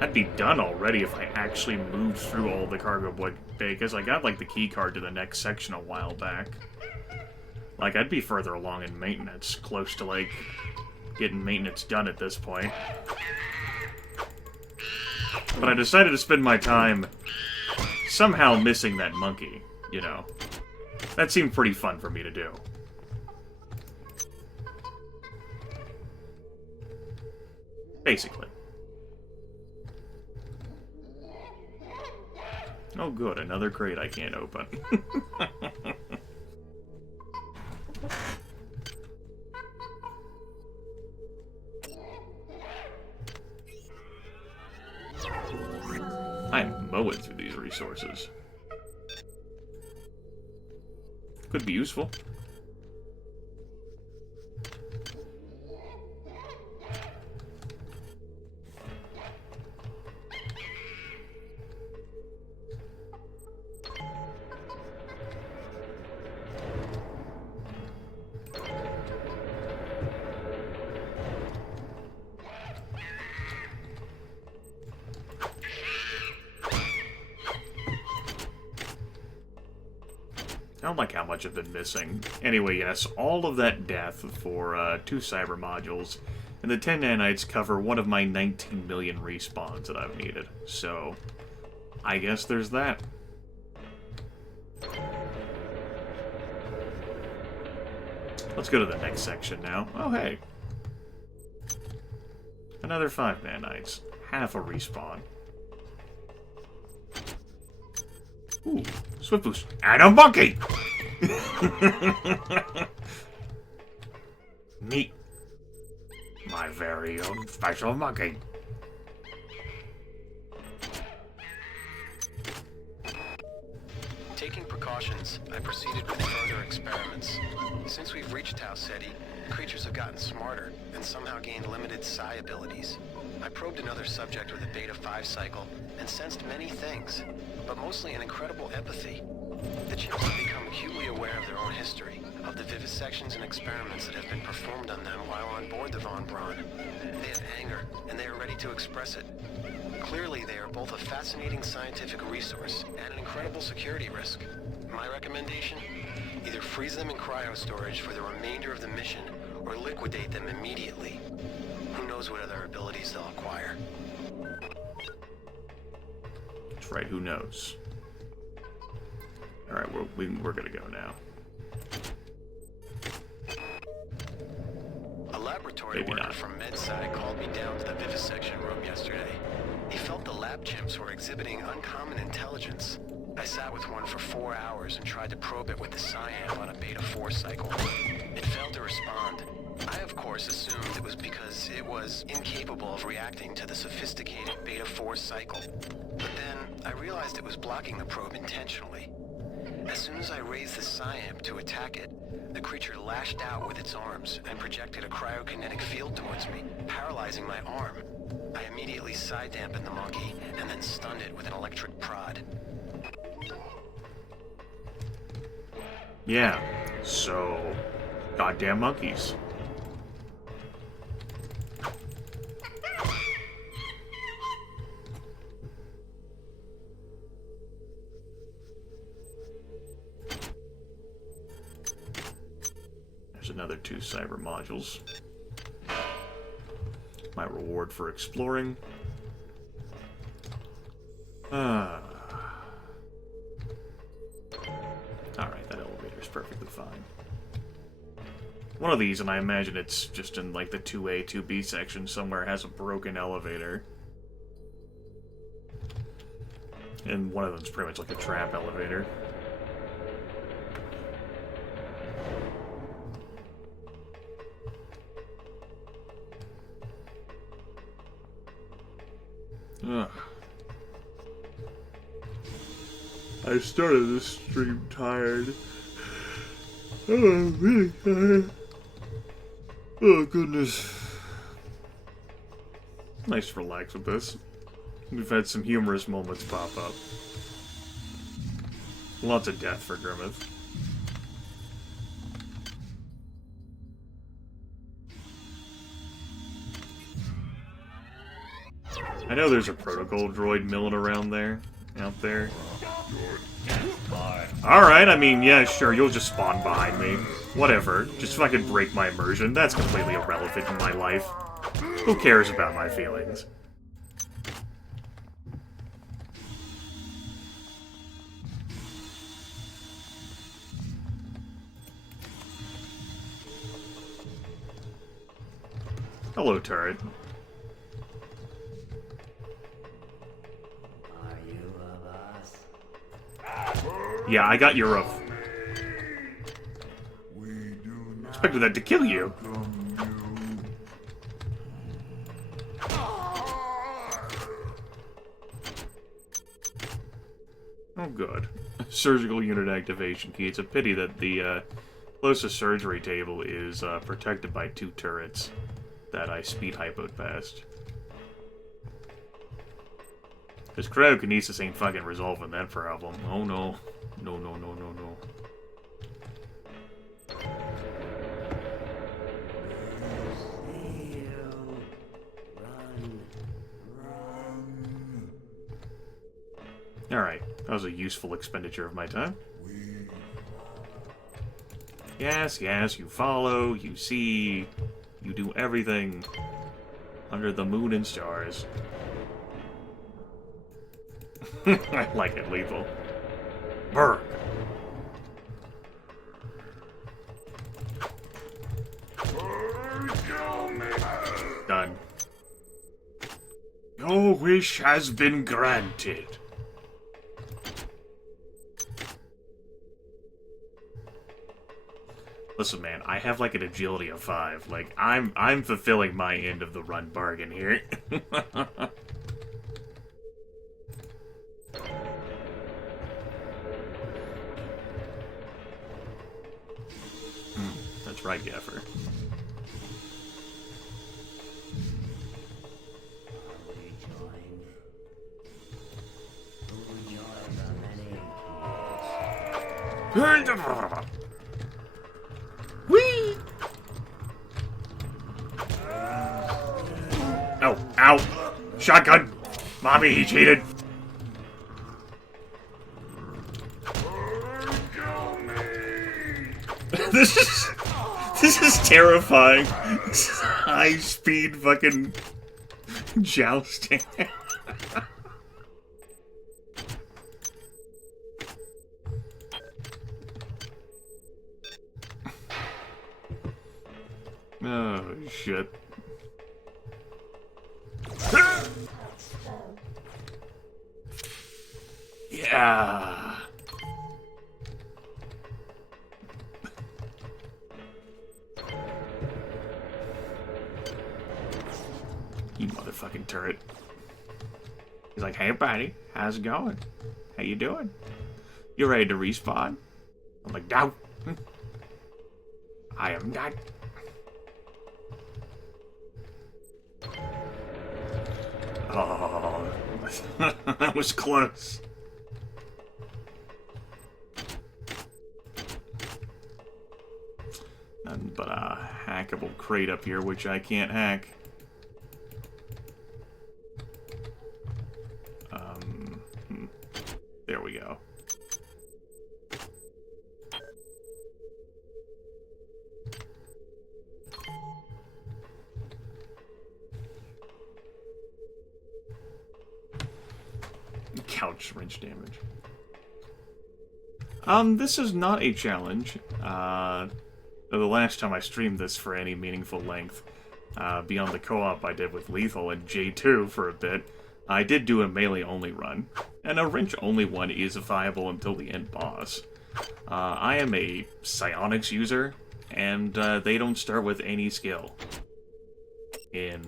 I'd be done already if I actually moved through all the cargo bay, because I got, like, the key card to the next section a while back. Like, I'd be further along in maintenance, close to, like, getting maintenance done at this point. But I decided to spend my time somehow missing that monkey, you know. That seemed pretty fun for me to do. Basically. Oh good, another crate I can't open. I'm mowing through these resources. Could be useful. I don't like how much I've been missing. Anyway, yes, all of that death for 2 cyber modules, and the 10 nanites cover one of my 19 million respawns that I've needed. So, I guess there's that. Let's go to the next section now. Oh, hey. Another 5 nanites. Half a respawn. Ooh, Swift Boost. And a monkey! Meet my very own special monkey. Taking precautions, I proceeded with further experiments. Since we've reached Tau Ceti, creatures have gotten smarter and somehow gained limited psi abilities. I probed another subject with a Beta 5 cycle and sensed many things, but mostly an incredible empathy. The chimps have become acutely aware of their own history, of the vivisections and experiments that have been performed on them while on board the Von Braun. They have anger, and they are ready to express it. Clearly, they are both a fascinating scientific resource and an incredible security risk. My recommendation? Either freeze them in cryo-storage for the remainder of the mission, or liquidate them immediately. Who knows what other abilities they'll acquire. That's right, who knows? Alright, we're gonna go now. A laboratory worker from MedSci called me down to the vivisection room yesterday. He felt the lab chimps were exhibiting uncommon intelligence. I sat with one for 4 hours and tried to probe it with the Psi-Amp on a Beta 4 cycle. It failed to respond. I, of course, assumed it was because it was incapable of reacting to the sophisticated Beta 4 cycle. But then, I realized it was blocking the probe intentionally. As soon as I raised the Psi-Amp to attack it, the creature lashed out with its arms and projected a cryokinetic field towards me, paralyzing my arm. I immediately Psi-dampened the monkey and then stunned it with an electric prod. Yeah, so... goddamn monkeys. There's another 2 cyber modules. My reward for exploring. Alright, that elevator's perfectly fine. One of these, and I imagine it's just in like the 2A, 2B section somewhere, has a broken elevator. And one of them's pretty much like a trap elevator. Ugh. I started this stream tired. Oh, I'm really tired. Oh, goodness. Nice to relax with this. We've had some humorous moments pop up. Lots of death for Grimith. I know there's a protocol droid milling around there, out there. Alright, I mean, yeah, sure, you'll just spawn behind me. Whatever, just so I can break my immersion. That's completely irrelevant in my life. Who cares about my feelings? Hello, turret. Yeah, I got your roof. Expected that to kill you. Oh, good. Surgical unit activation key. It's a pity that the closest surgery table is protected by 2 turrets that I speed hypoed past. Because cryokinesis ain't fucking resolving that problem. Oh no. No, no, no, no, no. Alright, that was a useful expenditure of my time. Yes, yes, you follow, you see, you do everything under the moon and stars. I like it, lethal. Burn! Done. Your wish has been granted. Listen, man, I have like an agility of 5. Like, I'm fulfilling my end of the run bargain here. That's right, Gaffer. Whee! Oh, ow! Shotgun! Mommy, he cheated! This is terrifying. High speed fucking jousting. Oh shit. Yeah. You motherfucking turret. He's like, hey buddy, how's it going? How you doing? You ready to respawn? I'm like, no. I am not. Oh, that was close. Nothing but a hackable crate up here, which I can't hack. There we go. Couch wrench damage. This is not a challenge. The last time I streamed this for any meaningful length, beyond the co-op I did with Lethal and J2 for a bit, I did do a melee-only run, and a wrench-only one is viable until the end boss. I am a psionics user, and they don't start with any skill in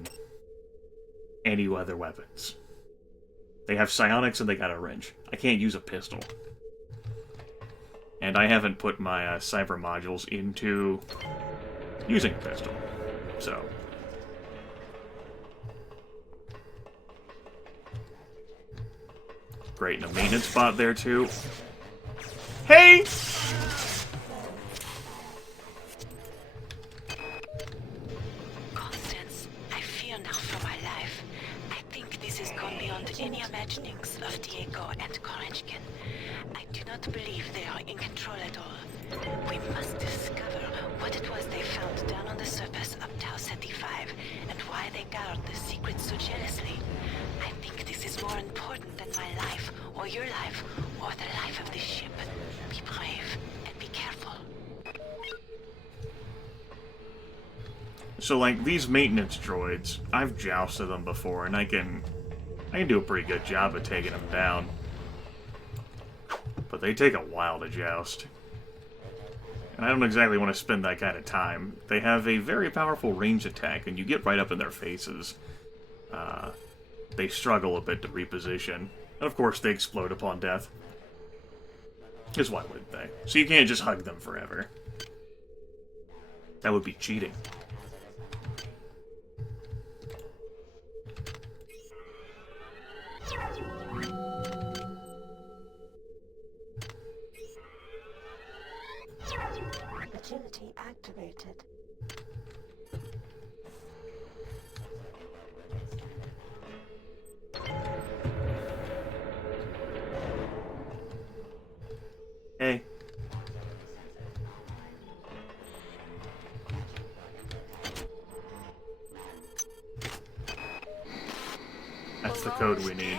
any other weapons. They have psionics and they got a wrench. I can't use a pistol. And I haven't put my cyber modules into using a pistol. So. Great, and a maintenance spot there too. Hey! Constance, I fear now for my life. I think this is gone beyond any imaginings of Diego and Korenchkin. I do not believe they are in control at all. We must discover what it was they found down on the surface of Tau Ceti 5 and why they guard the secret so jealously. I think this is more important than my life, or your life, or the life of the ship. Be brave and be careful. So, like, these maintenance droids, I've jousted them before, and I can do a pretty good job of taking them down. But they take a while to joust. And I don't exactly want to spend that kind of time. They have a very powerful range attack, and you get right up in their faces. They struggle a bit to reposition. And of course, they explode upon death. Because why wouldn't they? So you can't just hug them forever. That would be cheating. Agility activated. Hey. That's the code we need.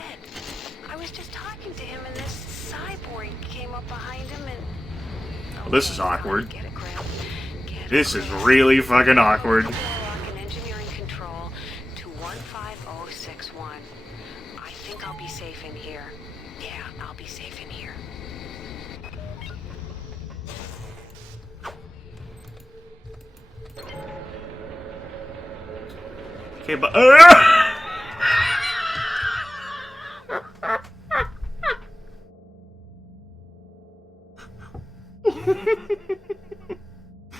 I was just talking to him and this cyborg came up behind him and... Well, this is awkward. This is really fucking awkward. Engineering control to 15061. I think I'll be safe in here. Yeah, I'll be safe in here. Okay, but...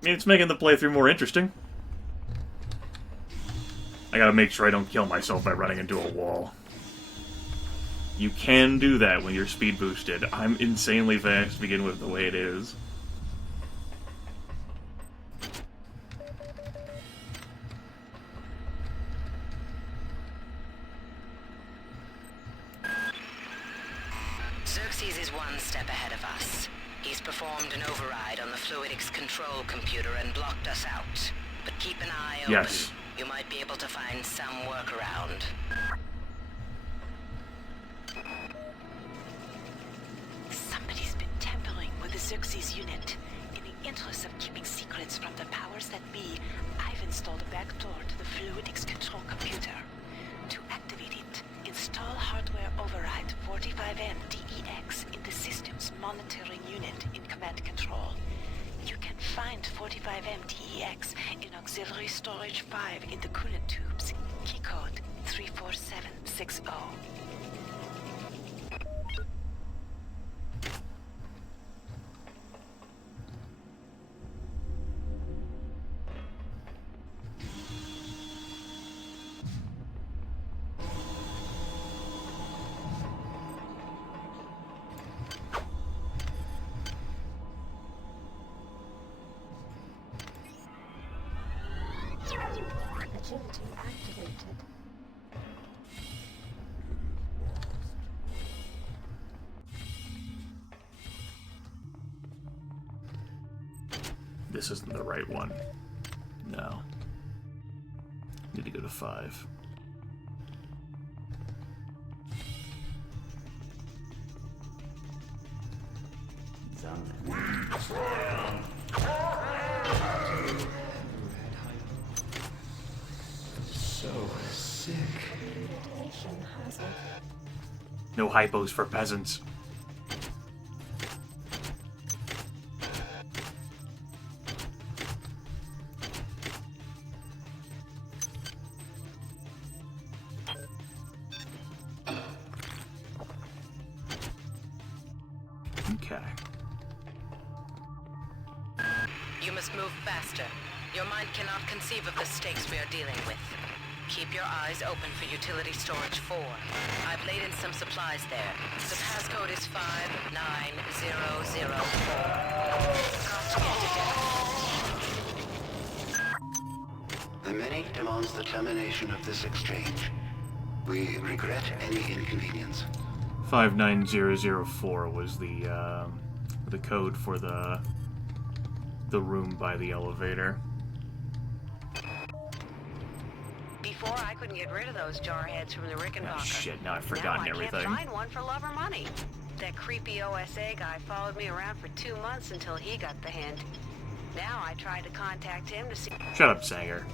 I mean, it's making the playthrough more interesting. I gotta make sure I don't kill myself by running into a wall. You can do that when you're speed boosted. I'm insanely fast to begin with the way it is. Xerxes is one step ahead of us. He's performed an override on the fluidics control computer and blocked us out. But keep an eye open. Yes. You might be able to find some workaround. Somebody's been tampering with the Xerxes unit. In the interest of keeping secrets from the powers that be, I've installed a backdoor to the fluidics control computer. To activate it, install hardware override 45M DEX in the system's monitoring unit in command control. You can find 45M DEX in auxiliary storage 5 in the coolant tubes. Key code 34760. Agility activated. This isn't the right one. No. Need to go to 5. So sick. No hypos for peasants. Okay. You must move faster. Your mind cannot conceive of the stakes we are dealing with. Keep your eyes open for utility storage 4. I've laid in some supplies there. The passcode is 59004. Got to get to death. The many demands the termination of this exchange. We regret any inconvenience. 59004 was the code for the room by the elevator. Before, I couldn't get rid of those jarheads from the Rickenbacker. Oh shit, now I've forgotten now I everything. Can't find one for love or money. That creepy OSA guy followed me around for 2 months until he got the hint. Now I tried to contact him to see... Shut up, Sanger.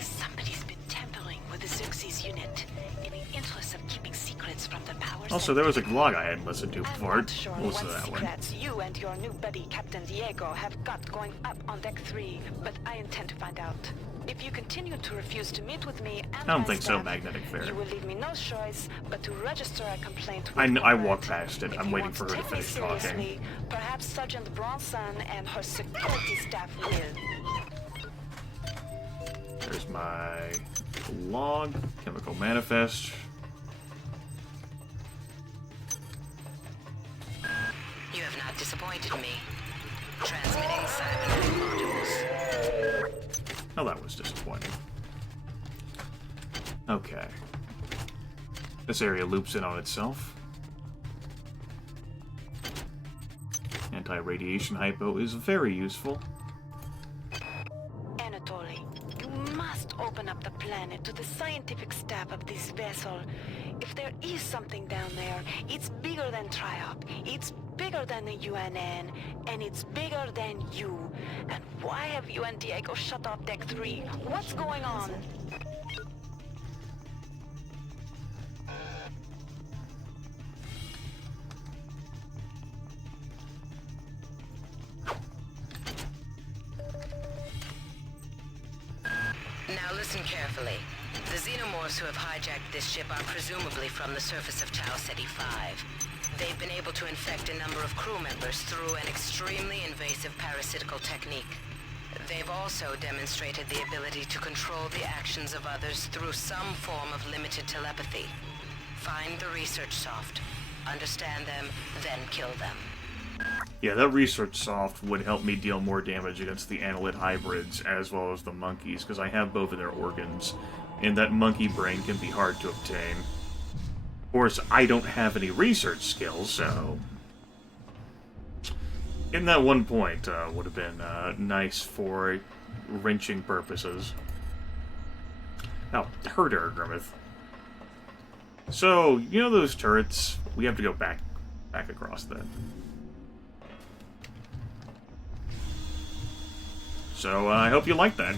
Somebody's been tampering with the Xerxes unit in the interest of keeping secrets from the powers. Also, there was a vlog I hadn't listened to before. I'm not sure What was what that one? secrets you and your new buddy Captain Diego have got going up on Deck 3, but I intend to find out. If you continue to refuse to meet with me and I don't my think so, staff, Magnetic Fair. you will leave me no choice but to register a complaint with I Warrant. walked past it. If I'm you waiting want for her to take me finish talking. seriously, perhaps Sergeant Bronson and her security staff will. There's my log, chemical manifest. You have not disappointed me. Transmitting cybernetic modules. Oh, that was disappointing. Okay. This area loops in on itself. Anti-radiation hypo is very useful. Anatoly, you must open up the planet to the scientific staff of this vessel. If there is something down there, it's bigger than Triop, it's bigger than the UNN, and it's bigger than you. And why have you and Diego shut off Deck 3? What's going on? Now listen carefully. The xenomorphs who have hijacked this ship are presumably from the surface of Tau Ceti 5. They've been able to infect a number of crew members through an extremely invasive parasitical technique. They've also demonstrated the ability to control the actions of others through some form of limited telepathy. Find the research soft, understand them, then kill them. Yeah, that research soft would help me deal more damage against the annelid hybrids as well as the monkeys, because I have both of their organs, and that monkey brain can be hard to obtain. Of course, I don't have any research skills, so... Getting that 1 point would have been nice for wrenching purposes. Now, herder, Grimith. So, you know those turrets? We have to go back across that. So, I hope you liked that.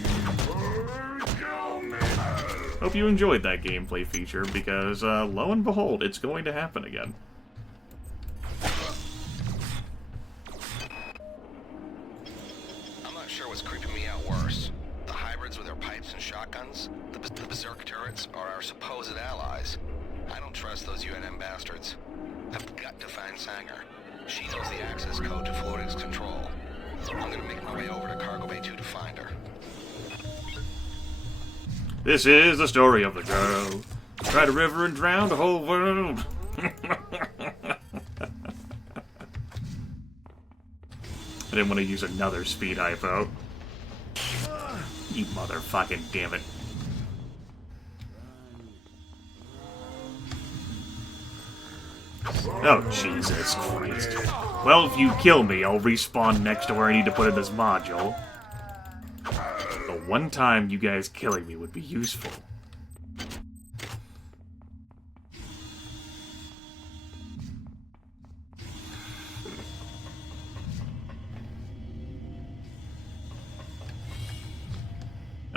Hope you enjoyed that gameplay feature, because, lo and behold, it's going to happen again. I'm not sure what's creeping me out worse. The hybrids with their pipes and shotguns, the berserk turrets, are our supposed allies. I don't trust those UNM bastards. I've got to find Sanger. She knows the access code to Fluidics Control. I'm gonna make my way over to Cargo Bay 2 to find her. This is the story of the girl. Tried a river and drowned the whole world. I didn't want to use another speed hypo. You motherfucking damn it. Oh, Jesus Christ. Well, if you kill me, I'll respawn next to where I need to put in this module. The one time you guys killing me would be useful.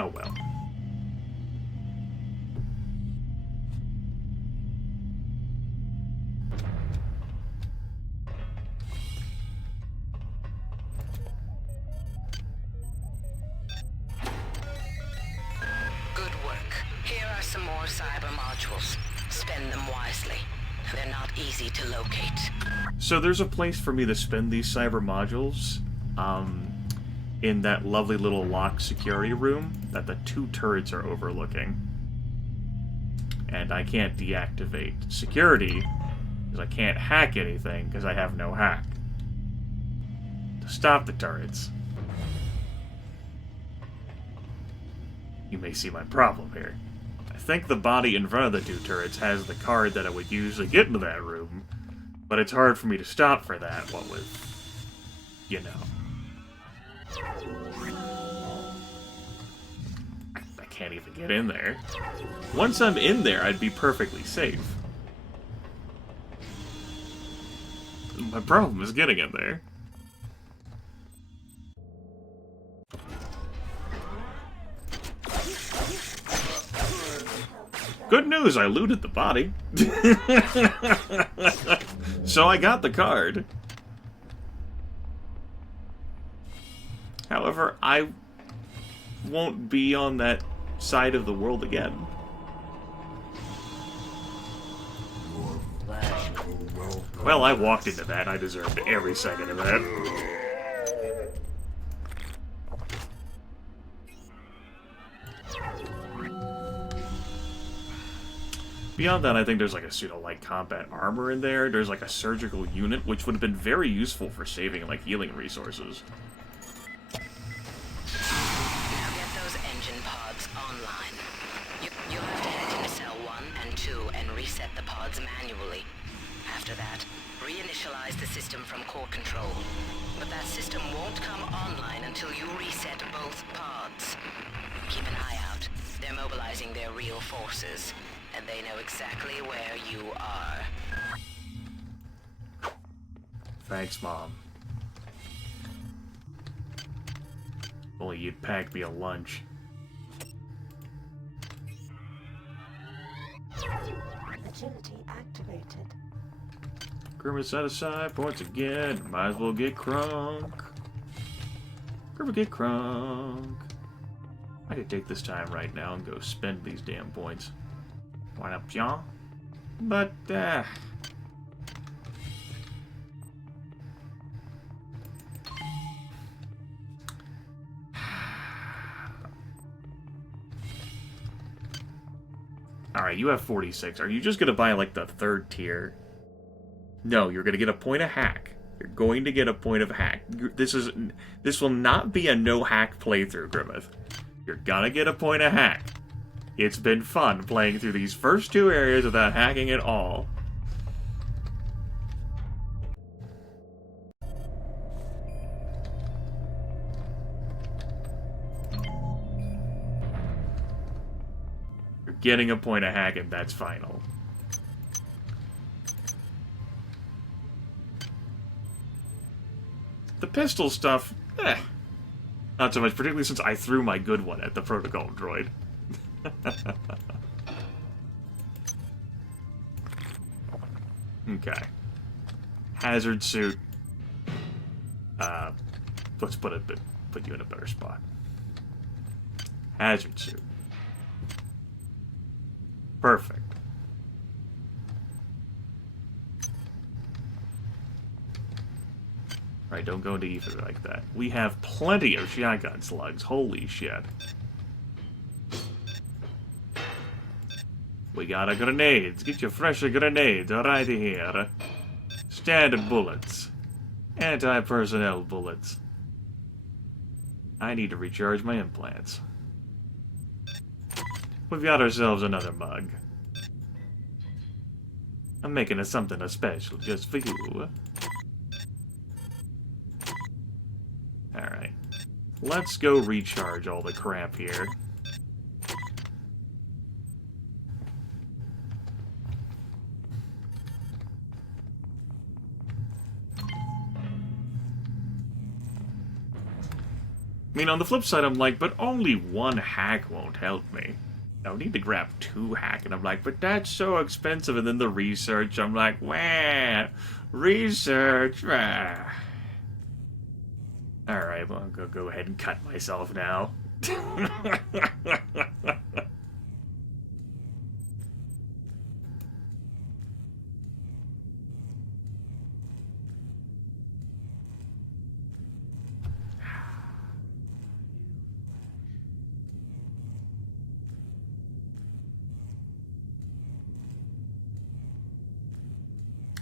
Oh well. Good work. Here are some more cyber modules. Spend them wisely. They're not easy to locate. So there's a place for me to spend these cyber modules, in that lovely little locked security room that the 2 turrets are overlooking. And I can't deactivate security, because I can't hack anything, because I have no hack. To stop the turrets. You may see my problem here. I think the body in front of the 2 turrets has the card that I would use to get into that room, but it's hard for me to stop for that, what with, you know. I can't even get in there. Once I'm in there, I'd be perfectly safe. My problem is getting in there. Good news, I looted the body. So I got the card. However, I won't be on that side of the world again. Well, I walked into that. I deserved every second of that. Beyond that, I think there's like a suit of light combat armor in there. There's like a surgical unit, which would have been very useful for saving like healing resources. Now get those engine pods online. You'll have to head into cell 1 and 2 and reset the pods manually. After that, reinitialize the system from core control. But that system won't come online until you reset both pods. Keep an eye out. They're mobilizing their real forces, and they know exactly where you are. Thanks, Mom. Only you'd pack me a lunch. Agility activated. Grimith set aside points again. Might as well get crunk. Grimith get crunk. I could take this time right now and go spend these damn points. Why not, John? But, Alright, you have 46. Are you just gonna buy, like, the 3rd tier? No, you're gonna get a point of hack. You're going to get a point of hack. This will not be a no-hack playthrough, Grimith. You're gonna get a point of hack. It's been fun playing through these first 2 areas without hacking at all. You're getting a point of hack, and that's final. The pistol stuff, not so much, particularly since I threw my good one at the protocol droid. Okay. Hazard suit. Let's put you in a better spot. Hazard suit. Perfect. Right, don't go into ether like that. We have plenty of shotgun slugs. Holy shit. We got a grenades. Get your fresh grenades right here. Standard bullets. Anti-personnel bullets. I need to recharge my implants. We've got ourselves another mug. I'm making something special just for you. Alright. Let's go recharge all the crap here. I mean, on the flip side, I'm like, but only 1 hack won't help me. I need to grab 2 hack, and I'm like, but that's so expensive. And then the research, I'm like, wah, research, wah. Alright, well, I'll go ahead and cut myself now.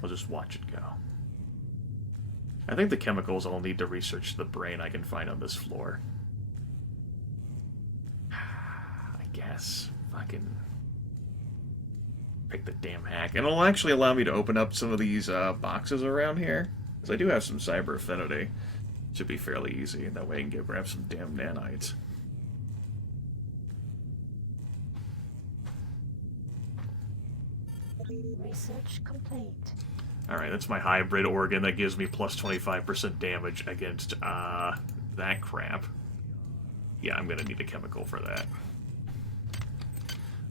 I'll just watch it go. I think the chemicals I'll need to research the brain I can find on this floor. I guess. Fucking pick the damn hack. And it'll actually allow me to open up some of these boxes around here. Because I do have some cyber affinity. Should be fairly easy, and that way I can grab some damn nanites. Research complete. Alright, that's my hybrid organ that gives me plus 25% damage against, that crap. Yeah, I'm gonna need a chemical for that.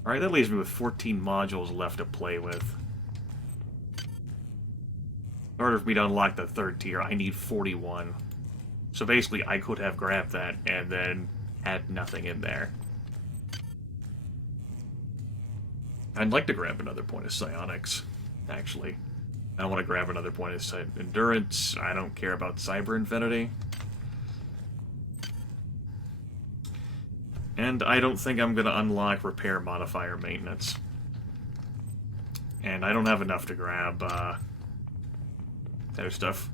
Alright, that leaves me with 14 modules left to play with. In order for me to unlock the 3rd tier, I need 41. So basically, I could have grabbed that and then had nothing in there. I'd like to grab another point of psionics, actually. I don't want to grab another point of endurance. I don't care about cyber infinity. And I don't think I'm going to unlock repair modifier maintenance. And I don't have enough to grab other stuff.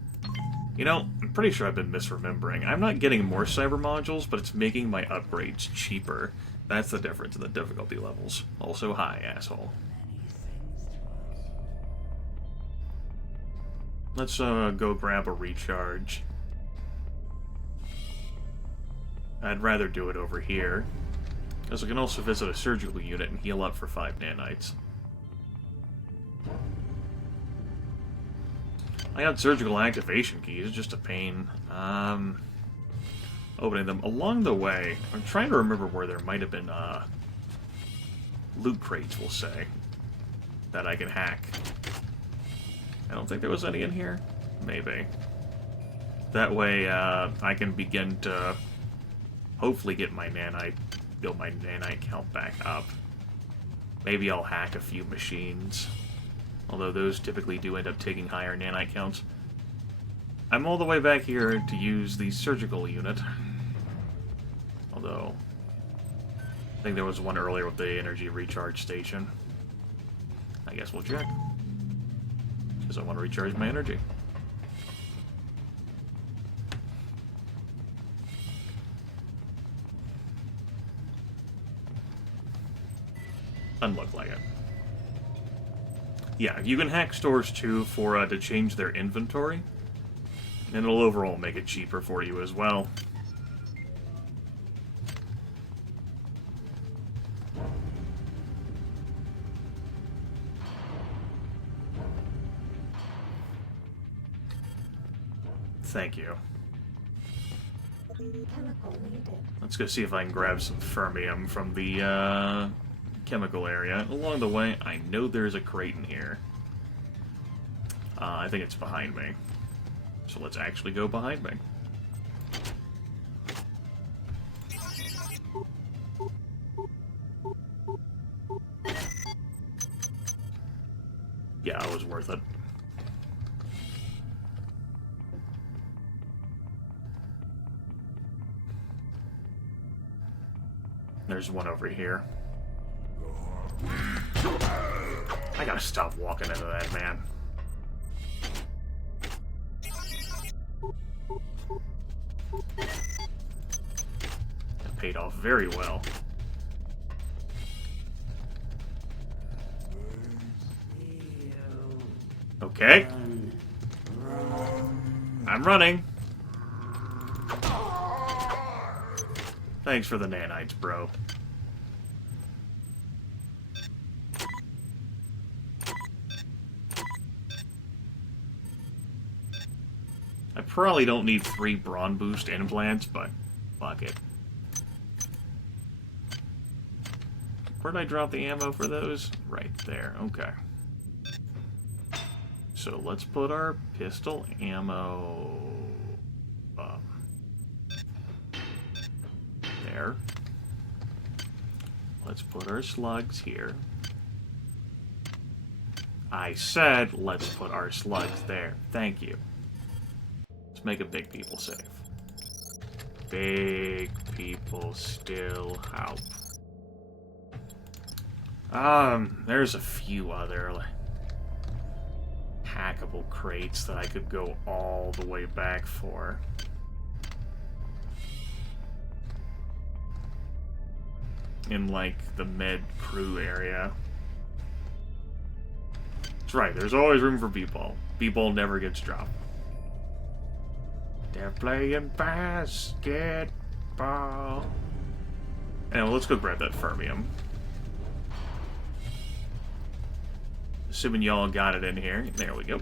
You know, I'm pretty sure I've been misremembering. I'm not getting more cyber modules, but it's making my upgrades cheaper. That's the difference in the difficulty levels. Also high, asshole. Let's go grab a recharge. I'd rather do it over here, as I can also visit a surgical unit and heal up for 5 nanites. I got surgical activation keys, it's just a pain. Opening them. Along the way, I'm trying to remember where there might have been loot crates, we'll say, that I can hack. I don't think there was any in here. Maybe. That way, I can begin to hopefully get my build my nanite count back up. Maybe I'll hack a few machines. Although those typically do end up taking higher nanite counts. I'm all the way back here to use the surgical unit. Although, I think there was one earlier with the energy recharge station. I guess we'll check. Because I want to recharge my energy. Doesn't look like it. Yeah, you can hack stores too for to change their inventory. And it'll overall make it cheaper for you as well. Thank you. Let's go see if I can grab some fermium from the chemical area. Along the way, I know there's a crate in here. I think it's behind me. So let's actually go behind me. Yeah, it was worth it. There's one over here. I gotta stop walking into that, man. That paid off very well. Okay. I'm running. Thanks for the nanites, bro. I probably don't need 3 brawn boost implants, but fuck it. Where'd I drop the ammo for those? Right there, okay. So let's put our pistol ammo up. There. Let's put our slugs here. I said let's put our slugs there. Thank you. Let's make a big people safe. Big people still help. There's a few other hackable crates that I could go all the way back for. In, like, the med crew area. That's right, there's always room for B-ball. B-ball never gets dropped. They're playing basketball. Anyway, let's go grab that fermium. Assuming y'all got it in here. There we go.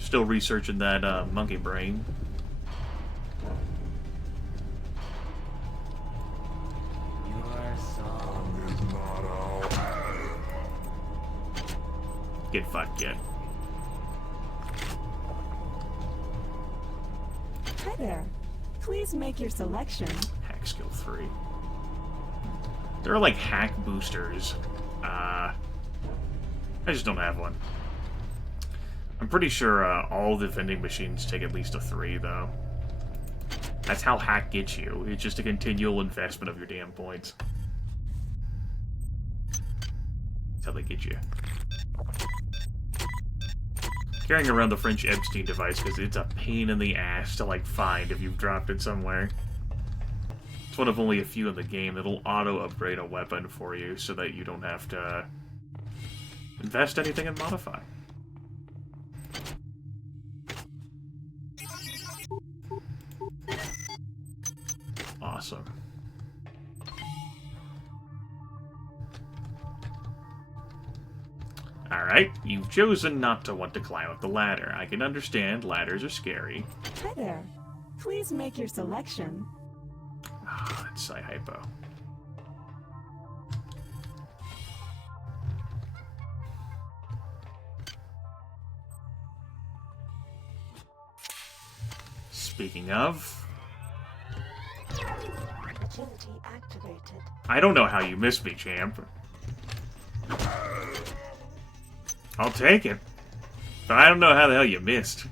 Still researching that monkey brain. Get fucked, kid. Hi there. Please make your selection. Hack skill 3. There are like hack boosters. I just don't have one. I'm pretty sure all the vending machines take at least a 3, though. That's how hack gets you. It's just a continual investment of your damn points. That's how they get you. Carrying around the French Epstein device because it's a pain in the ass to, like, find if you've dropped it somewhere. It's one of only a few in the game that'll auto-upgrade a weapon for you so that you don't have to invest anything in modify. Awesome. Alright, you've chosen not to want to climb up the ladder. I can understand, ladders are scary. Hi there. Please make your selection. Ah, it's Psy-Hypo. Speaking of... Agility activated. I don't know how you missed me, champ. I'll take it. But I don't know how the hell you missed.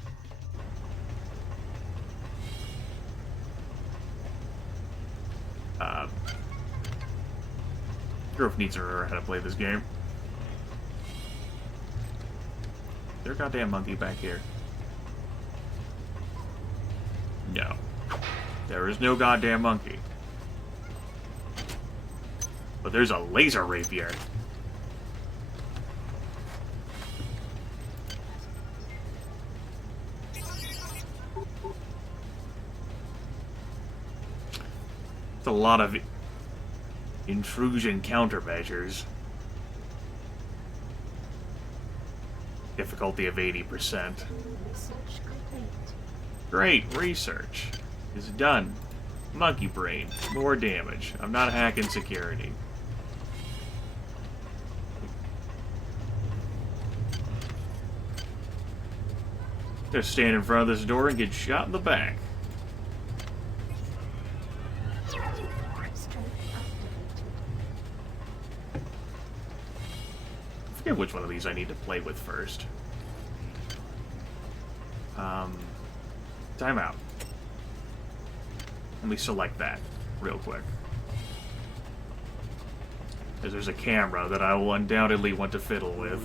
Grove needs to remember how to play this game. Is there a goddamn monkey back here? No. There is no goddamn monkey. But there's a laser rapier. It's a lot of intrusion countermeasures. Difficulty of 80%. Great, research is done. Monkey brain, more damage. I'm not hacking security. Just stand in front of this door and get shot in the back. I forget which one of these I need to play with first. Timeout. Let me select that real quick. Because there's a camera that I will undoubtedly want to fiddle with.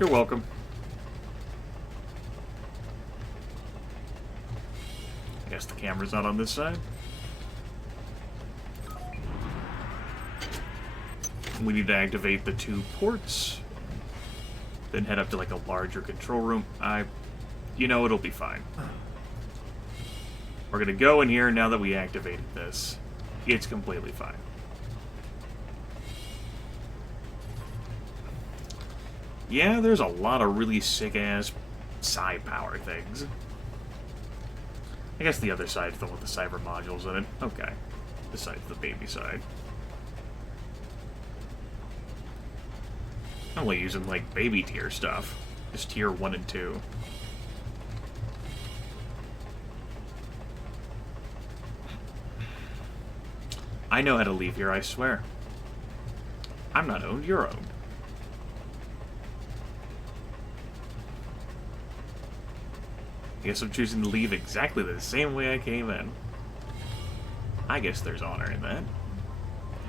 You're welcome. I guess the camera's not on this side. We need to activate the 2 ports. Then head up to like a larger control room. You know, it'll be fine. We're gonna go in here now that we activated this. It's completely fine. Yeah, there's a lot of really sick-ass psi power things. I guess the other side's the one with the cyber modules in it. Okay. This side's the baby side. I'm only using, like, baby tier stuff. Just tier 1 and 2. I know how to leave here, I swear. I'm not owned, you're owned. I guess I'm choosing to leave exactly the same way I came in. I guess there's honor in that.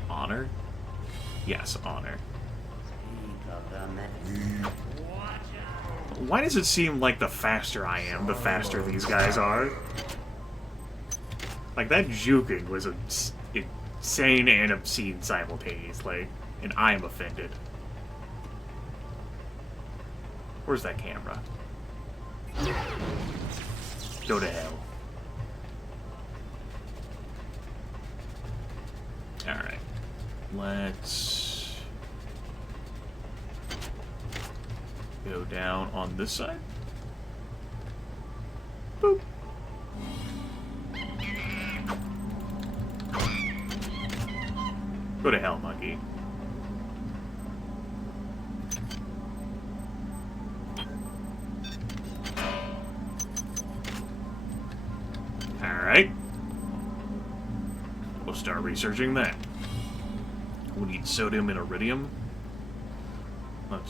Honor? Yes, honor. Why does it seem like the faster I am, the faster these guys are? Like, that juking was insane and obscene simultaneously, and I am offended. Where's that camera? Go to hell. Alright. Let's go down on this side. Boop. Go to hell, monkey. Alright. We'll start researching that. We need sodium and iridium.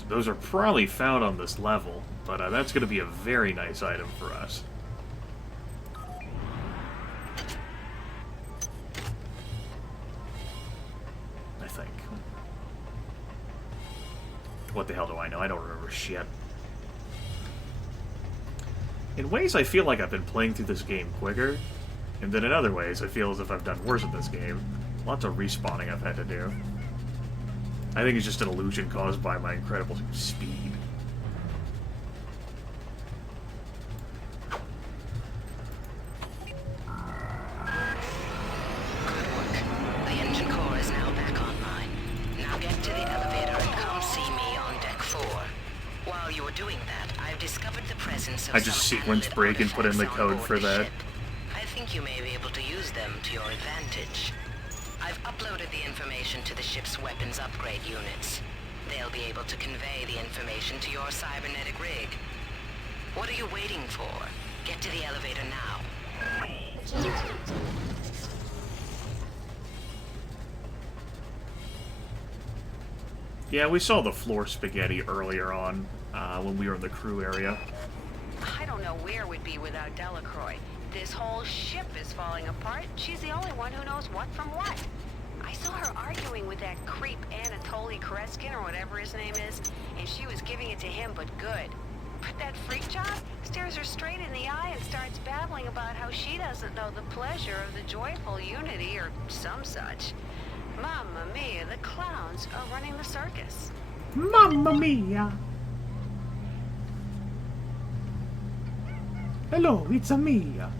Those are probably found on this level, but that's going to be a very nice item for us. I think. What the hell do I know? I don't remember shit. In ways, I feel like I've been playing through this game quicker, and then in other ways, I feel as if I've done worse at this game. Lots of respawning I've had to do. I think it's just an illusion caused by my incredible speed. Good work. The engine core is now back online. Now get to the elevator and come see me on deck 4. While you are doing that, I've discovered the presence of I just sequence break and put in the code for that. I think you may be able to use them to your advantage. I've uploaded the information to the ship's weapons upgrade units. They'll be able to convey the information to your cybernetic rig. What are you waiting for? Get to the elevator now. Yeah, we saw the floor spaghetti earlier on, when we were in the crew area. I don't know where we'd be without Delacroix. This whole ship is falling apart. She's the only one who knows what from what. I saw her arguing with that creep Anatoly Koreskin or whatever his name is, and she was giving it to him, but good. But that freak job stares her straight in the eye and starts babbling about how she doesn't know the pleasure of the joyful unity or some such. Mamma mia, the clowns are running the circus. Mamma mia! Hello, it's a Mia.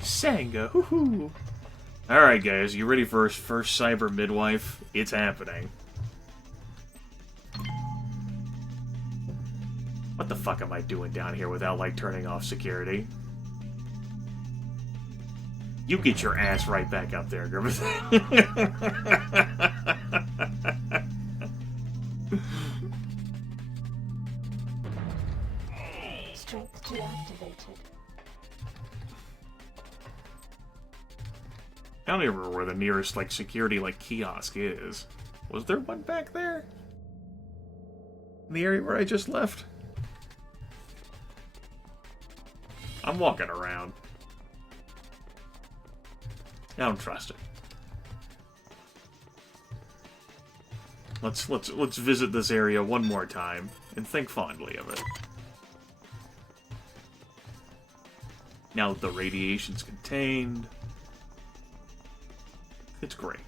Sanga, hoo-hoo. Alright guys, you ready for our first cyber midwife? It's happening. What the fuck am I doing down here without, like, turning off security? You get your ass right back up there, Grimith. Strength deactivated. I don't even remember where the nearest, like, security, like, kiosk is. Was there one back there? In the area where I just left? I'm walking around. I don't trust it. Let's visit this area one more time and think fondly of it. Now that the radiation's contained, it's great.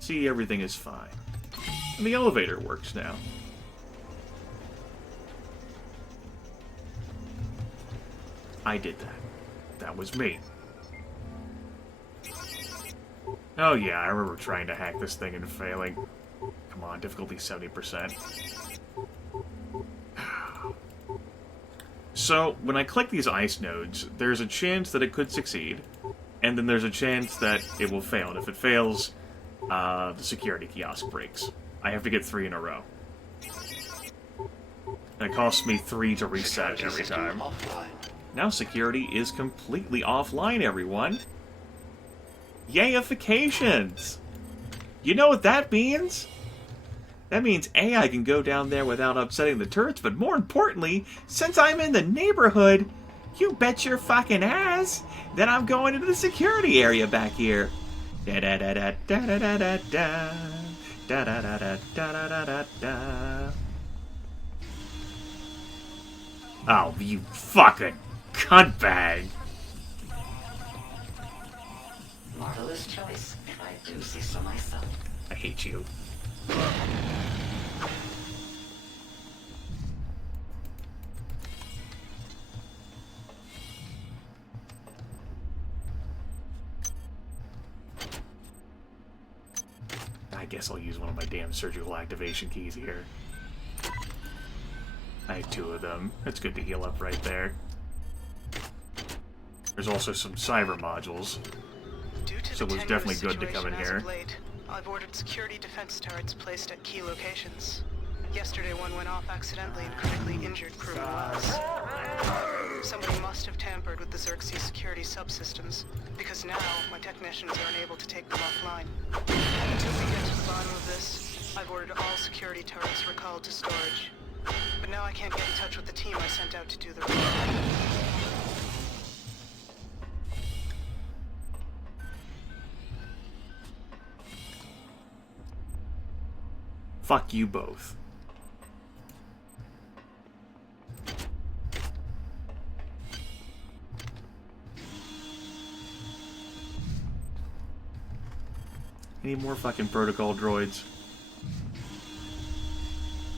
See, everything is fine. And the elevator works now. I did that. That was me. Oh yeah, I remember trying to hack this thing and failing. Come on, difficulty 70%. So, when I click these ice nodes, there's a chance that it could succeed, and then there's a chance that it will fail. And if it fails, the security kiosk breaks. I have to get 3 in a row. And it costs me 3 to reset every time. Now security is completely offline, everyone. Yayifications! You know what that means? That means A, I can go down there without upsetting the turrets, but more importantly, since I'm in the neighborhood, you bet your fucking ass that I'm going into the security area back here. Da-da-da-da-da-da-da-da. Da-da-da-da-da-da-da-da. Oh, you fucking cuntbag. Marvelous choice, if I do say so myself. I hate you. I guess I'll use one of my damn surgical activation keys here. I had 2 of them. That's good to heal up right there. There's also some cyber modules. So it was definitely good to come in here. I've ordered security defense turrets placed at key locations. Yesterday one went off accidentally and critically injured crew members. Somebody must have tampered with the Xerxes security subsystems, because now my technicians are unable to take them offline. Until we get to the bottom of this, I've ordered all security turrets recalled to storage. But now I can't get in touch with the team I sent out to do the recall. Fuck you both. Any more fucking protocol droids?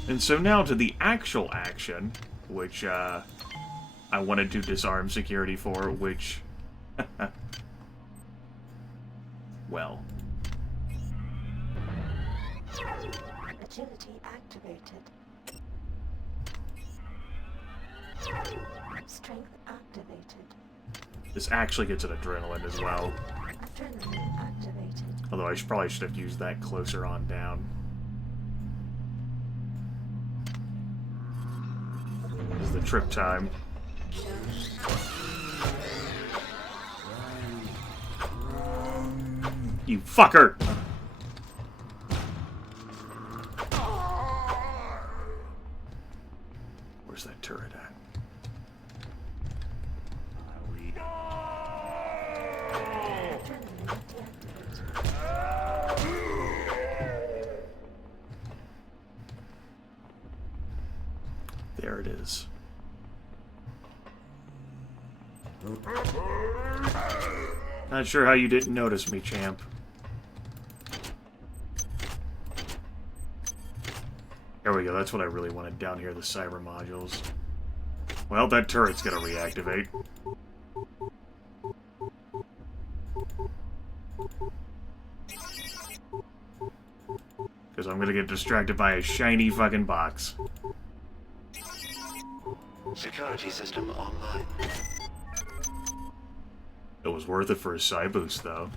And so now to the actual action, which I wanted to disarm security for, which... well... Agility activated. Strength activated. This actually gets an adrenaline as well. Adrenaline activated. Although I probably should have used that closer on down. This is the trip time. you fucker! Where's that turret at? There it is. Not sure how you didn't notice me, champ. There we go, that's what I really wanted down here, the cyber modules. Well, that turret's gonna reactivate. Because I'm gonna get distracted by a shiny fucking box. Security system online. It was worth it for a psi boost, though.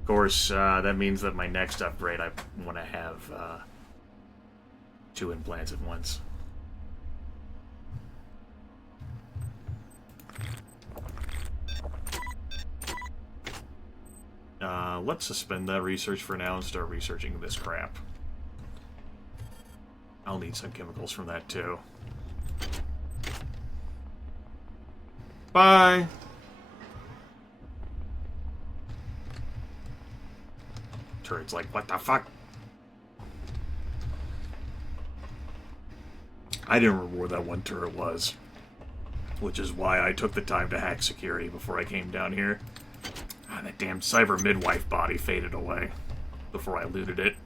Of course, that means that my next upgrade, I want to have 2 implants at once. Let's suspend that research for now and start researching this crap. I'll need some chemicals from that, too. Bye! Turret's like, what the fuck? I didn't remember where that one turret was. Which is why I took the time to hack security before I came down here. Ah, that damn cyber midwife body faded away before I looted it.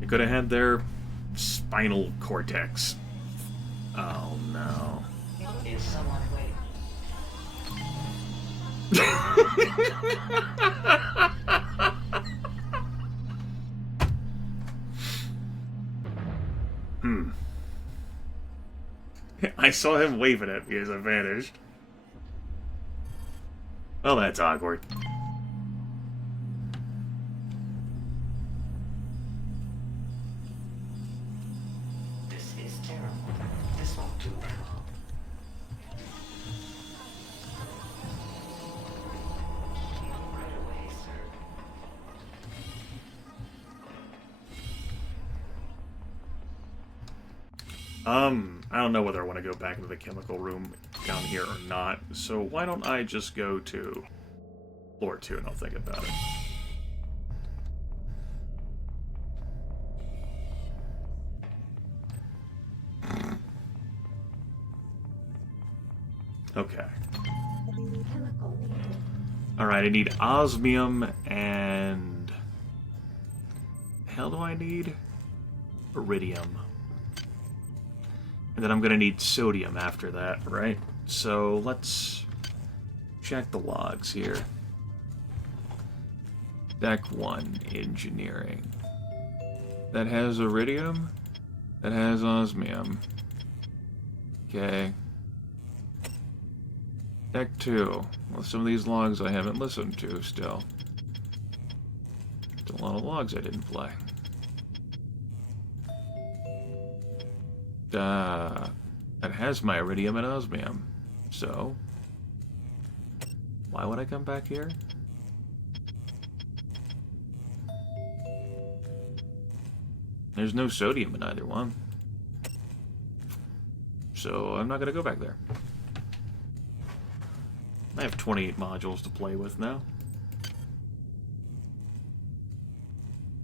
You could have had their spinal cortex. Oh no. Is someone waiting? I saw him waving at me as I vanished. Well, that's awkward. This is terrible. This won't do well. Right away, sir. I don't know whether I want to go back into the chemical room down here or not, so why don't I just go to floor 2 and I'll think about it. Okay. Alright, I need osmium and... the hell do I need? Iridium. And then I'm gonna need sodium after that, right? So let's check the logs here. Deck 1, engineering. That has iridium. That has osmium. Okay. Deck 2. Well, some of these logs I haven't listened to still. There's a lot of logs I didn't play. That has my iridium and osmium. So, why would I come back here? There's no sodium in either one. So, I'm not going to go back there. I have 28 modules to play with now.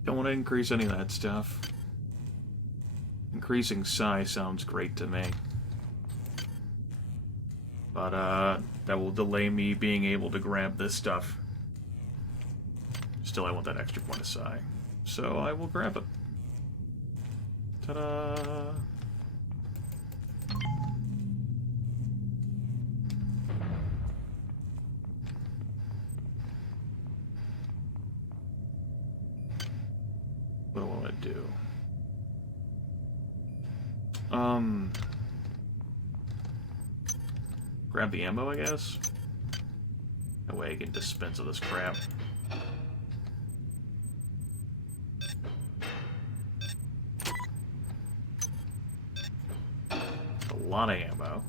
Don't want to increase any of that stuff. Increasing psi sounds great to me. But, that will delay me being able to grab this stuff. Still, I want that extra point of psi. So, I will grab it. Ta-da! What do I want to do? Grab the ammo, I guess? That way I can dispense of this crap. A lot of ammo.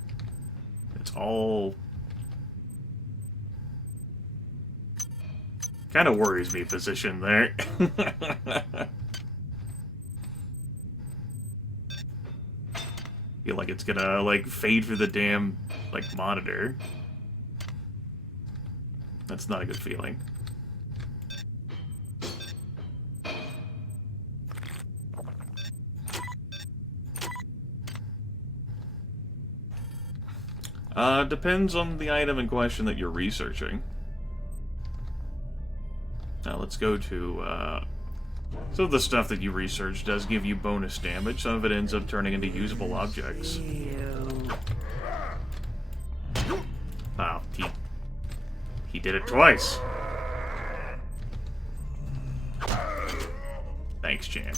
It's all... Kind of worries me, position there. Feel like it's gonna, like, fade through the damn, like, monitor. That's not a good feeling. Depends on the item in question that you're researching. Now let's go to, some of the stuff that you research does give you bonus damage. Some of it ends up turning into usable objects. Wow, he did it twice. Thanks, champ.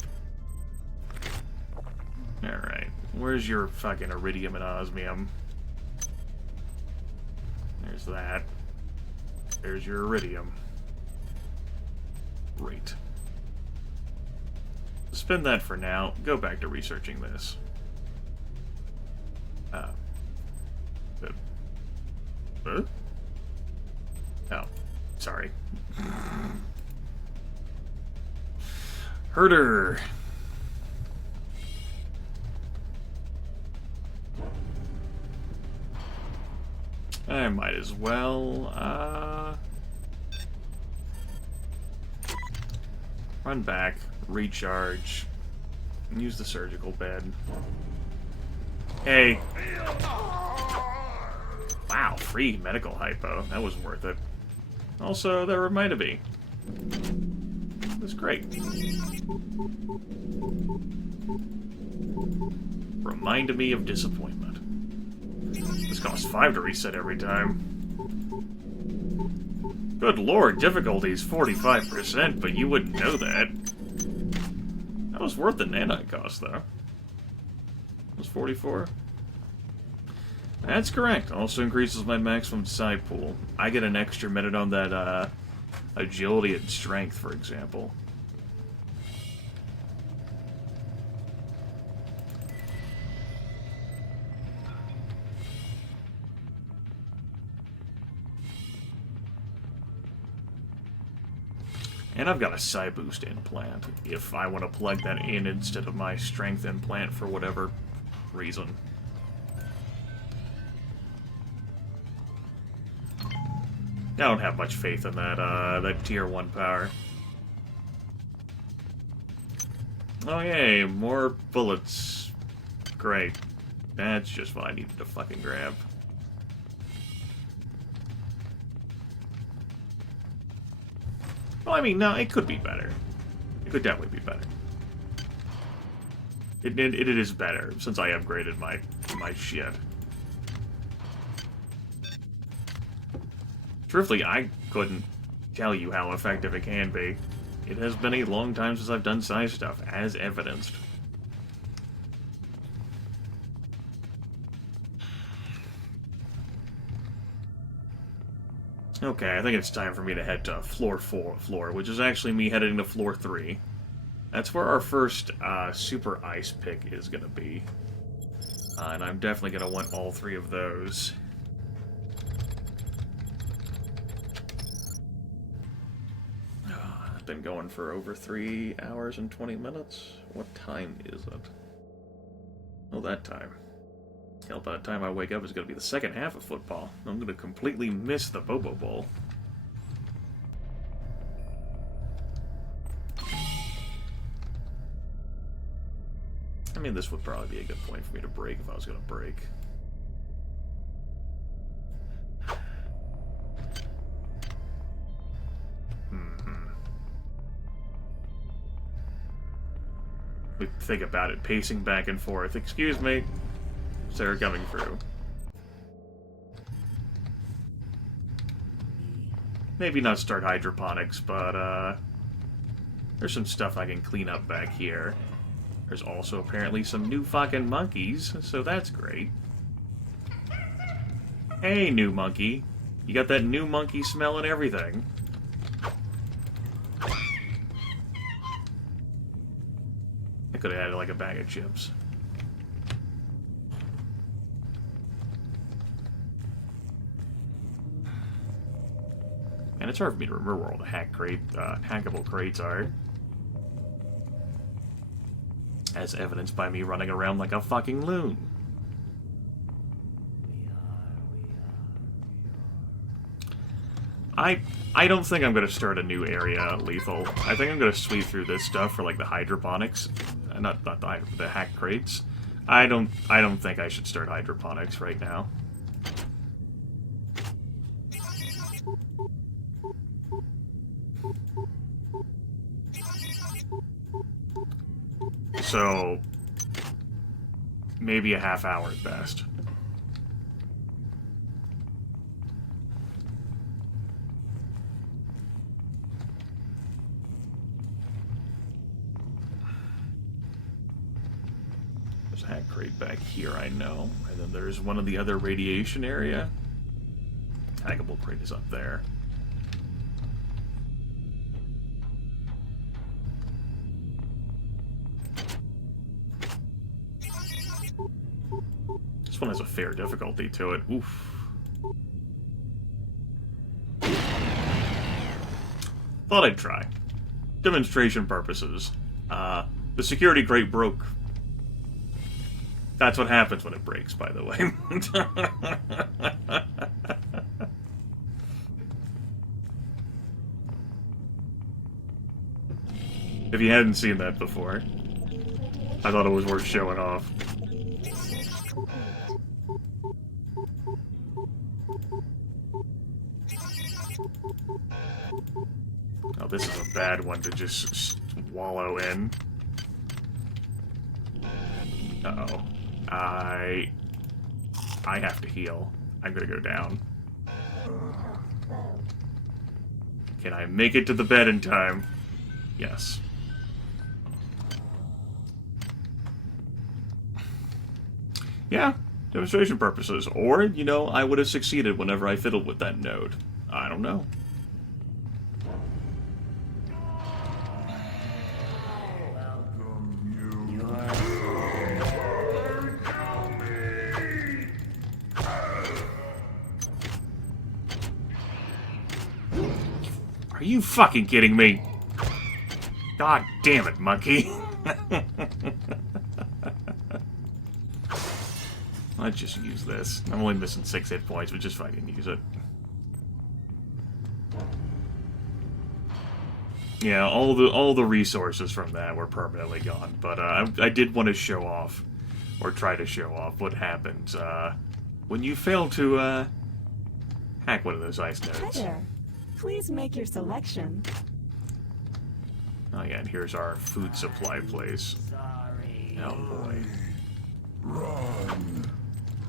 Alright, where's your fucking iridium and osmium? There's that. There's your iridium. Great. Spend that for now. Go back to researching this. Oh, sorry. Herder. I might as well, run back, recharge, and use the surgical bed. Hey. Wow, free medical hypo. That was worth it. Also, that reminded me. It was great. Reminded me of disappointment. This costs 5 to reset every time. Good lord, difficulty's 45%, but you wouldn't know that. That was worth the nanite cost, though. It was 44? That's correct. Also increases my maximum psi pool. I get an extra minute on that, agility and strength, for example. And I've got a psi boost implant, if I want to plug that in instead of my strength implant for whatever reason. I don't have much faith in that, that tier 1 power. Oh yay, more bullets. Great. That's just what I needed to fucking grab. Well, I mean, no, it could be better. It could definitely be better. It is better, since I upgraded my shit. Truthfully, I couldn't tell you how effective it can be. It has been a long time since I've done psi stuff, as evidenced. Okay, I think it's time for me to head to floor 4, which is actually me heading to floor 3. That's where our first super ice pick is going to be. And I'm definitely going to want all 3 of those. I've been going for over 3 hours and 20 minutes. What time is it? Oh, that time. Hell, by the time I wake up, it's going to be the second half of football. I'm going to completely miss the Bobo Bowl. I mean, this would probably be a good point for me to break if I was going to break. We think about it, pacing back and forth. Excuse me. They're coming through. Maybe not start hydroponics, but there's some stuff I can clean up back here. There's also apparently some new fucking monkeys, so that's great. Hey, new monkey. You got that new monkey smell and everything. I could have had like a bag of chips. And it's hard for me to remember where all the hackable crates are. As evidenced by me running around like a fucking loon. I don't think I'm going to start a new area, Lethal. I think I'm going to sweep through this stuff for, like, the hydroponics. Not the hack crates. I don't think I should start hydroponics right now. So, maybe a half hour at best. There's a hack crate back here, I know. And then there's one in the other radiation area. Hackable crate is up there. This one has a fair difficulty to it. Oof. Thought I'd try. Demonstration purposes. The security crate broke. That's what happens when it breaks, by the way. If you hadn't seen that before, I thought it was worth showing off. Oh, this is a bad one to just wallow in. Uh-oh. I have to heal. I'm gonna go down. Can I make it to the bed in time? Yes. Yeah, demonstration purposes. Or, you know, I would have succeeded whenever I fiddled with that node. I don't know. Are you fucking kidding me? God damn it, monkey. Let's just use this. I'm only missing 6 hit points, but just fucking use it. Yeah, all the resources from that were permanently gone, but I did want to show off, or try to show off, what happens when you fail to hack one of those ice nodes. Hi there. Please make your selection. Oh yeah, and here's our food supply place. Sorry. Oh boy. Run.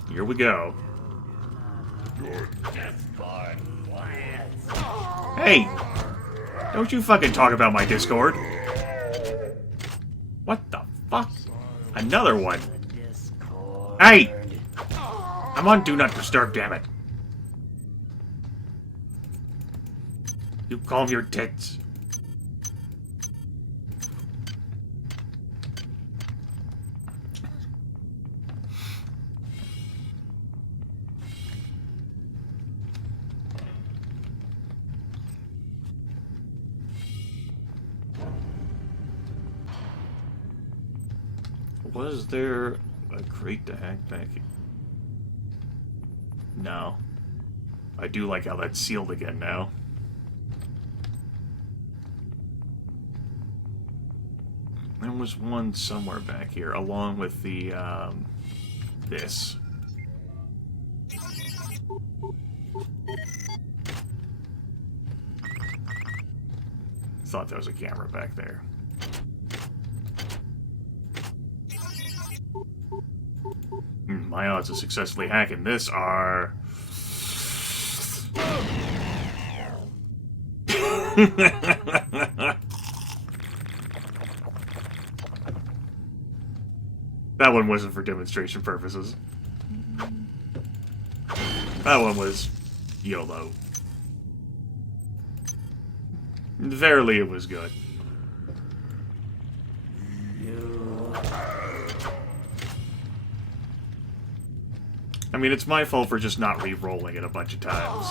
Here we go. Hey! Don't you fucking talk about my Discord. What the fuck? Another one. Hey! I'm on Do Not Disturb, damn it. You calm your tits. Was there a crate to hack back? No. I do like how that's sealed again now. There was one somewhere back here, along with the, this. Thought there was a camera back there. My odds of successfully hacking this are... That one wasn't for demonstration purposes. That one was YOLO. Verily, it was good. I mean, it's my fault for just not re-rolling it a bunch of times.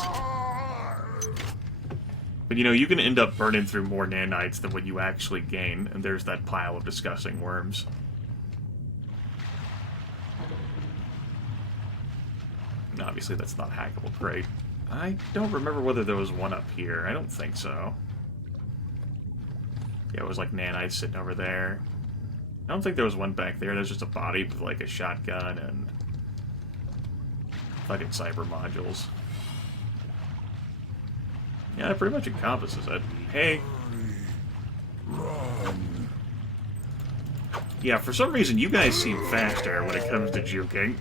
But, you know, you can end up burning through more nanites than what you actually gain, and there's that pile of disgusting worms. And obviously, that's not hackable. Great. I don't remember whether there was one up here. I don't think so. Yeah, it was like nanites sitting over there. I don't think there was one back there. There's just a body with, like, a shotgun and fucking cyber modules. Yeah, that pretty much encompasses it. Hey. Run. Yeah, for some reason, you guys seem faster when it comes to juking.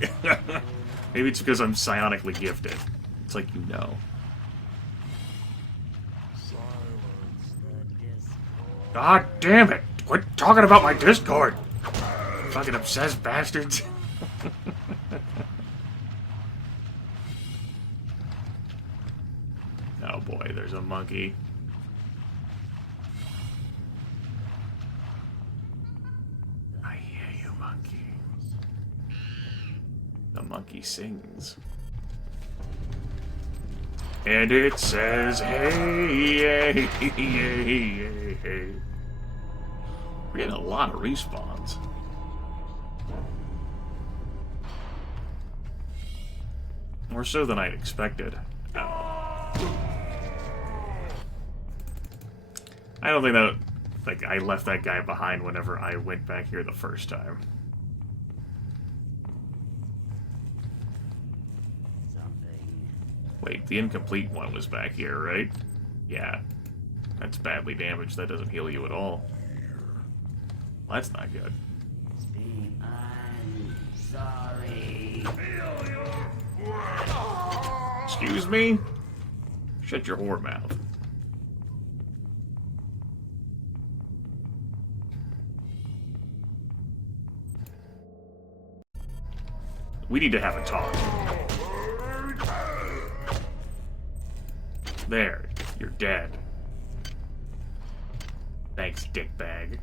Maybe it's because I'm psionically gifted. It's like you know. God damn it! Quit talking about my Discord! Fucking obsessed bastards. Oh boy, there's a monkey. I hear you, monkey. The monkey sings. And it says, hey, hey, hey, hey, hey. We're getting a lot of respawns. More so than I'd expected. I don't think that, like, I left that guy behind whenever I went back here the first time. Wait, the incomplete one was back here, right? Yeah. That's badly damaged. That doesn't heal you at all. Well, that's not good. I'm sorry. Excuse me? Shut your whore mouth. We need to have a talk. There, you're dead. Thanks, dickbag.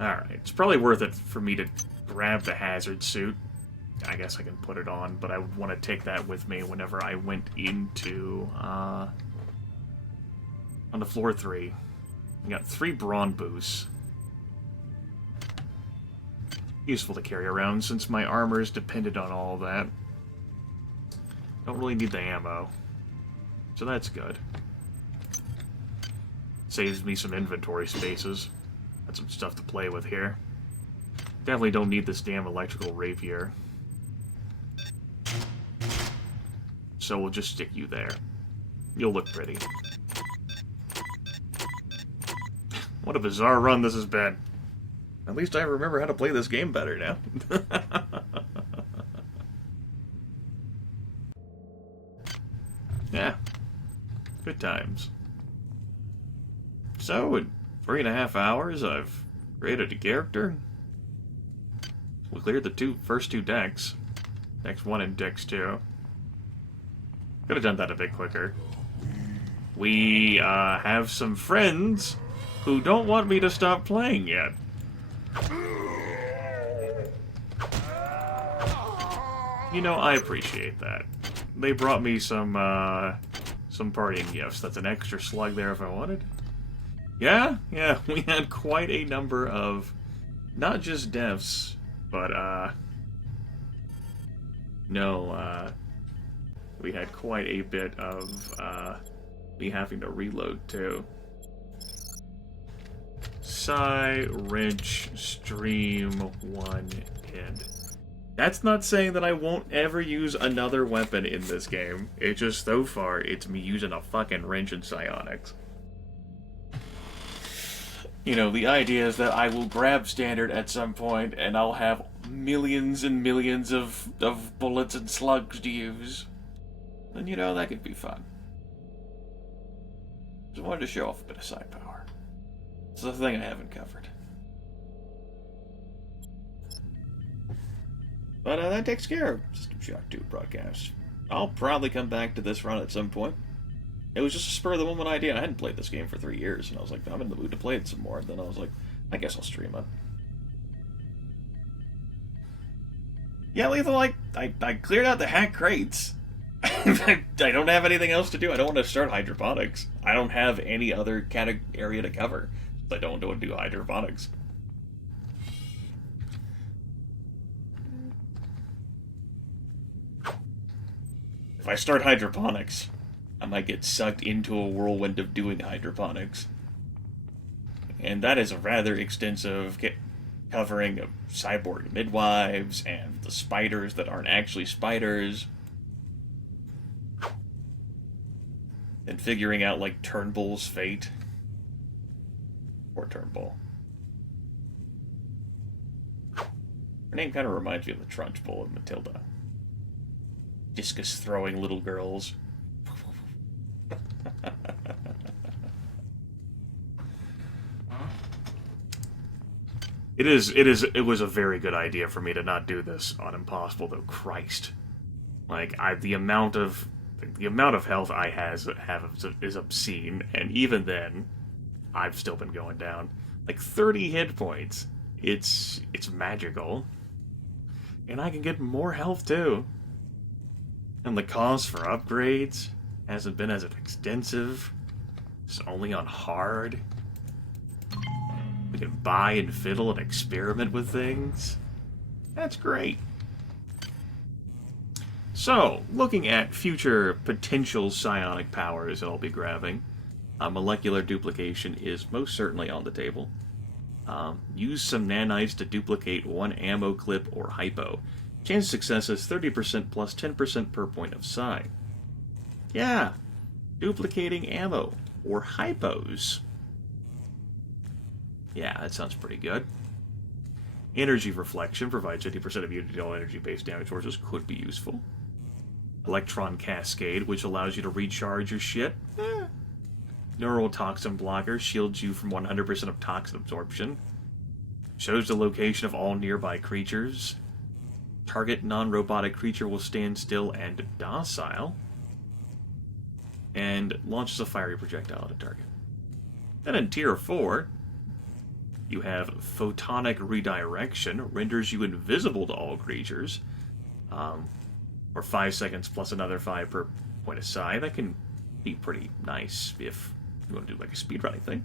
Alright, it's probably worth it for me to grab the hazard suit. I guess I can put it on, but I would want to take that with me whenever I went into, on the floor 3. We got 3 brawn boosts. Useful to carry around since my armor is dependent on all that. Don't really need the ammo. So that's good. Saves me some inventory spaces. Got some stuff to play with here. Definitely don't need this damn electrical rapier. So we'll just stick you there. You'll look pretty. What a bizarre run this has been. At least I remember how to play this game better now. Yeah. Good times. So, in 3.5 hours, I've created a character. We cleared the first two decks. Dex 1 and Dex 2. Could have done that a bit quicker. We have some friends who don't want me to stop playing yet. You know, I appreciate that. They brought me some partying gifts. That's an extra slug there if I wanted. Yeah, we had quite a number of, not just deaths, but, we had quite a bit of, me having to reload, too. Psi, wrench, stream, 1, and... That's not saying that I won't ever use another weapon in this game. It's just, so far, it's me using a fucking wrench and psionics. You know, the idea is that I will grab standard at some point, and I'll have millions and millions of bullets and slugs to use. And, you know, that could be fun. Just wanted to show off a bit of psi power. It's the thing I haven't covered. But that takes care of System Shock 2 broadcast. I'll probably come back to this run at some point. It was just a spur-of-the-moment idea. I hadn't played this game for 3 years, and I was like, I'm in the mood to play it some more. And then I was like, I guess I'll stream it. Yeah, Lethal, I cleared out the hack crates. I don't have anything else to do. I don't want to start hydroponics. I don't have any other area to cover. I don't want to do hydroponics. If I start hydroponics, I might get sucked into a whirlwind of doing hydroponics. And that is a rather extensive covering of cyborg midwives and the spiders that aren't actually spiders. And figuring out, like, Turnbull's fate. Poor Turnbull. Her name kind of reminds me of the Trunchbull of Matilda. Discus throwing little girls. It was a very good idea for me to not do this on Impossible, though. Christ. Like, the amount of health I have is obscene, and even then, I've still been going down. Like, 30 hit points. It's magical. And I can get more health, too. And the cost for upgrades hasn't been as extensive. It's only on hard. We can buy and fiddle and experiment with things. That's great. So, looking at future potential psionic powers that I'll be grabbing, molecular duplication is most certainly on the table. Use some nanites to duplicate one ammo clip or hypo. Chance of success is 30% plus 10% per point of psi. Yeah, duplicating ammo or hypos. Yeah, that sounds pretty good. Energy reflection provides 50% of unital energy-based damage sources, could be useful. Electron cascade, which allows you to recharge your shit. Neurotoxin blocker shields you from 100% of toxin absorption. Shows the location of all nearby creatures. Target non-robotic creature will stand still and docile. And launches a fiery projectile at a target. Then in Tier 4, you have photonic redirection, renders you invisible to all creatures. Or 5 seconds plus another 5 per point of psi. That can be pretty nice if you want to do like a speedrunning thing.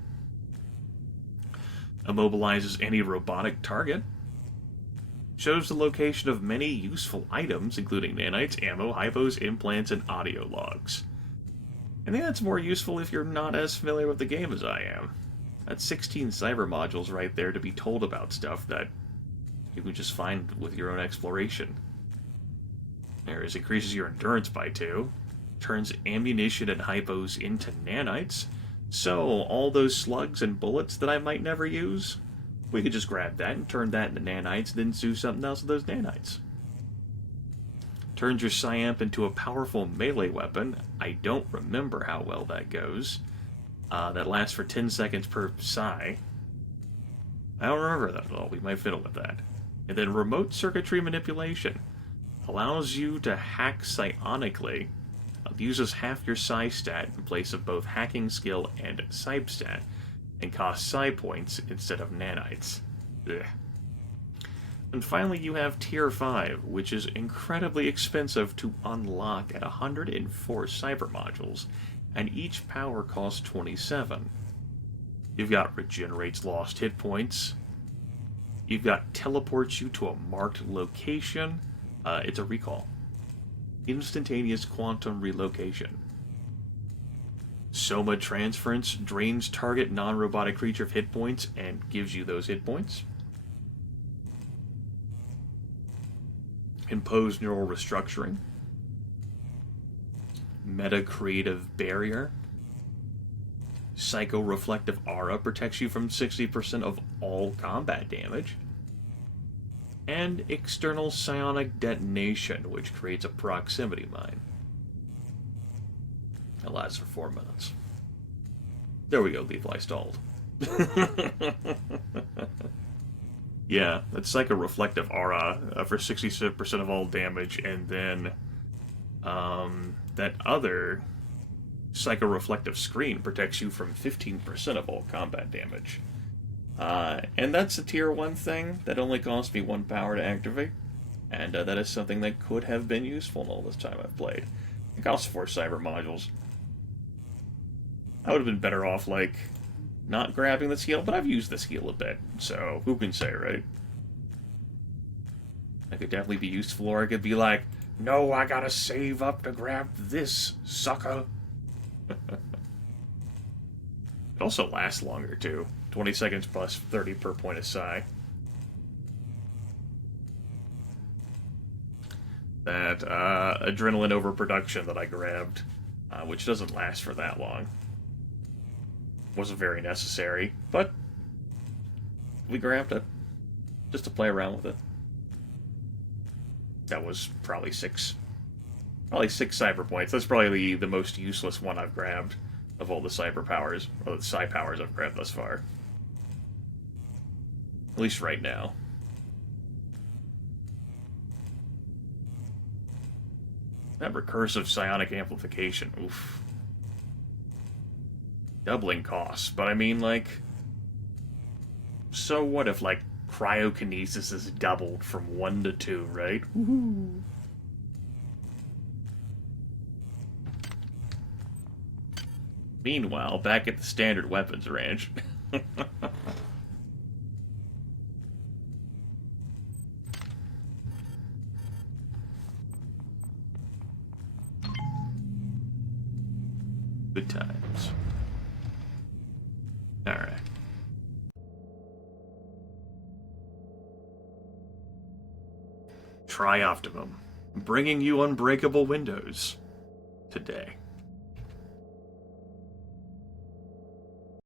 Immobilizes any robotic target. Shows the location of many useful items, including nanites, ammo, hypos, implants, and audio logs. I think that's more useful if you're not as familiar with the game as I am. That's 16 cyber modules right there to be told about stuff that you can just find with your own exploration. There's increases your endurance by 2, turns ammunition and hypos into nanites, so all those slugs and bullets that I might never use, we could just grab that and turn that into nanites, then do something else with those nanites. Turns your Psyamp into a powerful melee weapon. I don't remember how well that goes. That lasts for 10 seconds per psi. I don't remember that at all. We might fiddle with that. And then remote circuitry manipulation. Allows you to hack psionically. Uses half your psi stat in place of both hacking skill and psyb stat. And costs psi points instead of nanites. Ugh. And finally you have Tier 5, which is incredibly expensive to unlock at 104 cyber modules, and each power costs 27. You've got regenerates lost hit points. You've got teleports you to a marked location. It's a recall. Instantaneous quantum relocation. Soma transference drains target non-robotic creature of hit points and gives you those hit points. Impose neural restructuring. Meta-creative barrier. Psycho-reflective aura protects you from 60% of all combat damage. And external psionic detonation, which creates a proximity mine. It lasts for 4 minutes. There we go, lethal, I stalled. Yeah, that's like a reflective aura for 60% of all damage, and then that other psycho-reflective screen protects you from 15% of all combat damage. And that's a Tier 1 thing that only cost me 1 power to activate, and that is something that could have been useful in all this time I've played. It costs 4 cyber modules. I would have been better off, like, not grabbing the skill, but I've used the skill a bit, so who can say, right? I could definitely be useful, or I could be like, no, I gotta save up to grab this, sucker. It also lasts longer, too. 20 seconds plus 30 per point of psi. That adrenaline overproduction that I grabbed, which doesn't last for that long. Wasn't very necessary, but we grabbed it just to play around with it. That was probably 6 cyber points. That's probably the most useless one I've grabbed of all the cyber powers, or the psi powers I've grabbed thus far. At least right now. That recursive psionic amplification, oof. Doubling costs, but I mean, like... So what if, like, cryokinesis is doubled from 1 to 2, right? Woohoo! Meanwhile, back at the standard weapons range. Good times. Alright. Tri-Optimum, bringing you unbreakable windows today.